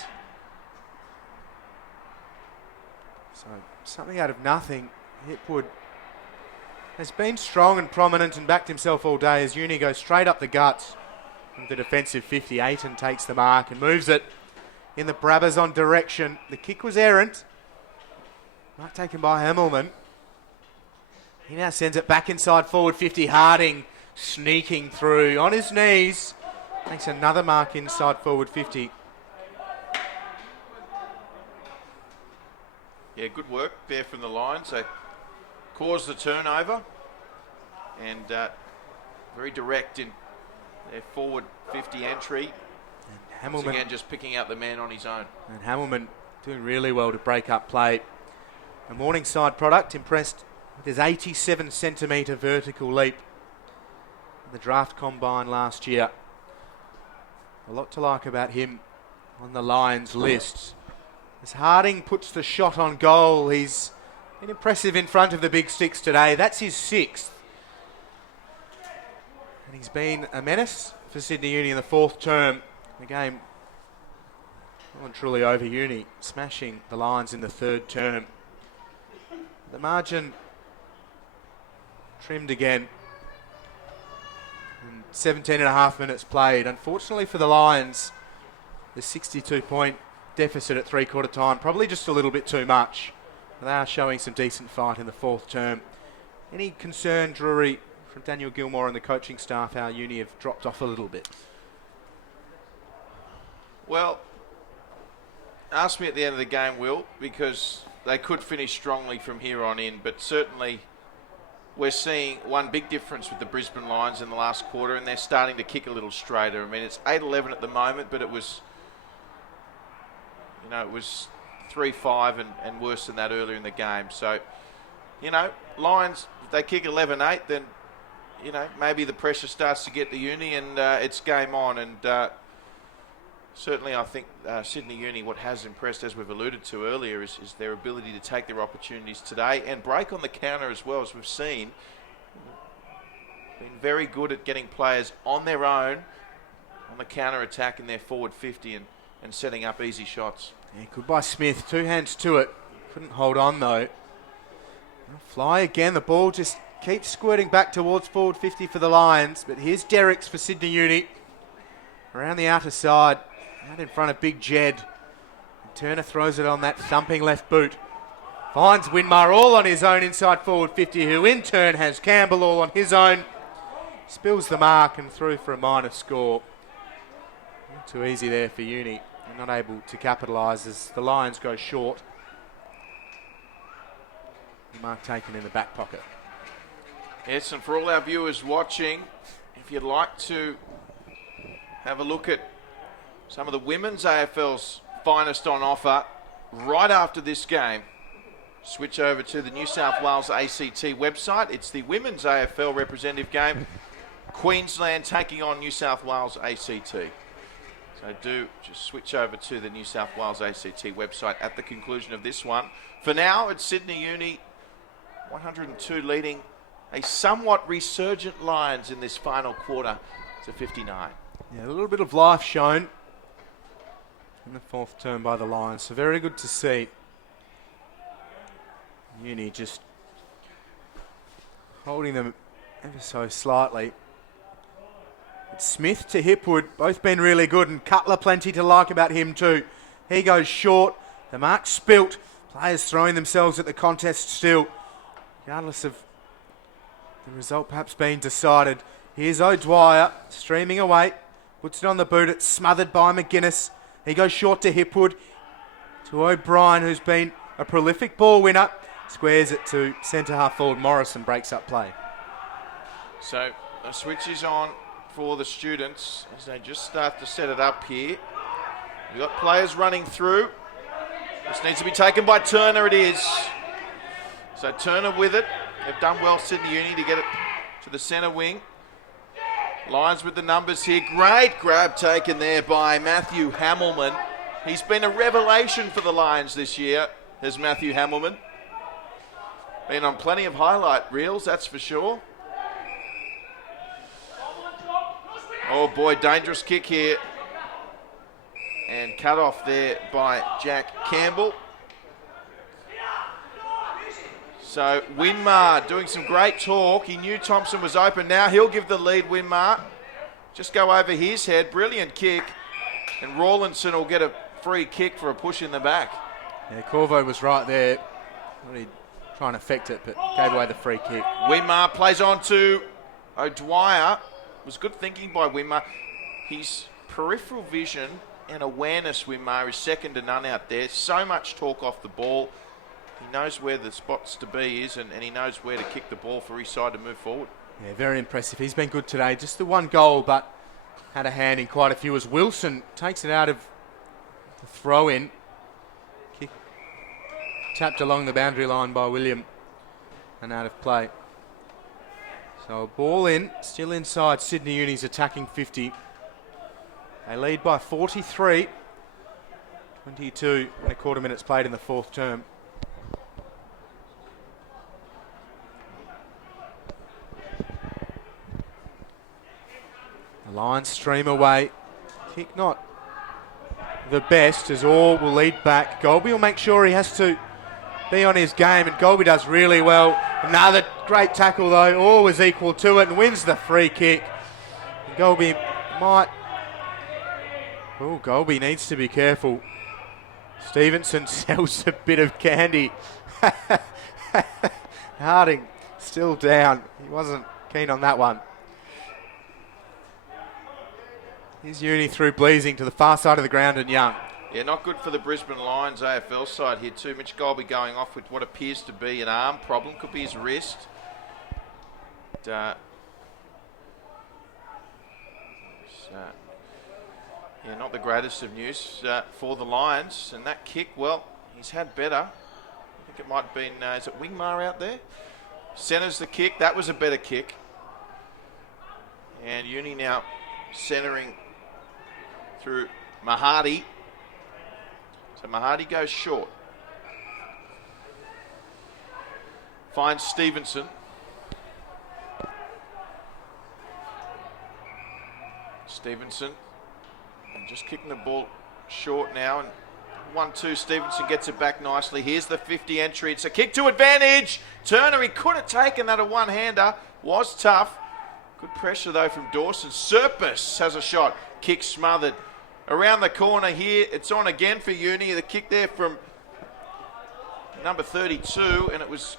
So something out of nothing. Hipwood has been strong and prominent and backed himself all day as Uni goes straight up the guts from the defensive 58 and takes the mark and moves it in the Brabazon direction. The kick was errant. Mark taken by Hamilman. He now sends it back inside forward 50. Harding sneaking through on his knees. Makes another mark inside forward 50. Yeah, good work there from the Lions. They caused the turnover and very direct in their forward 50 entry. And Hamilman, again, just picking out the man on his own. And Hamilman doing really well to break up play. A Morningside product, impressed with his 87 centimetre vertical leap in the draft combine last year. A lot to like about him on the Lions list. As Harding puts the shot on goal, he's been impressive in front of the big sticks today. That's his sixth. And he's been a menace for Sydney Uni in the fourth term. The game well and truly over. Uni smashing the Lions in the third term. The margin trimmed again. And 17 and a half minutes played. Unfortunately for the Lions, the 62-point deficit at three-quarter time, probably just a little bit too much. They are showing some decent fight in the fourth term. Any concern, Drury, from Daniel Gilmore and the coaching staff, how Uni have dropped off a little bit? Well, ask me at the end of the game, Will, because they could finish strongly from here on in, but certainly we're seeing one big difference with the Brisbane Lions in the last quarter, and they're starting to kick a little straighter. I mean, it's 8-11 at the moment, but it was 3-5 and worse than that earlier in the game. So, Lions, if they kick 11-8, then, maybe the pressure starts to get to Uni and it's game on. And certainly I think Sydney Uni, what has impressed, as we've alluded to earlier, is their ability to take their opportunities today and break on the counter as well, as we've seen. Been very good at getting players on their own, on the counter-attack in their forward 50 and setting up easy shots. Yeah, good by Smith. 2 hands to it. Couldn't hold on, though. Fly again. The ball just keeps squirting back towards forward 50 for the Lions. But here's Derricks for Sydney Uni. Around the outer side. Out in front of Big Jed. And Turner throws it on that thumping left boot. Finds Winmar all on his own inside forward 50, who in turn has Campbell all on his own. Spills the mark and through for a minor score. Not too easy there for Uni. They're not able to capitalise as the Lions go short. The mark taken in the back pocket. Yes, and for all our viewers watching, if you'd like to have a look at some of the women's AFL's finest on offer right after this game, switch over to the New South Wales ACT website. It's the women's AFL representative game. Queensland taking on New South Wales ACT. So do just switch over to the New South Wales ACT website at the conclusion of this one. For now, it's Sydney Uni 102 leading a somewhat resurgent Lions in this final quarter to 59. Yeah, a little bit of life shown in the fourth term by the Lions. So very good to see. Uni just holding them ever so slightly. It's Smith to Hipwood, both been really good, and Cutler plenty to like about him too. He goes short, the mark spilt, players throwing themselves at the contest still, regardless of the result perhaps being decided. Here's O'Dwyer, streaming away, puts it on the boot, it's smothered by McGuinness. He goes short to Hipwood, to O'Brien, who's been a prolific ball winner, squares it to centre half forward Morrison, breaks up play. So the switch is on for the students as they just start to set it up here. We've got players running through. This needs to be taken by Turner, it is. So Turner with it. They've done well, Sydney Uni, to get it to the centre wing. Lions with the numbers here. Great grab taken there by Matthew Hamilman. He's been a revelation for the Lions this year, has Matthew Hamilman. Been on plenty of highlight reels, that's for sure. Oh boy, dangerous kick here. And cut off there by Jack Campbell. So Winmar doing some great talk. He knew Thompson was open. Now he'll give the lead, Winmar. Just go over his head. Brilliant kick. And Rawlinson will get a free kick for a push in the back. Yeah, Corvo was right there. Really trying to affect it, but gave away the free kick. Winmar plays on to O'Dwyer. It was good thinking by Winmar. His peripheral vision and awareness, Winmar, is second to none out there. So much talk off the ball. He knows where the spots to be is, and he knows where to kick the ball for his side to move forward. Yeah, very impressive. He's been good today. Just the one goal, but had a hand in quite a few as Wilson takes it out of the throw-in. Kick tapped along the boundary line by William and out of play. So a ball in, still inside Sydney Uni's attacking 50. They lead by 43. 22 and a quarter minutes played in the fourth term. The Lions stream away. Kick not the best as all will lead back. Golby will make sure he has to be on his game, and Golby does really well. Another great tackle though, always equal to it, and wins the free kick. And Golby might... Oh, Golby needs to be careful. Stevenson sells a bit of candy. Harding still down. He wasn't keen on that one. Here's Uni through Bleasing to the far side of the ground and Young. Yeah, not good for the Brisbane Lions AFL side here too. Mitch Golby going off with what appears to be an arm problem. Could be his wrist. Yeah, not the greatest of news for the Lions. And that kick, well, He's had better. I think it might have been, is it Wingmar out there? Centres the kick. That was a better kick. And Uni now centering through Mahadi. So Mahadi goes short. Finds Stevenson. Stevenson. And just kicking the ball short now. And 1-2, Stevenson gets it back nicely. Here's the 50 entry. It's a kick to advantage. Turner, he could have taken that a one-hander. Was tough. Good pressure, though, from Dawson. Serpis has a shot. Kick smothered. Around the corner here, it's on again for Uni. The kick there from number 32, and it was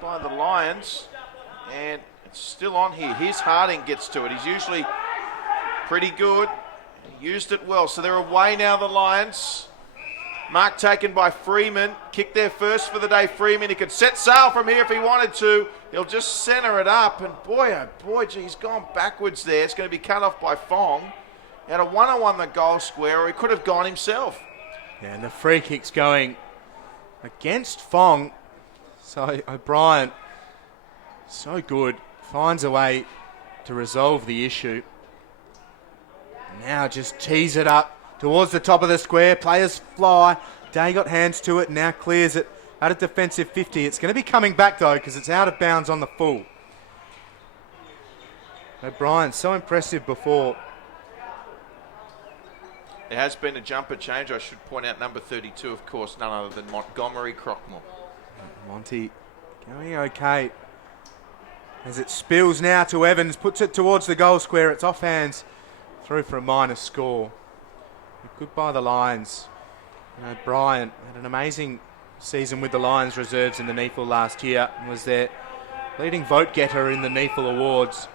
by the Lions. And it's still on here. Here's Harding gets to it. He's usually pretty good. He used it well. So they're away now, the Lions. Mark taken by Freeman. Kick there first for the day, Freeman. He could set sail from here if he wanted to. He'll just centre it up. And boy, oh boy, gee, he's gone backwards there. It's going to be cut off by Fong. He had a one-on-one the goal square, or he could have gone himself. Yeah, and the free kick's going against Fong. So O'Brien, so good, finds a way to resolve the issue. Now just tease it up towards the top of the square. Players fly. Day got hands to it, now clears it at a defensive 50. It's going to be coming back, though, because it's out of bounds on the full. O'Brien, so impressive before. There has been a jumper change. I should point out number 32, of course, none other than Montgomery Crockmore. Monty going okay. As it spills now to Evans, puts it towards the goal square. It's off hands, through for a minus score. Good by the Lions. O'Brien had an amazing season with the Lions reserves in the NEAFL last year and was their leading vote getter in the NEAFL Awards,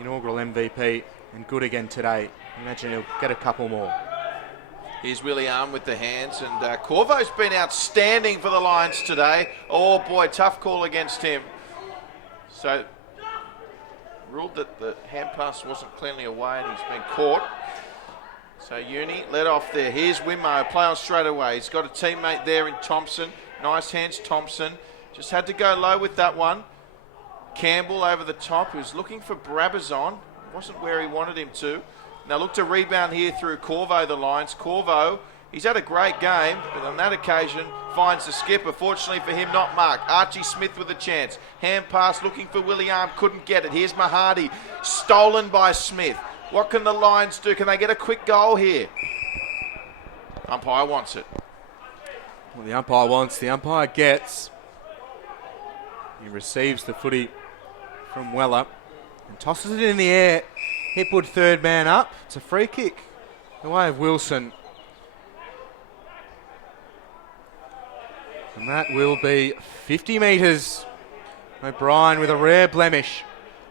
inaugural MVP, and good again today. Imagine he'll get a couple more. Here's William with the hands, and Corvo's been outstanding for the Lions today. Oh boy, tough call against him. So, ruled that the hand pass wasn't cleanly away and he's been caught. So Uni let off there. Here's Wimmo, play on straight away. He's got a teammate there in Thompson. Nice hands, Thompson. Just had to go low with that one. Campbell over the top, who's looking for Brabazon. Wasn't where he wanted him to. Now look to rebound here through Corvo, the Lions. Corvo, he's had a great game, but on that occasion finds the skipper. Fortunately for him, not Mark. Archie Smith with a chance. Hand pass looking for William, couldn't get it. Here's Mahadi, stolen by Smith. What can the Lions do? Can they get a quick goal here? Umpire wants it. Well, the umpire wants, the umpire gets. He receives the footy from Weller and tosses it in the air. Hipwood third man up. It's a free kick. The way of Wilson. And that will be 50 metres. O'Brien with a rare blemish.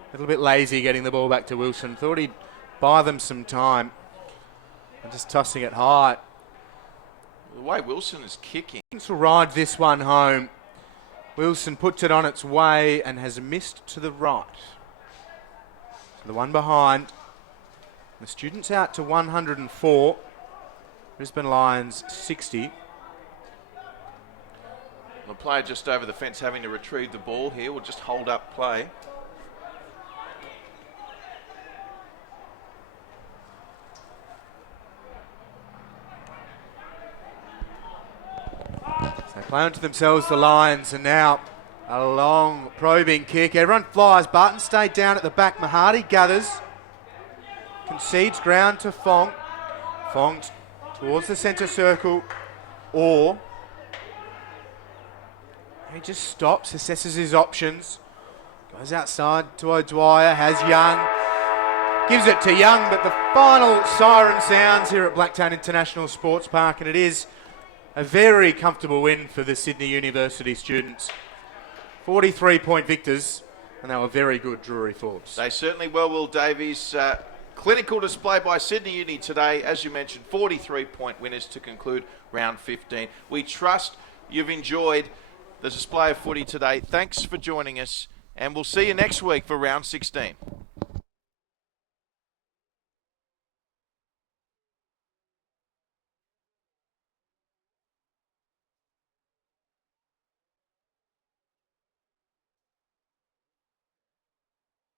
A little bit lazy getting the ball back to Wilson. Thought he'd buy them some time. And just tossing it high. The way Wilson is kicking. Will ride this one home. Wilson puts it on its way and has missed to the right. So the one behind. The Students out to 104. Brisbane Lions 60. The player just over the fence having to retrieve the ball here. We'll just hold up play. So they play onto themselves, the Lions, and now a long probing kick. Everyone flies. Barton stayed down at the back. Mahadi gathers. Concedes ground to Fong. Fong towards the centre circle. Or he just stops, assesses his options. Goes outside to O'Dwyer. Has Young. Gives it to Young, but the final siren sounds here at Blacktown International Sports Park, and it is a very comfortable win for the Sydney University Students. 43-point victors, and they were very good, Drury Forbes. They certainly were, Will Davies. Clinical display by Sydney Uni today. As you mentioned, 43-point winners to conclude round 15. We trust you've enjoyed the display of footy today. Thanks for joining us, and we'll see you next week for round 16.